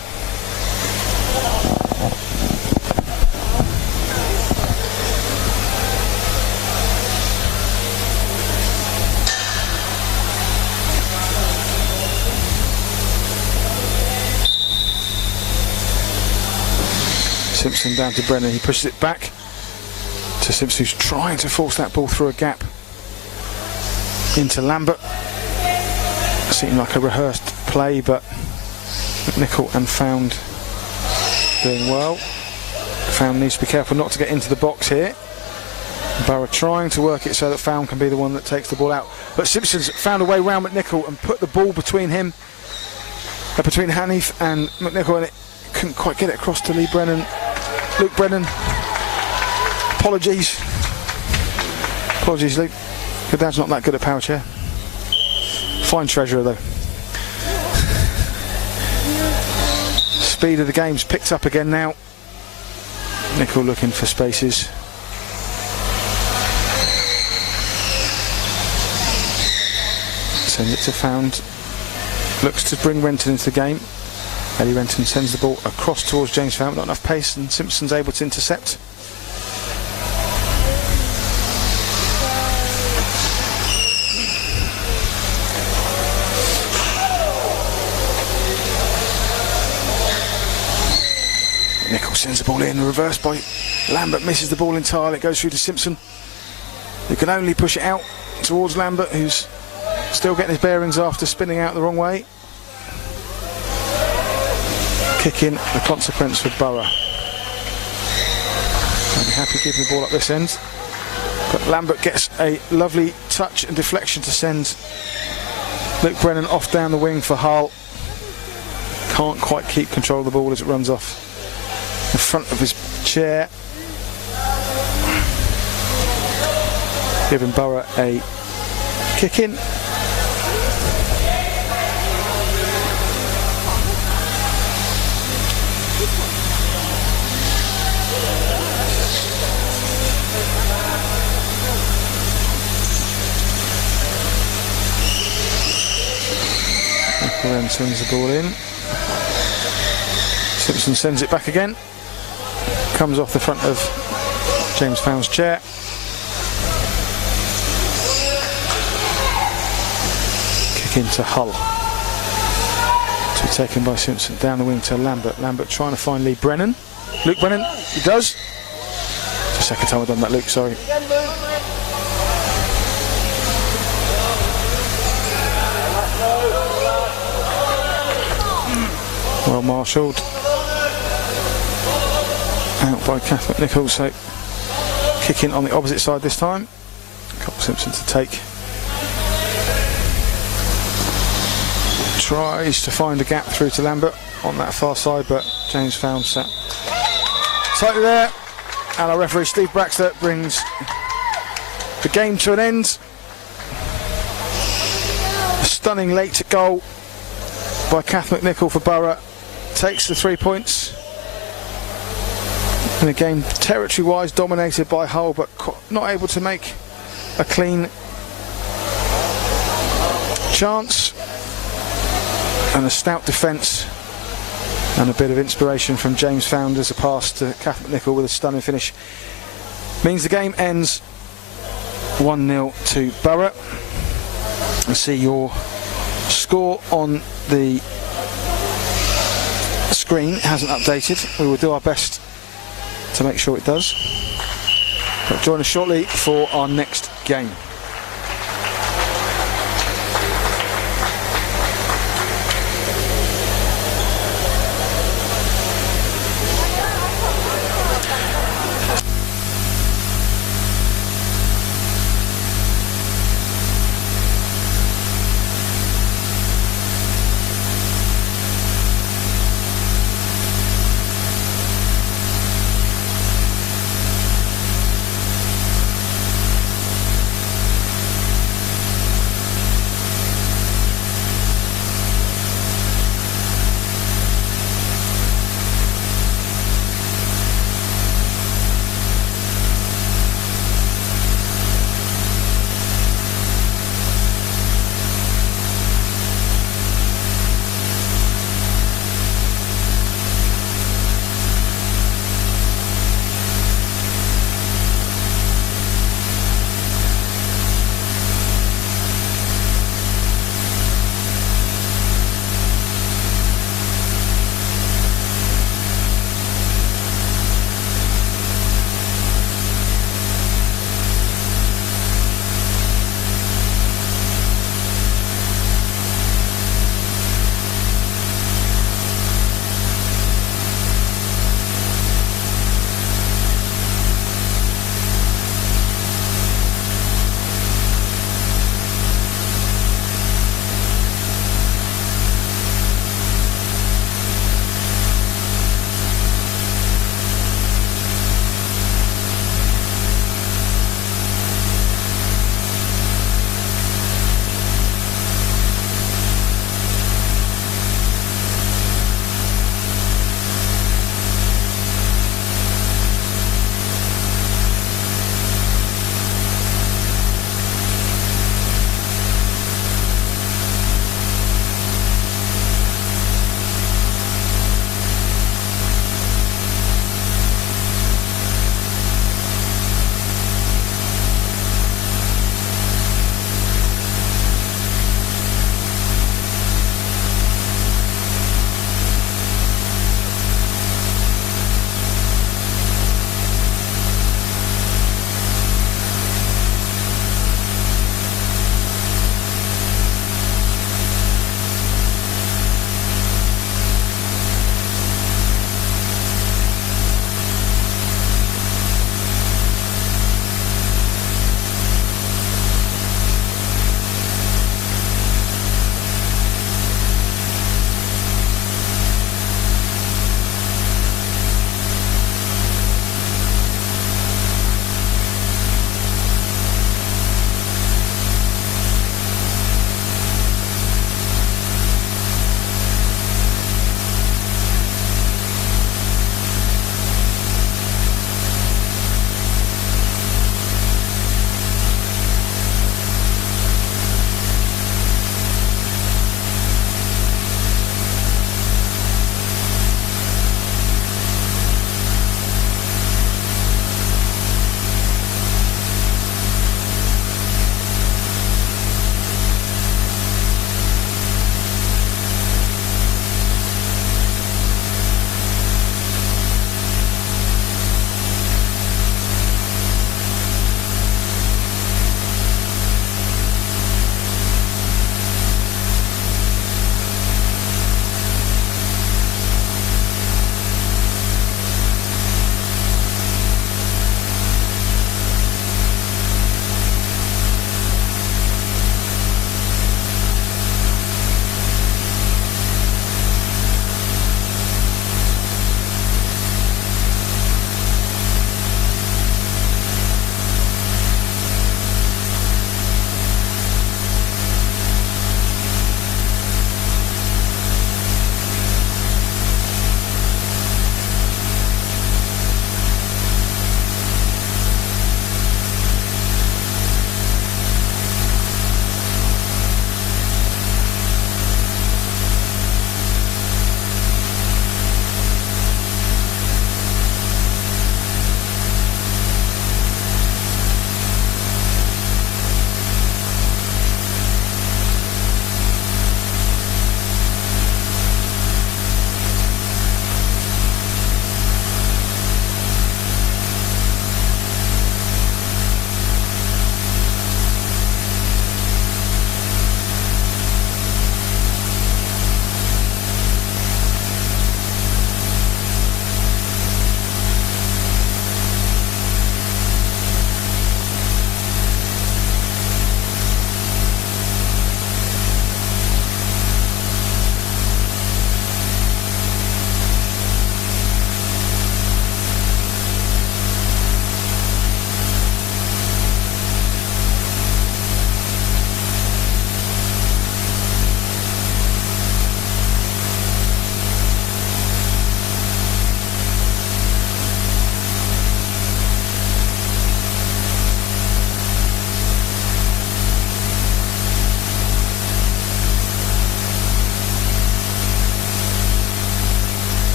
Simpson down to Brennan. He pushes it back to Simpson, who's trying to force that ball through a gap into Lambert. Seemed like a rehearsed play, but McNichol and Found doing well. Found needs to be careful not to get into the box here. Borough trying to work it so that Found can be the one that takes the ball out. But Simpson's found a way round McNichol and put the ball between him, between Hanif and McNichol, and it couldn't quite get it across to Luke Brennan. Apologies, Luke. Your dad's not that good at power chair. Fine treasurer though. Speed of the game's picked up again now. Nickel looking for spaces. Sends it to Found. Looks to bring Renton into the game. Eddie Renton sends the ball across towards James Found. Not enough pace, and Simpson's able to intercept. Nickel sends the ball in, reversed by Lambert, misses the ball entirely. It goes through to Simpson, who can only push it out towards Lambert, who's still getting his bearings after spinning out the wrong way. Kick in, the consequence for Borough. I'll be happy keeping the ball up this end. But Lambert gets a lovely touch and deflection to send Luke Brennan off down the wing for Hull. Can't quite keep control of the ball as it runs off the front of his chair. Giving Borough a kick in. Then sends the ball in. Simpson sends it back again. Comes off the front of James Found's chair. Kick into Hull. To be taken by Simpson down the wing to Lambert. Lambert trying to find Luke Brennan. He does. It's the second time I've done that, Luke, sorry. Well marshalled. Out by Kath McNichol, so kicking on the opposite side this time. Cole Simpson to take. tries to find a gap through to Lambert on that far side, but James Found sat tightly there, and our referee Steve Braxter brings the game to an end. A stunning late goal by Kath McNichol for Borough takes the 3 points in a game territory wise dominated by Hull, but not able to make a clean chance. And a stout defence and a bit of inspiration from James Found as a pass to Kath McNichol with a stunning finish means the game ends 1-0 to Borough. I see your score on the screen hasn't updated. We will do our best to make sure it does. But join us shortly for our next game.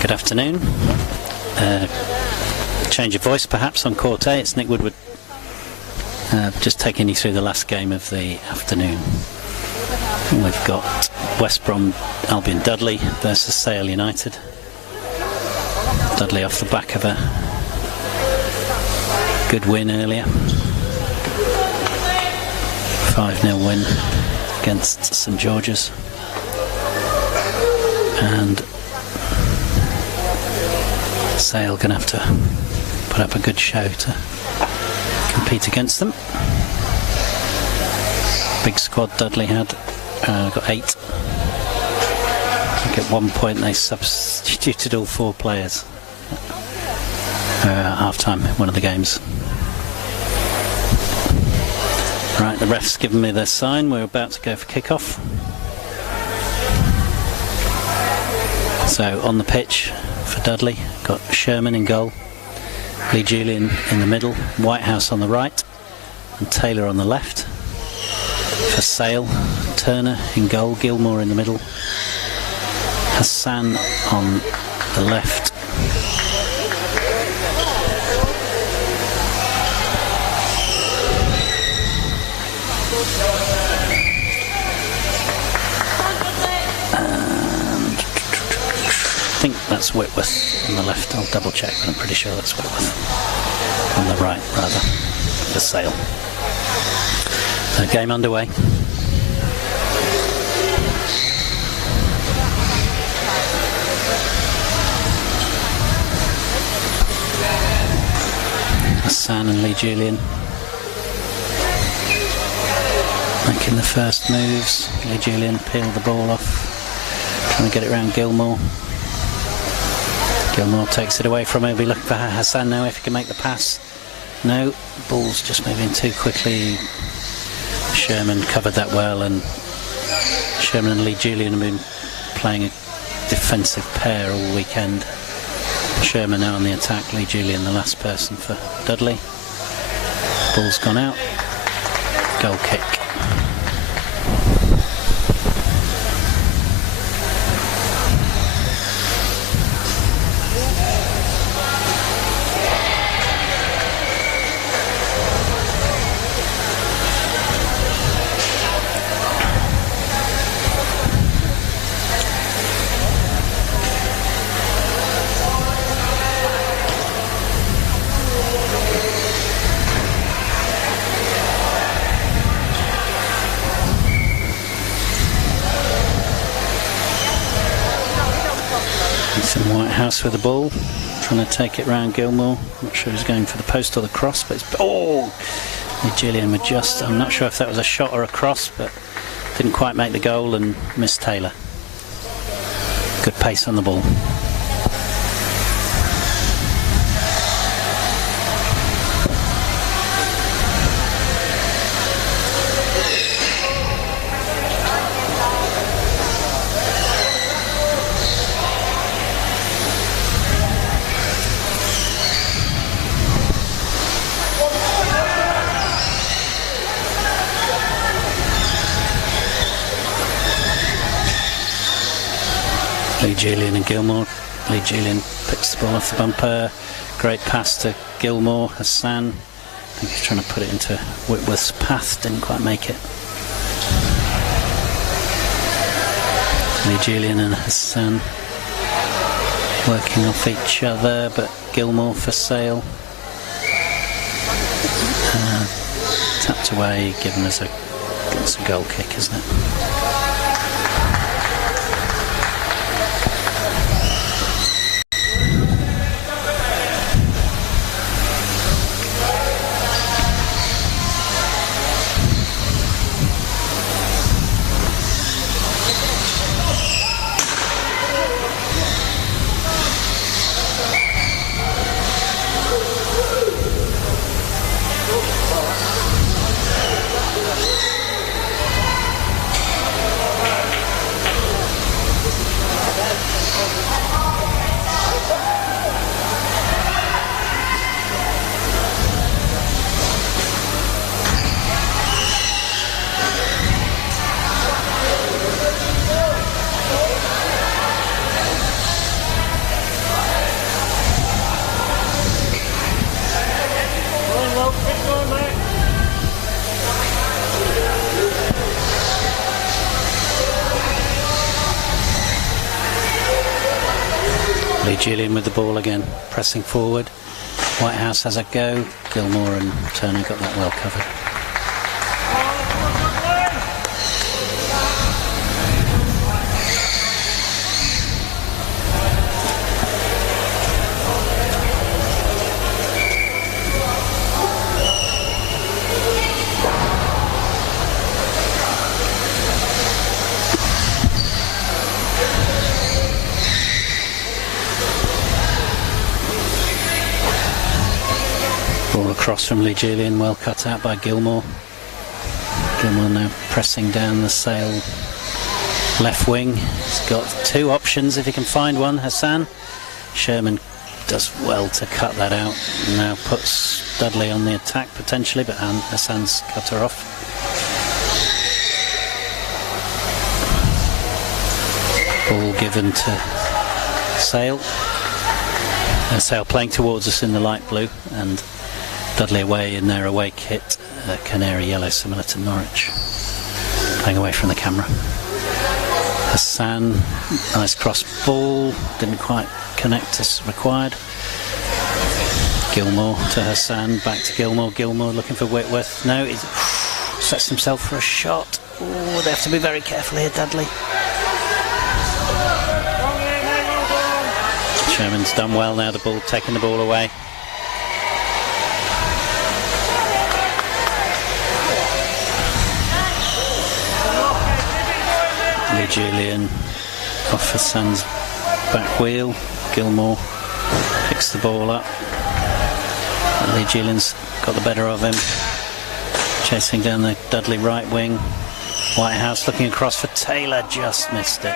Good afternoon. Change of voice perhaps on Court A. It's Nick Woodward, just taking you through the last game of the afternoon. We've got West Brom Albion Dudley versus Sale United. Dudley off the back of a good win earlier. 5-0 win against St George's. And Sale going to have to put up a good show to compete against them. Big squad Dudley had, got 8. I think at one point they substituted all 4 players at half-time in one of the games. Right, the ref's given me their sign. We're about to go for kick-off. So on the pitch for Dudley, got Sherman in goal, Lee Julian in the middle, Whitehouse on the right, and Taylor on the left. For Sale, Turner in goal, Gilmore in the middle, Hassan on the left, I think that's Whitworth on the left. I'll double check, but I'm pretty sure that's Whitworth. On the right, rather, for Sale. So game underway. Hassan and Lee Julian making the first moves. Lee Julian peeled the ball off, trying to get it around Gilmore. Gilmore takes it away from him. He'll be looking for Hassan now if he can make the pass. No, ball's just moving too quickly. Sherman covered that well, and Sherman and Lee Julian have been playing a defensive pair all weekend. Sherman now on the attack, Lee Julian the last person for Dudley. Ball's gone out. Goal kick. Whitehouse with the ball, trying to take it round Gilmore. Not sure he's going for the post or the cross, but it's... Oh! Gillian would just... I'm not sure if that was a shot or a cross, but didn't quite make the goal and missed Taylor. Good pace on the ball. Lee Julian and Gilmore. Lee Julian picks the ball off the bumper. Great pass to Gilmore. Hassan, I think he's trying to put it into Whitworth's path. Didn't quite make it. Lee Julian and Hassan working off each other, but Gilmore for Sale. Tapped away, given us a goal kick, isn't it? Lee Julian with the ball again, pressing forward. Whitehouse has a go. Gilmore and Turner got that well covered. Cross from Lee Julian, well cut out by Gilmore. Gilmore now pressing down the Sale left wing. He's got two options if he can find one. Hassan. Sherman does well to cut that out. Now puts Dudley on the attack potentially, but Hassan's cut her off. Ball given to Sale. Sale playing towards us in the light blue, and Dudley away in their away kit, canary yellow, similar to Norwich. Playing away from the camera. Hassan, nice cross ball, didn't quite connect as required. Gilmore to Hassan, back to Gilmore. Gilmore looking for Whitworth. No, he sets himself for a shot. Oh, they have to be very careful here, Dudley. Sherman's done well now, the ball, taking the ball away. Lee Julian off Hassan's back wheel. Gilmore picks the ball up. And Lee Julian's got the better of him. Chasing down the Dudley right wing. Whitehouse looking across for Taylor, just missed it.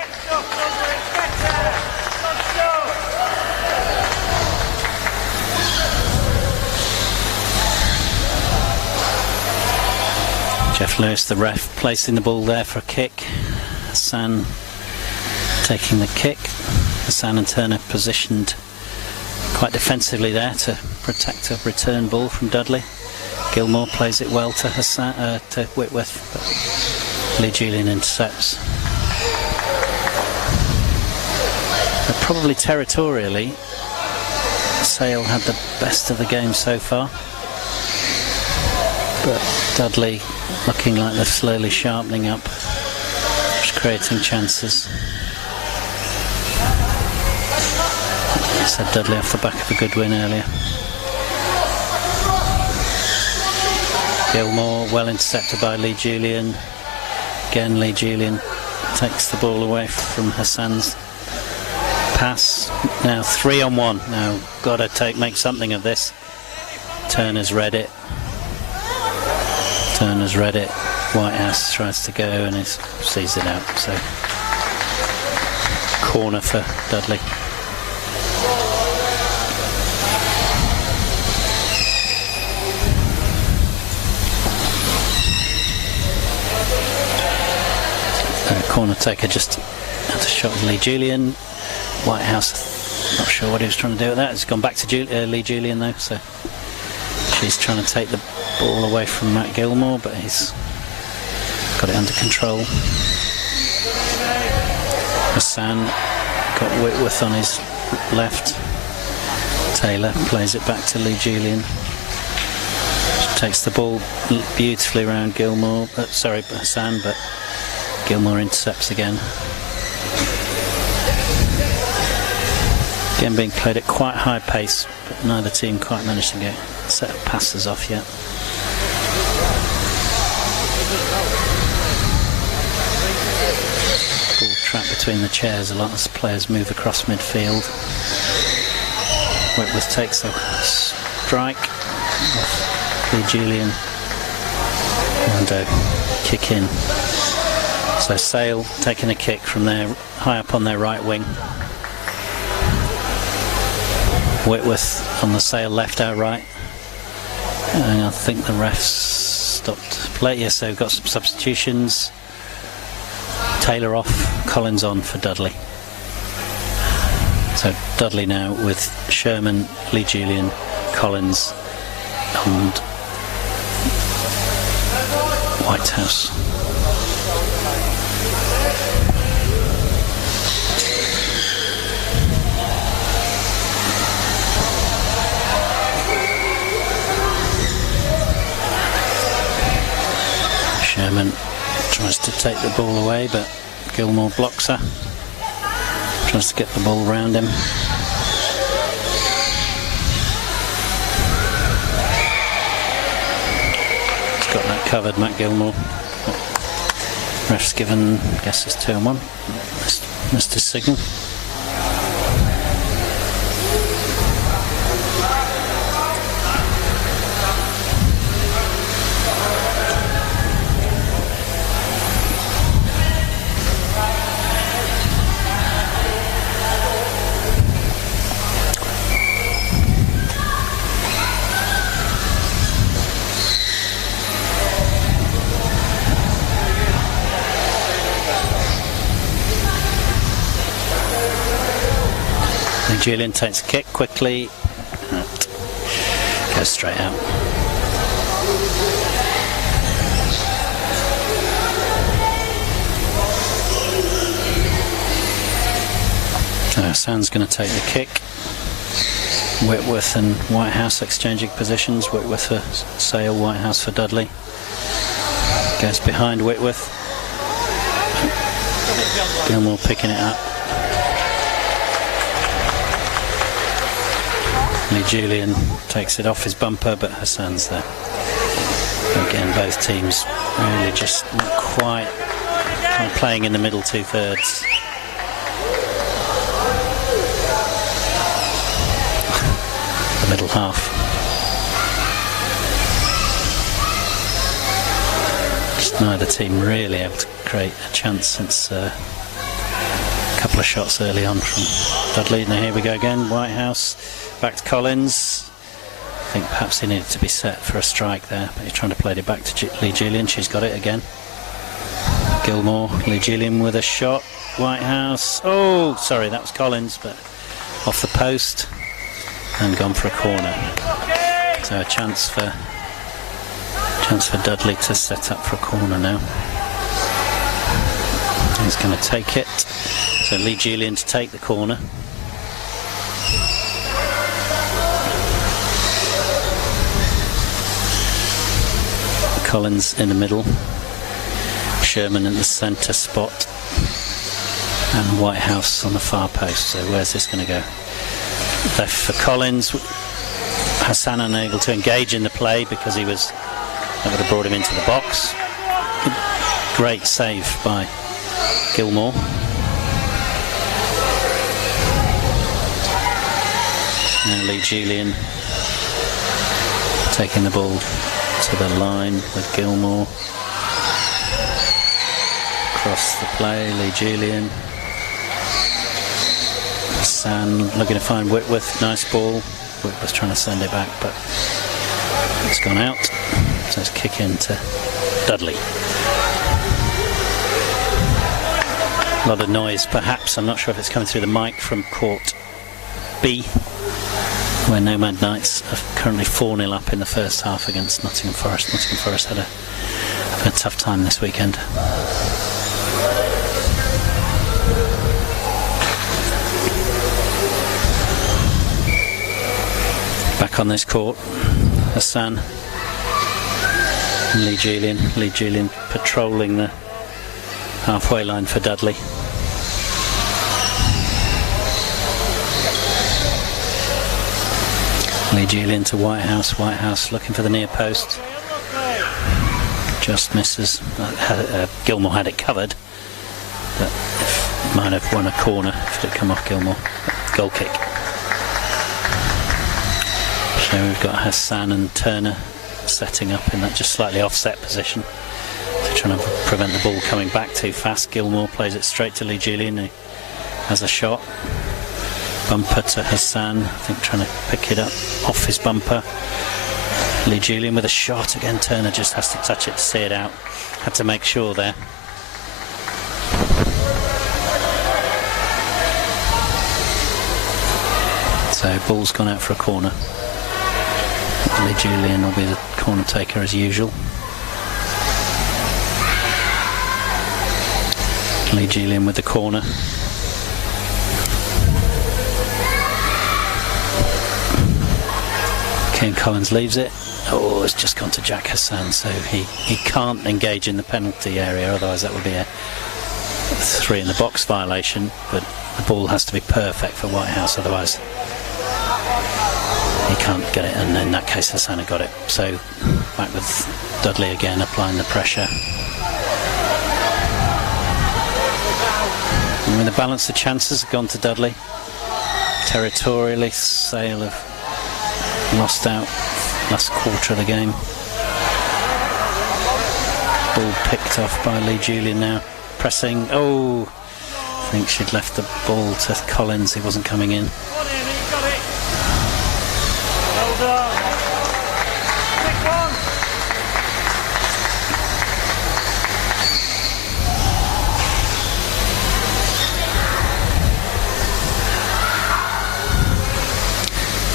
Jeff Lewis, the ref, placing the ball there for a kick. Hassan taking the kick. Hassan and Turner positioned quite defensively there to protect a return ball from Dudley. Gilmore plays it well to Hassan, to Whitworth, but Lee Julian intercepts. But probably territorially, Sale had the best of the game so far, but Dudley looking like they're slowly sharpening up, just creating chances. I said Dudley off the back of a good win earlier. Gilmore well intercepted by Lee Julian. Again, Lee Julian takes the ball away from Hassan's pass. Now 3-on-1. Now got to make something of this. Turner's read it. Turner's read it. Whitehouse tries to go and he sees it out. So corner for Dudley. Corner taker just had a shot of Lee Julian. Whitehouse, not sure what he was trying to do with that. It's gone back to Lee Julian though, so she's trying to take the ball away from Matt Gilmore, but he's got it under control. Hassan got Whitworth on his left. Taylor plays it back to Lee Julian. She takes the ball beautifully around Gilmore, Hassan, but Gilmore intercepts again. Again being played at quite high pace, but neither team quite managed to get a set of passes off yet. Ball trapped between the chairs a lot as players move across midfield. Whitworth takes a strike off Lee Julian and a kick in. So Sale taking a kick from there, high up on their right wing. Whitworth on the Sale left, our right. And I think the refs stopped play. Yes, so we've got some substitutions. Taylor off, Collins on for Dudley. So Dudley now with Sherman, Lee Julian, Collins and Whitehouse. take the ball away, but Gilmore blocks her. Tries to get the ball round him. He's got that covered, Matt Gilmore. Ref's given, I guess it's 2-1. Missed his signal. Julian takes a kick quickly, goes straight out. Hassan's going to take the kick. Whitworth and Whitehouse exchanging positions. Whitworth for Sale, Whitehouse for Dudley. Goes behind Whitworth. Gilmore picking it up. Lee Julian takes it off his bumper, but Hassan's there. Again, both teams really just not quite playing in the middle two-thirds. The middle half. Just neither team really able to create a chance since a couple of shots early on from Dudley. Now here we go again, Whitehouse. Back to Collins. I think perhaps he needed to be set for a strike there, but he's trying to play it back to Lee Julian. She's got it again. Gilmore, Lee Julian with a shot. Whitehouse. Oh, sorry, that was Collins, but off the post and gone for a corner. So a chance for Dudley to set up for a corner now. He's going to take it. So Lee Julian to take the corner. Collins in the middle, Sherman in the centre spot, and Whitehouse on the far post. So where's this going to go? Left for Collins. Hassan unable to engage in the play because that would have brought him into the box. Great save by Gilmore. Now Lee Julian taking the ball to the line with Gilmore. Across the play, Lee Julian. Hassan looking to find Whitworth, nice ball. Whitworth trying to send it back, but it's gone out. So it's kick into Dudley. A lot of noise perhaps, I'm not sure if it's coming through the mic from court B, where Nomad Knights are currently 4-0 up in the first half against Nottingham Forest. Nottingham Forest had a tough time this weekend. Back on this court, Hassan and Lee Julian. Lee Julian patrolling the halfway line for Dudley. Lee Julian to Whitehouse. Whitehouse looking for the near post. Just misses. Gilmore had it covered, but might have won a corner if it had come off Gilmore. Goal kick. So we've got Hassan and Turner setting up in that just slightly offset position. So trying to prevent the ball coming back too fast. Gilmore plays it straight to Lee Julian, who has a shot. Bumper to Hassan, I think trying to pick it up off his bumper. Lee Julian with a shot again. Turner just has to touch it to see it out. Had to make sure there. So ball's gone out for a corner. Lee Julian will be the corner taker as usual. Lee Julian with the corner. Collins leaves it. Oh, it's just gone to Jack Hassan, so he can't engage in the penalty area, otherwise that would be a 3 in the box violation, but the ball has to be perfect for Whitehouse, otherwise he can't get it, and in that case Hassan had got it. So back with Dudley again, applying the pressure. And with the balance, the chances have gone to Dudley. Territorially, Sale have lost out last quarter of the game. Ball picked off by Lee Julian now. Pressing. Oh, I think she'd left the ball to Collins. He wasn't coming in.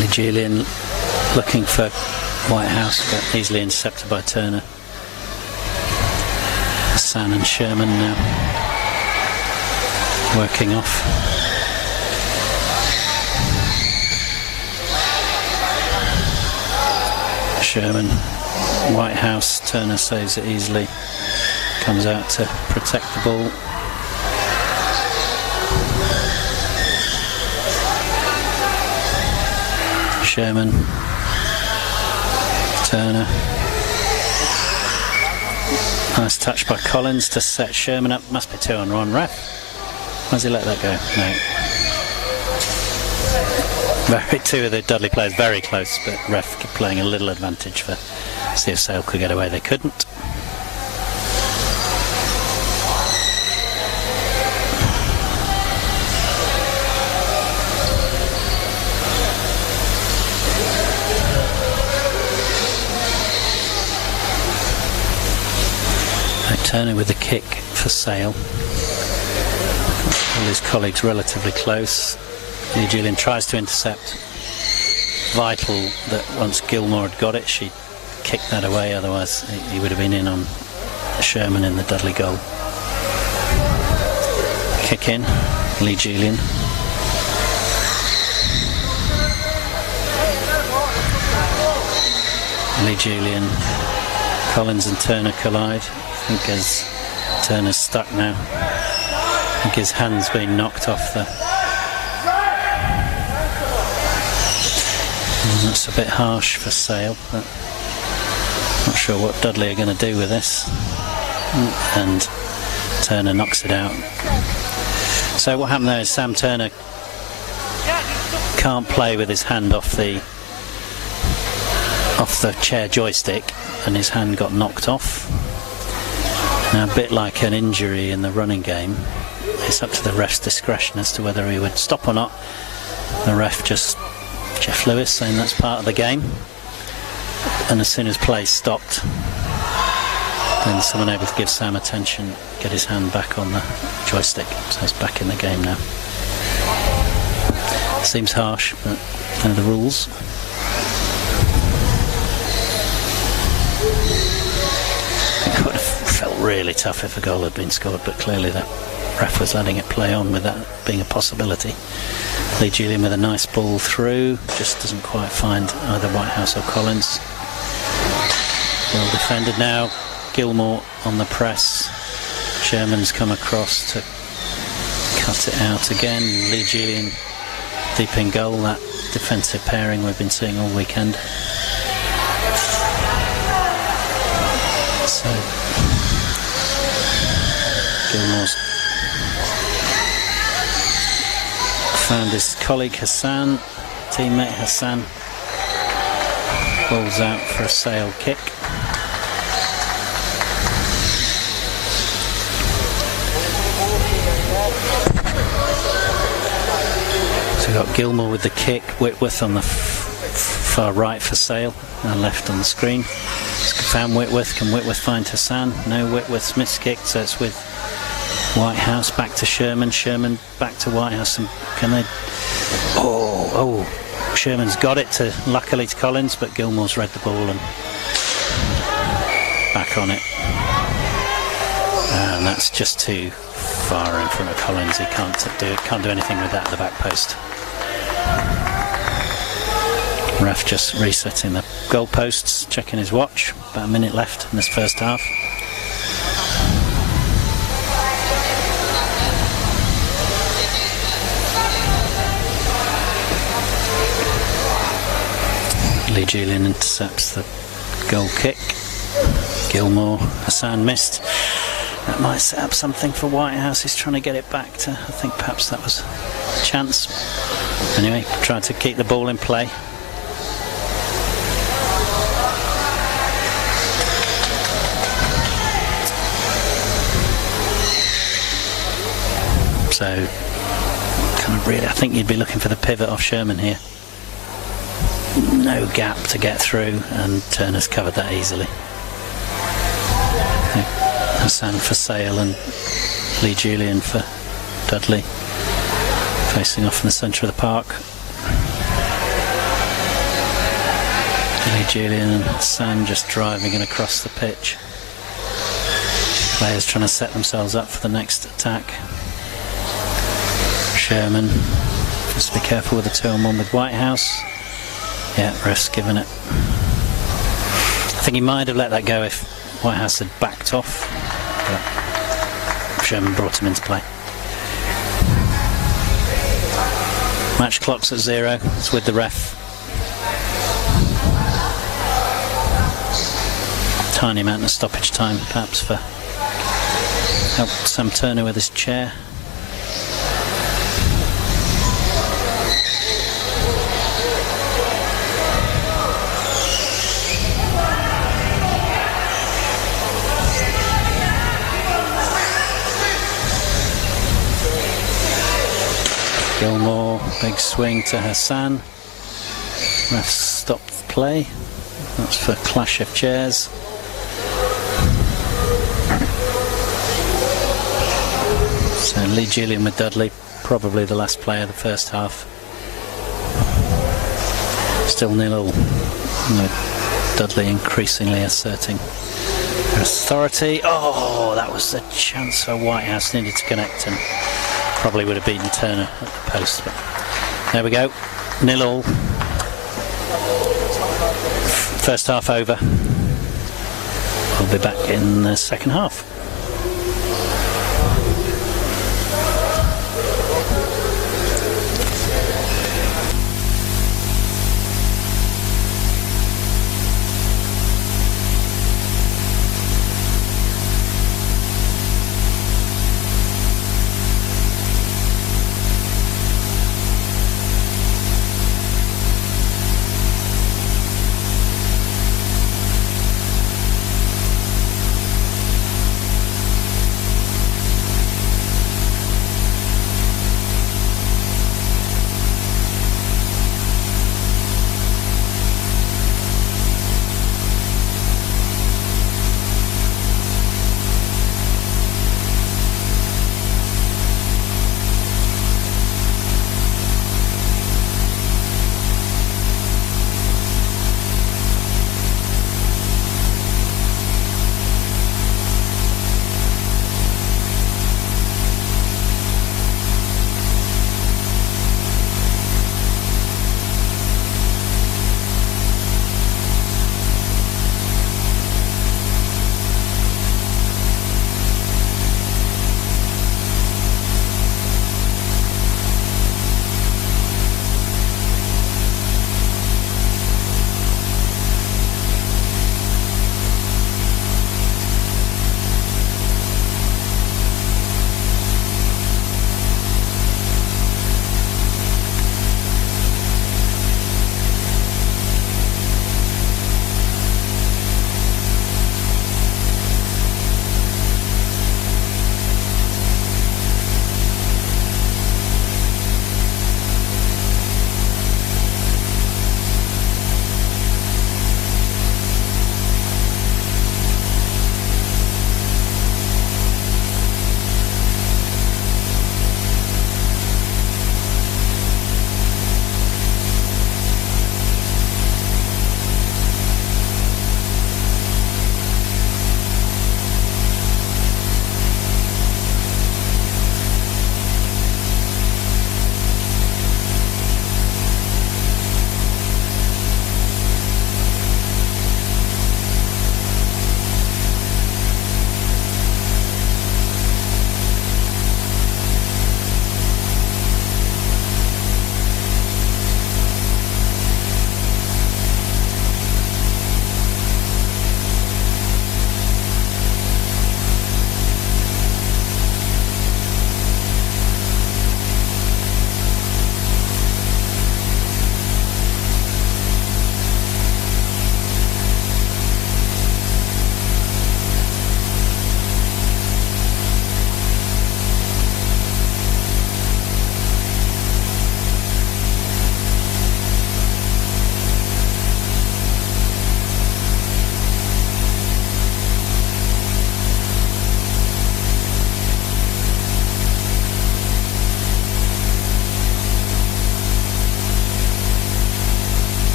Lee Julian looking for Whitehouse, but easily intercepted by Turner. Hassan and Sherman now working off. Sherman, Whitehouse, Turner saves it easily, comes out to protect the ball. Sherman, Turner. Nice touch by Collins to set Sherman up. Must be 2 on 1. Ref, why does he let that go? No. Two of the Dudley players very close, but ref playing a little advantage for see if Sale could get away. They couldn't. Turner with the kick for Sale. All his colleagues relatively close. Lee Julian tries to intercept. Vital that once Gilmore had got it, she kicked that away, otherwise he would have been in on Sherman in the Dudley goal. Kick in, Lee Julian. Lee Julian, Collins and Turner collide. I think as Turner's stuck now, I think his hand's been knocked off the... And that's a bit harsh for Sale, but not sure what Dudley are going to do with this. And Turner knocks it out. So what happened there is Sam Turner can't play with his hand off the chair joystick, and his hand got knocked off. Now, a bit like an injury in the running game, it's up to the ref's discretion as to whether he would stop or not. The ref just, Jeff Lewis, saying that's part of the game. And as soon as play stopped, then someone able to give Sam attention, get his hand back on the joystick. So it's back in the game now. Seems harsh, but they're the rules. It would have felt really tough if a goal had been scored, but clearly that ref was letting it play on with that being a possibility. Lee Julian with a nice ball through, just doesn't quite find either Whitehouse or Collins. Well defended now. Gilmore on the press. Sherman's come across to cut it out again. Lee Julian deep in goal, that defensive pairing we've been seeing all weekend. So Gilmore's found his colleague Hassan, teammate Hassan. Ball's out for a Sale kick. So we've got Gilmore with the kick, Whitworth on the far right for Sale, and left on the screen. Found Whitworth. Can Whitworth find Hassan? No, Whitworth's miskicked, so it's with Whitehouse back to Sherman. Sherman back to Whitehouse. And can they... Oh, Sherman's got it luckily to Collins, but Gilmore's read the ball and back on it. And that's just too far in front of Collins. He can't do anything with that at the back post. Ref just resetting the goalposts, checking his watch. About a minute left in this first half. Lee Julian intercepts the goal kick. Gilmore, Hassan missed. That might set up something for Whitehouse. He's trying to get it back to, I think perhaps that was a chance. Anyway, trying to keep the ball in play. So, kind of really, I think you'd be looking for the pivot off Sherman here. No gap to get through, and Turner's covered that easily. Hassan for Sale and Lee Julian for Dudley, facing off in the centre of the park. Lee Julian and Hassan just driving in across the pitch. Players trying to set themselves up for the next attack. Sherman, just be careful with the 2-on-1 with Whitehouse. Yeah, ref's given it. I think he might have let that go if Whitehouse had backed off, but Sherman brought him into play. Match clock's at 0. It's with the ref. Tiny amount of stoppage time, perhaps, for help Sam Turner with his chair. Gilmore, big swing to Hassan. Ref stopped play. That's for clash of chairs. So Lee Julian with Dudley, probably the last player of the first half. Still 0-0. Dudley increasingly asserting their authority. Oh, that was a chance for Whitehouse, needed to connect and probably would have beaten Turner at the post. But there we go, 0-0. First half over. We'll be back in the second half.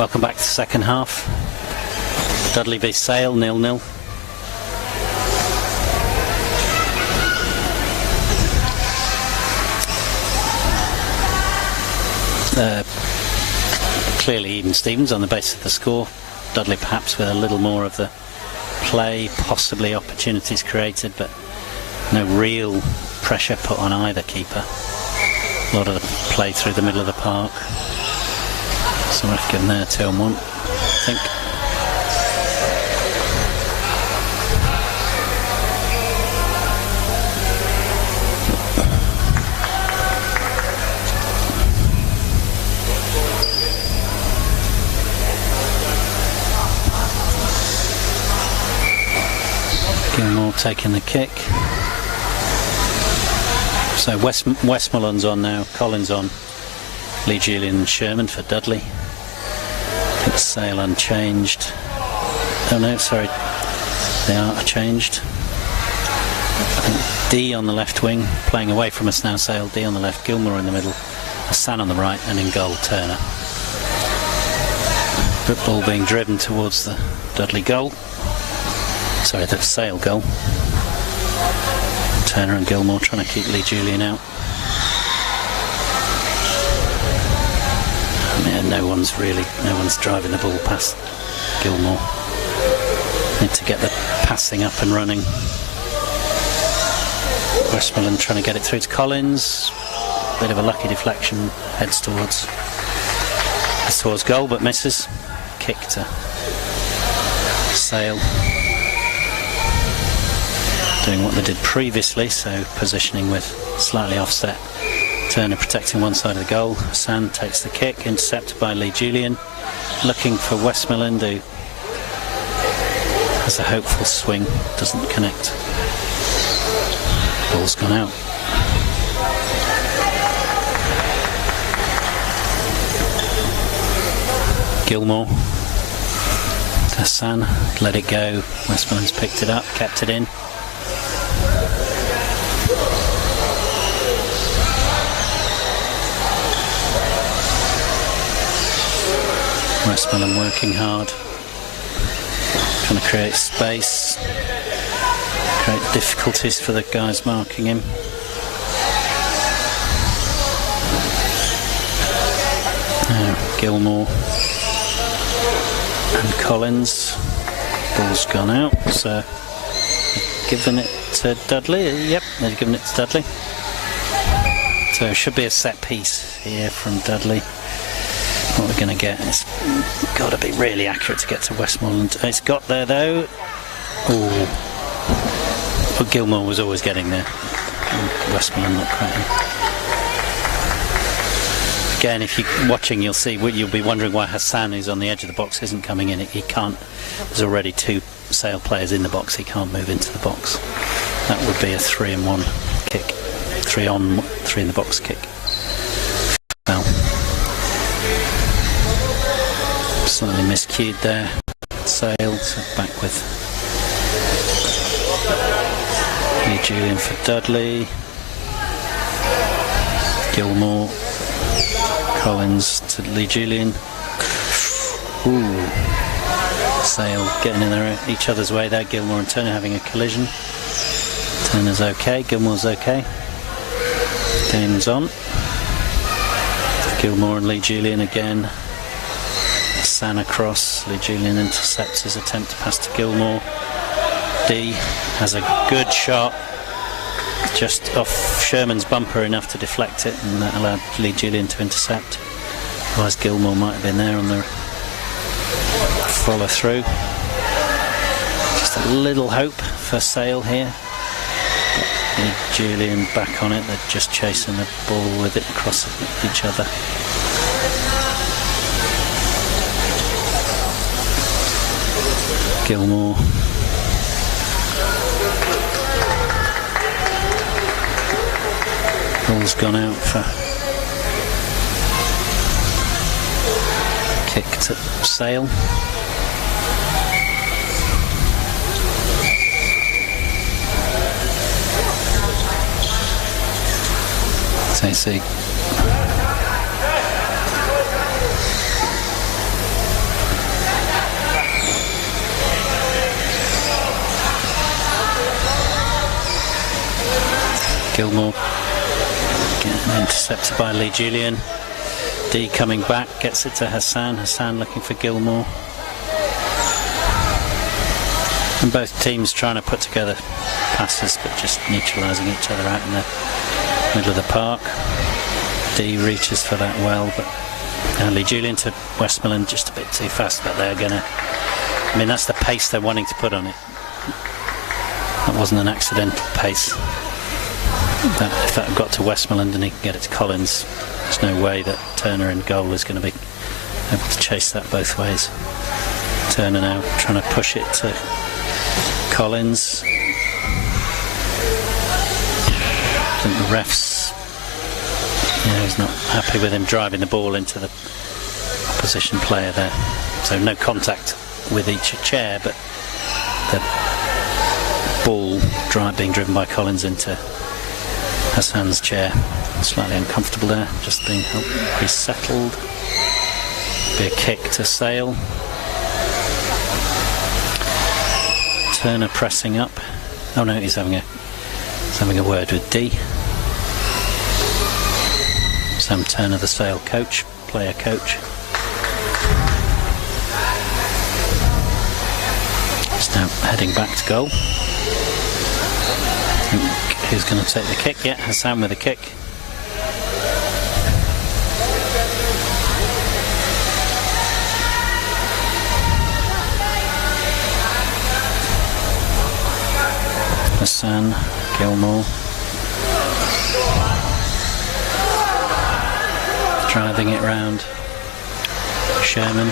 Welcome back to the second half. Dudley v Sale, 0-0. Clearly even Stevens on the basis of the score. Dudley perhaps with a little more of the play, possibly opportunities created, but no real pressure put on either keeper. A lot of the play through the middle of the park. So we'll have to give them there 2-1, I think. Gilmore taking the kick. So Westmoreland's on now, Collins on, Lee Julian and Sherman for Dudley. I think Sale unchanged. Oh no, sorry, they are changed. I think D on the left wing, playing away from us now, Sale. D on the left, Gilmore in the middle, Hassan on the right, and in goal Turner. Football being driven towards the Dudley goal. Sorry, the Sale goal. Turner and Gilmore trying to keep Lee Julian out. Yeah, no one's driving the ball past Gilmore. Need to get the passing up and running. Westmoreland trying to get it through to Collins. Bit of a lucky deflection, heads towards goal but misses. Kick to Sale. Doing what they did previously, so positioning with slightly offset. Turner protecting one side of the goal. Hassan takes the kick, intercepted by Lee Julian. Looking for Westmoreland, who has a hopeful swing, doesn't connect. Ball's gone out. Gilmore. Hassan let it go. Westmoreland's picked it up, kept it in. Westmoreland working hard, trying to create space, create difficulties for the guys marking him. Gilmore and Collins. Ball's gone out, so giving it to Dudley. Yep, they've given it to Dudley. So it should be a set piece here from Dudley. What we're going to get, it's got to be really accurate to get to Westmoreland. It's got there though. Oh, but Gilmore was always getting there. Westmoreland not quite. Again, if you're watching, you'll be wondering why Hassan, who's on the edge of the box, isn't coming in. He can't. There's already two Sale players in the box. He can't move into the box. That would be a 3-in-1 kick. 3 on, 3 in the box kick. Foul. Slightly miscued there. Sale, so back with Lee Julian for Dudley. Gilmore. Collins to Lee Julian. Ooh. Sale getting in each other's way there. Gilmore and Turner having a collision. Turner's okay, Gilmore's okay. Game's on. Gilmore and Lee Julian again. Hassan across. Lee Julian intercepts his attempt to pass to Gilmore. D has a good shot. Just off Sherman's bumper enough to deflect it, and that allowed Lee Julian to intercept. Otherwise Gilmore might have been there on the follow through. Just a little hope for Sale here. But Lee Julian back on it, they're just chasing the ball with it across each other. Gilmore. Ball's gone out for kick to Sale. Gilmore getting intercepted by Lee Julian. D coming back, gets it to Hassan. Hassan looking for Gilmore. And both teams trying to put together passes, but just neutralising each other out in the middle of the park. D reaches for that well, but Lee Julian to Westmoreland just a bit too fast, but they're going to... I mean, that's the pace they're wanting to put on it. That wasn't an accidental pace. If that had got to Westmoreland and he can get it to Collins, there's no way that Turner in goal is going to be able to chase that both ways. Turner now trying to push it to Collins. I think the ref's, he's not happy with him driving the ball into the opposition player there. So no contact with each chair, but the ball being driven by Collins into Hassan's chair. Slightly uncomfortable there, just being resettled. Be a kick to Sale. Turner pressing up. Oh no, he's having a word with D. Sam Turner, the Sale coach, player coach. He's now heading back to goal. Who's going to take the kick? Yeah, Hassan with a kick. Hassan, Gilmore. Driving it round. Sherman.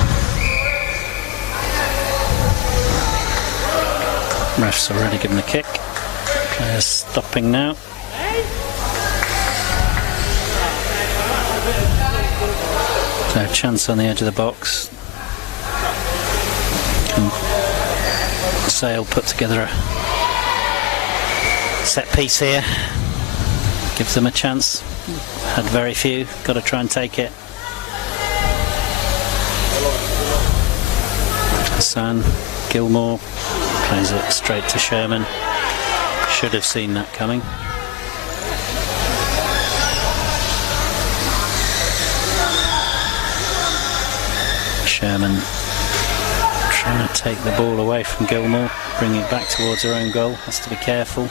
Ref's already given the kick. Players stopping now. So chance on the edge of the box. Can Sale put together a set piece here? Gives them a chance. Had very few. Got to try and take it. Hassan, Gilmore plays it straight to Sherman. Should have seen that coming. Sherman trying to take the ball away from Gilmore, bring it back towards her own goal. Has to be careful.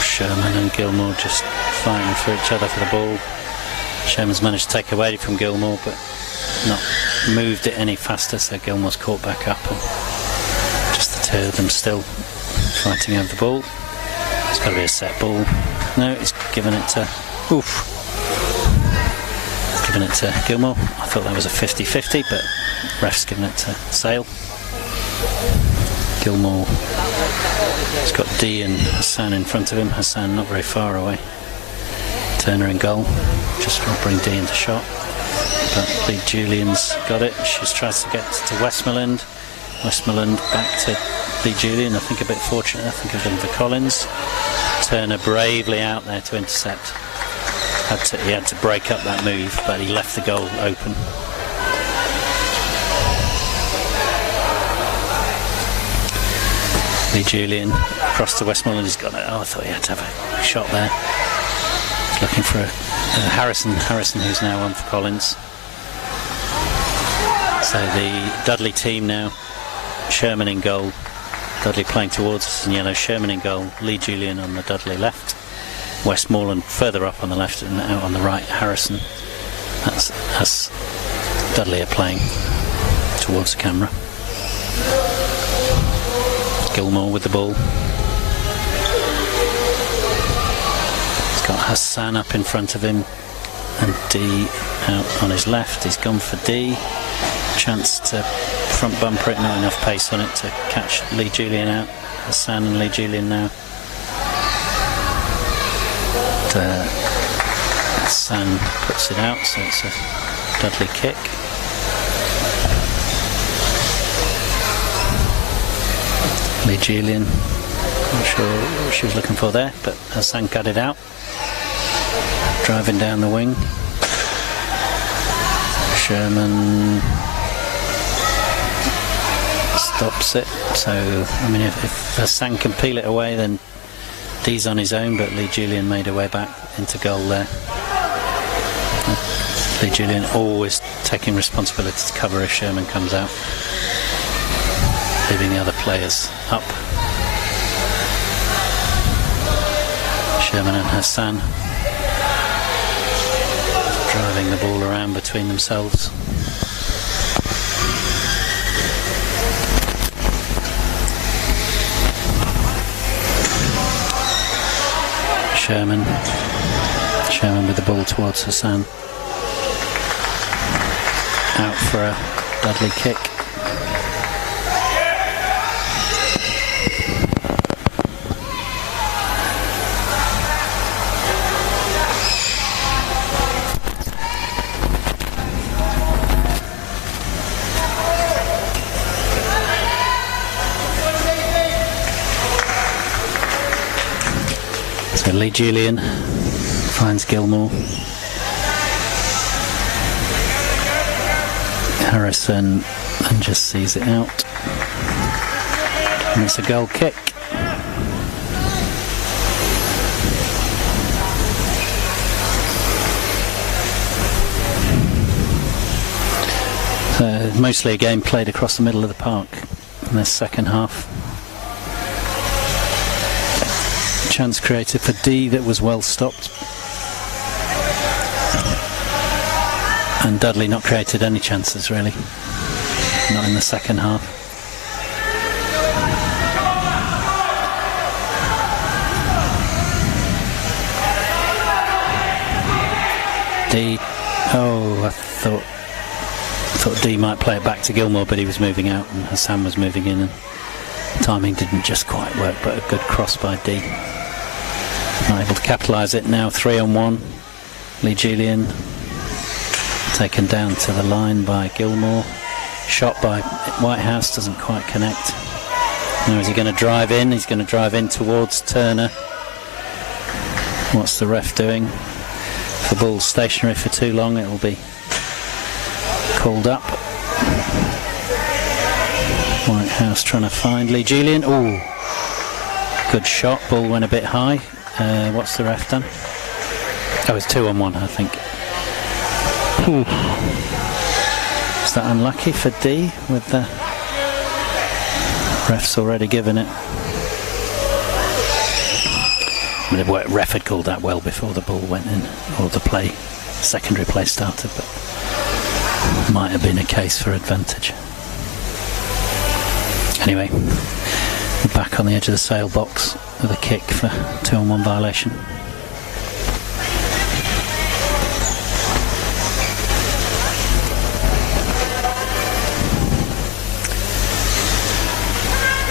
Sherman and Gilmore just fighting for each other for the ball. Sherman's managed to take away from Gilmore, but not moved it any faster, so Gilmore's caught back up. And just the two of them still fighting over the ball. It's got to be a set ball. No, he's given it to... Oof. Given it to Gilmore. I thought that was a 50-50, but ref's given it to Sale. Gilmore has got D and Hassan in front of him. Hassan not very far away. Turner in goal. Just will bring D into shot. But Lee Julian's got it. She tries to get to Westmoreland. Westmoreland back to Lee Julian. I think a bit fortunate. I think of them for Collins. Turner bravely out there to intercept. He had to break up that move, but he left the goal open. Lee Julian across to Westmoreland. He's got it. Oh, I thought he had to have a shot there. He's looking for Harrison, who's now on for Collins. So the Dudley team now, Sherman in goal. Dudley playing towards us in yellow. Sherman in goal. Lee Julian on the Dudley left. Westmoreland further up on the left and out on the right. Harrison. That's Dudley are playing towards the camera. Gilmore with the ball. He's got Hassan up in front of him and D out on his left. He's gone for D. Chance to front bumper it, not enough pace on it to catch Lee Julian out. Hassan and Lee Julian now. Hassan puts it out, so it's a Dudley kick. Lee Julian, not sure what she was looking for there, but Hassan cut it out. driving down the wing. Sherman stops it. So, I mean, if Hassan can peel it away, then D's on his own, but Lee Julian made a way back into goal there. Lee Julian always taking responsibility to cover if Sherman comes out, leaving the other players up. Sherman and Hassan driving the ball around between themselves. Sherman with the ball towards Hassan. Out for a Dudley kick. So Lee Julian finds Gilmore. Harrison and just sees it out. And it's a goal kick. Mostly a game played across the middle of the park in this second half. Chance created for D that was well stopped. And Dudley not created any chances really. Not in the second half. D, oh, I thought D might play it back to Gilmore, but he was moving out and Hassan was moving in, and timing didn't just quite work, but a good cross by D. Not able to capitalise it now. 3-on-1. Lee Julian taken down to the line by Gilmore. Shot by Whitehouse, doesn't quite connect. Now is he going to drive in? He's going to drive in towards Turner. What's the ref doing? If the ball's stationary for too long, it will be called up. Whitehouse trying to find Lee Julian. Oh, good shot. Ball went a bit high. What's the ref done? Oh, it's 2-on-1, I think. Is that unlucky for D with the ref's already given it? I mean, the ref had called that well before the ball went in, or the secondary play started, but might have been a case for advantage. Anyway, we're back on the edge of the sail box with a kick for 2-on-1 violation.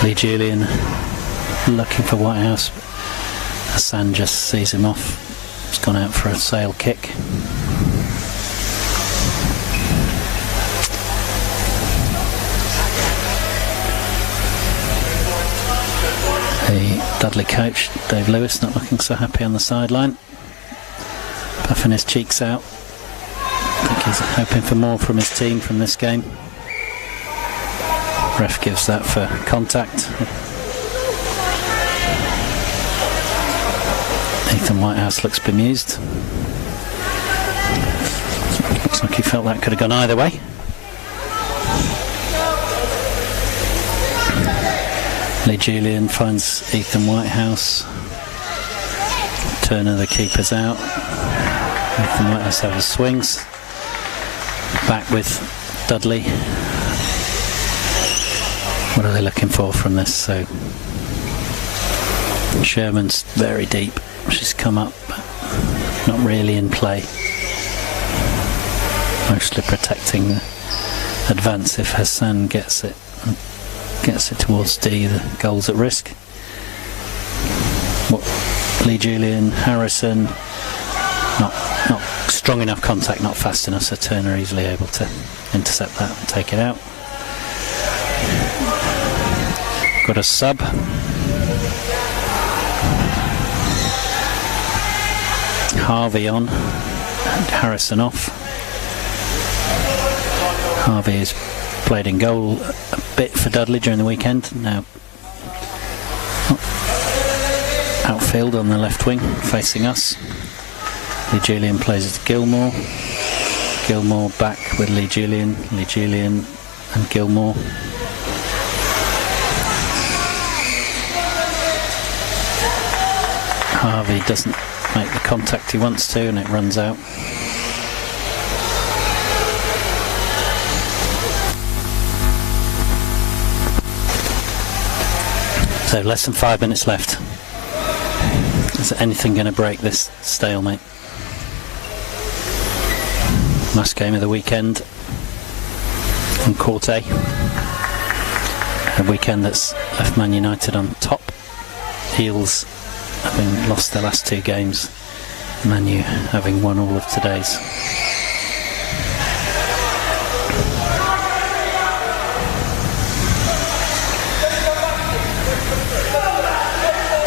Lee Julian looking for Whitehouse. Hassan just sees him off. He's gone out for a sail kick. The Dudley coach, Dave Lewis, not looking so happy on the sideline. Puffing his cheeks out. I think he's hoping for more from his team from this game. Ref gives that for contact. Ethan Whitehouse looks bemused. Looks like he felt that could have gone either way. Lee Julian finds Ethan Whitehouse. Turner, the keeper's out. Ethan Whitehouse has his swings. Back with Dudley. What are they looking for from this? So Sherman's very deep. She's come up, but not really in play. Mostly protecting the advance. If Hassan gets it towards D, the goal's at risk. Lee Julian, Harrison, not strong enough contact, not fast enough, so Turner easily able to intercept that and take it out. Got a sub. Harvey on and Harrison off. Harvey has played in goal a bit for Dudley during the weekend. Now outfield on the left wing facing us. Lee Julian plays it to Gilmore. Gilmore back with Lee Julian and Gilmore. Harvey doesn't make the contact he wants to and it runs out. So less than 5 minutes left. Is there anything going to break this stalemate? Last game of the weekend on Court A. A weekend that's left Man United on top. Eels having lost their last 2 games. Man U having won all of today's.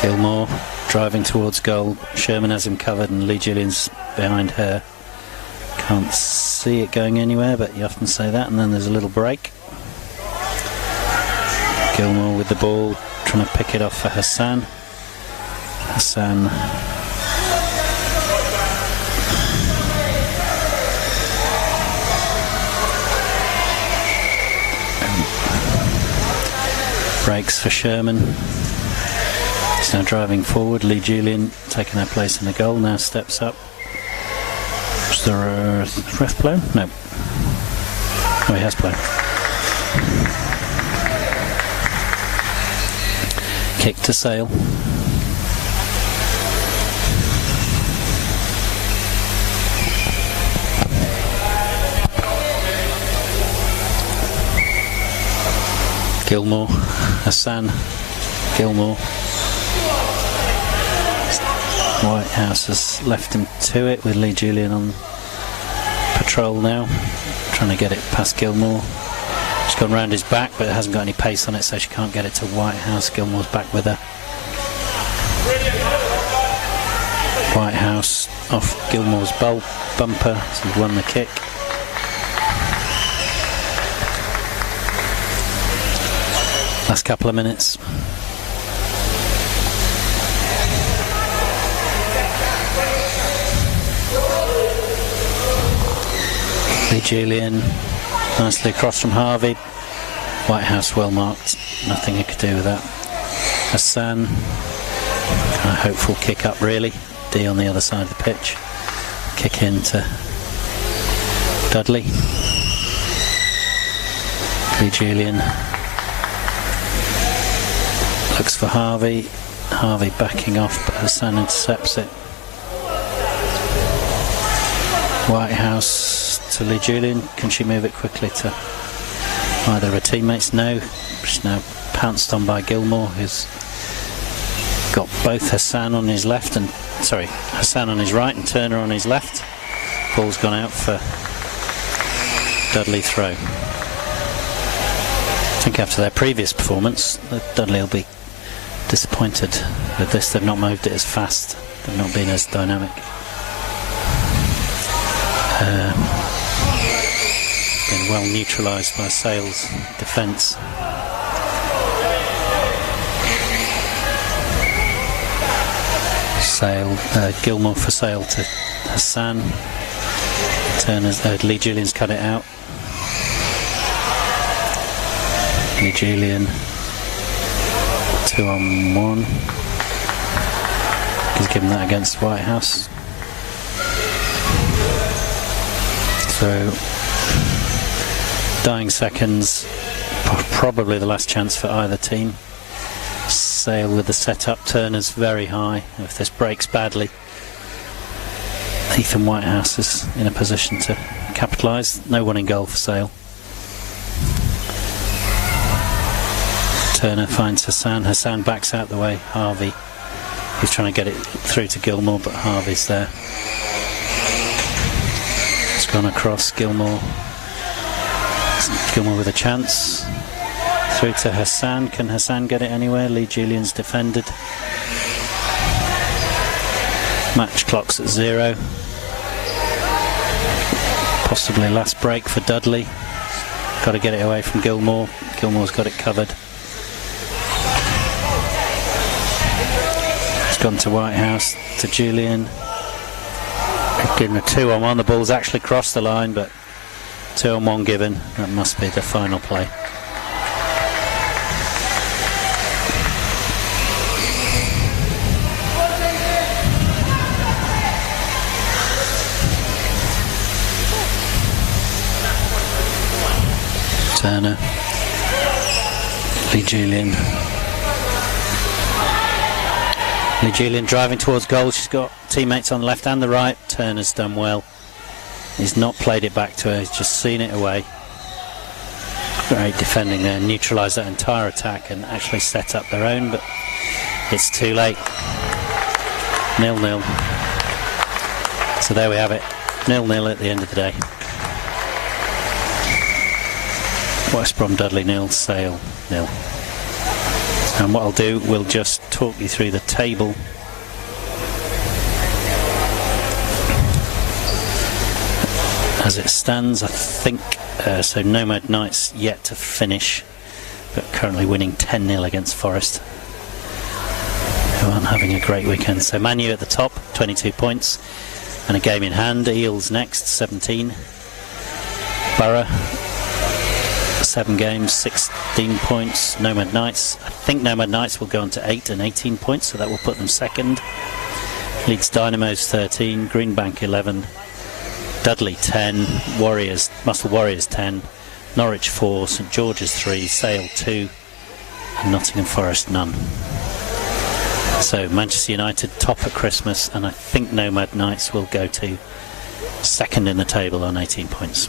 Gilmore driving towards goal. Sherman has him covered and Lee Julian's behind her. Can't see it going anywhere, but you often say that, and then there's a little break. Gilmore with the ball, trying to pick it off for Hassan. Hassan breaks for Sherman. He's now driving forward. Lee Julian taking her place in the goal, now steps up. Is there a ref blown? No. Oh, he has blown. Kick to Sale. Gilmore, Hassan, Gilmore. Whitehouse has left him to it with Lee Julian on patrol now, trying to get it past Gilmore. She's gone round his back, but it hasn't got any pace on it, so she can't get it to Whitehouse. Gilmore's back with her. Whitehouse off Gilmore's bumper, so he's won the kick. Last couple of minutes. Lee Julian nicely across from Harvey. Whitehouse well marked, nothing he could do with that. Hassan, kind of hopeful kick up really. D on the other side of the pitch. Kick into Dudley. Lee Julian looks for Harvey. Harvey backing off, but Hassan intercepts it. Whitehouse to Lee Julian. Can she move it quickly to either her teammates? No. She's now pounced on by Gilmore, who's got both Hassan on his left and Hassan on his right and Turner on his left. Ball's gone out for Dudley throw. I think after their previous performance, Dudley will be disappointed with this. They've not moved it as fast. They've not been as dynamic. Been well neutralised by Sale's defence. Gilmore for Sale to Hassan. Lee Julian's cut it out. Lee Julian 2-on-1. He's given that against Whitehouse. So dying seconds, probably the last chance for either team. Sale with the set-up. Turner's very high. If this breaks badly, Ethan Whitehouse is in a position to capitalise. No one in goal for Sale. Turner finds Hassan. Hassan backs out the way. Harvey, he's trying to get it through to Gilmore, but Harvey's there. It's gone across. Gilmore with a chance. Through to Hassan. Can Hassan get it anywhere? Lee Julian's defended. Match clock's at 0. Possibly last break for Dudley. Got to get it away from Gilmore. Gilmore's got it covered. It's gone to Whitehouse, to Julian. Given a 2-on-1. The ball's actually crossed the line, but 2-on-1 given. That must be the final play. Turner, Lee Julian driving towards goal. She's got teammates on the left and the right. Turner's done well. He's not played it back to her, he's just seen it away. Great defending there, neutralised that entire attack and actually set up their own, but it's too late. 0-0. So there we have it, 0-0 at the end of the day. West Brom Dudley 0, Sale 0. And what I'll do, we'll just talk you through the table. As it stands, I think, so Nomad Knights yet to finish, but currently winning 10-0 against Forest, who aren't having a great weekend. So Man U at the top, 22 points, and a game in hand. Eels next, 17. Borough, 7 games, 16 points. Nomad Knights, I think Nomad Knights will go on to 8 and 18 points, so that will put them second. Leeds Dynamos 13, Greenbank 11, Dudley 10, Warriors, Muscle Warriors 10, Norwich 4, St George's 3, Sale 2, and Nottingham Forest none. So Manchester United top at Christmas, and I think Nomad Knights will go to second in the table on 18 points.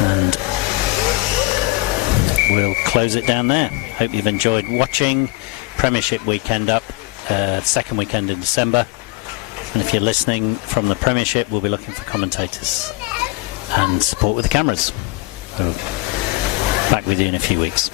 And we'll close it down there. Hope you've enjoyed watching. Premiership weekend up, second weekend in December. And if you're listening from the Premiership, we'll be looking for commentators and support with the cameras. So back with you in a few weeks.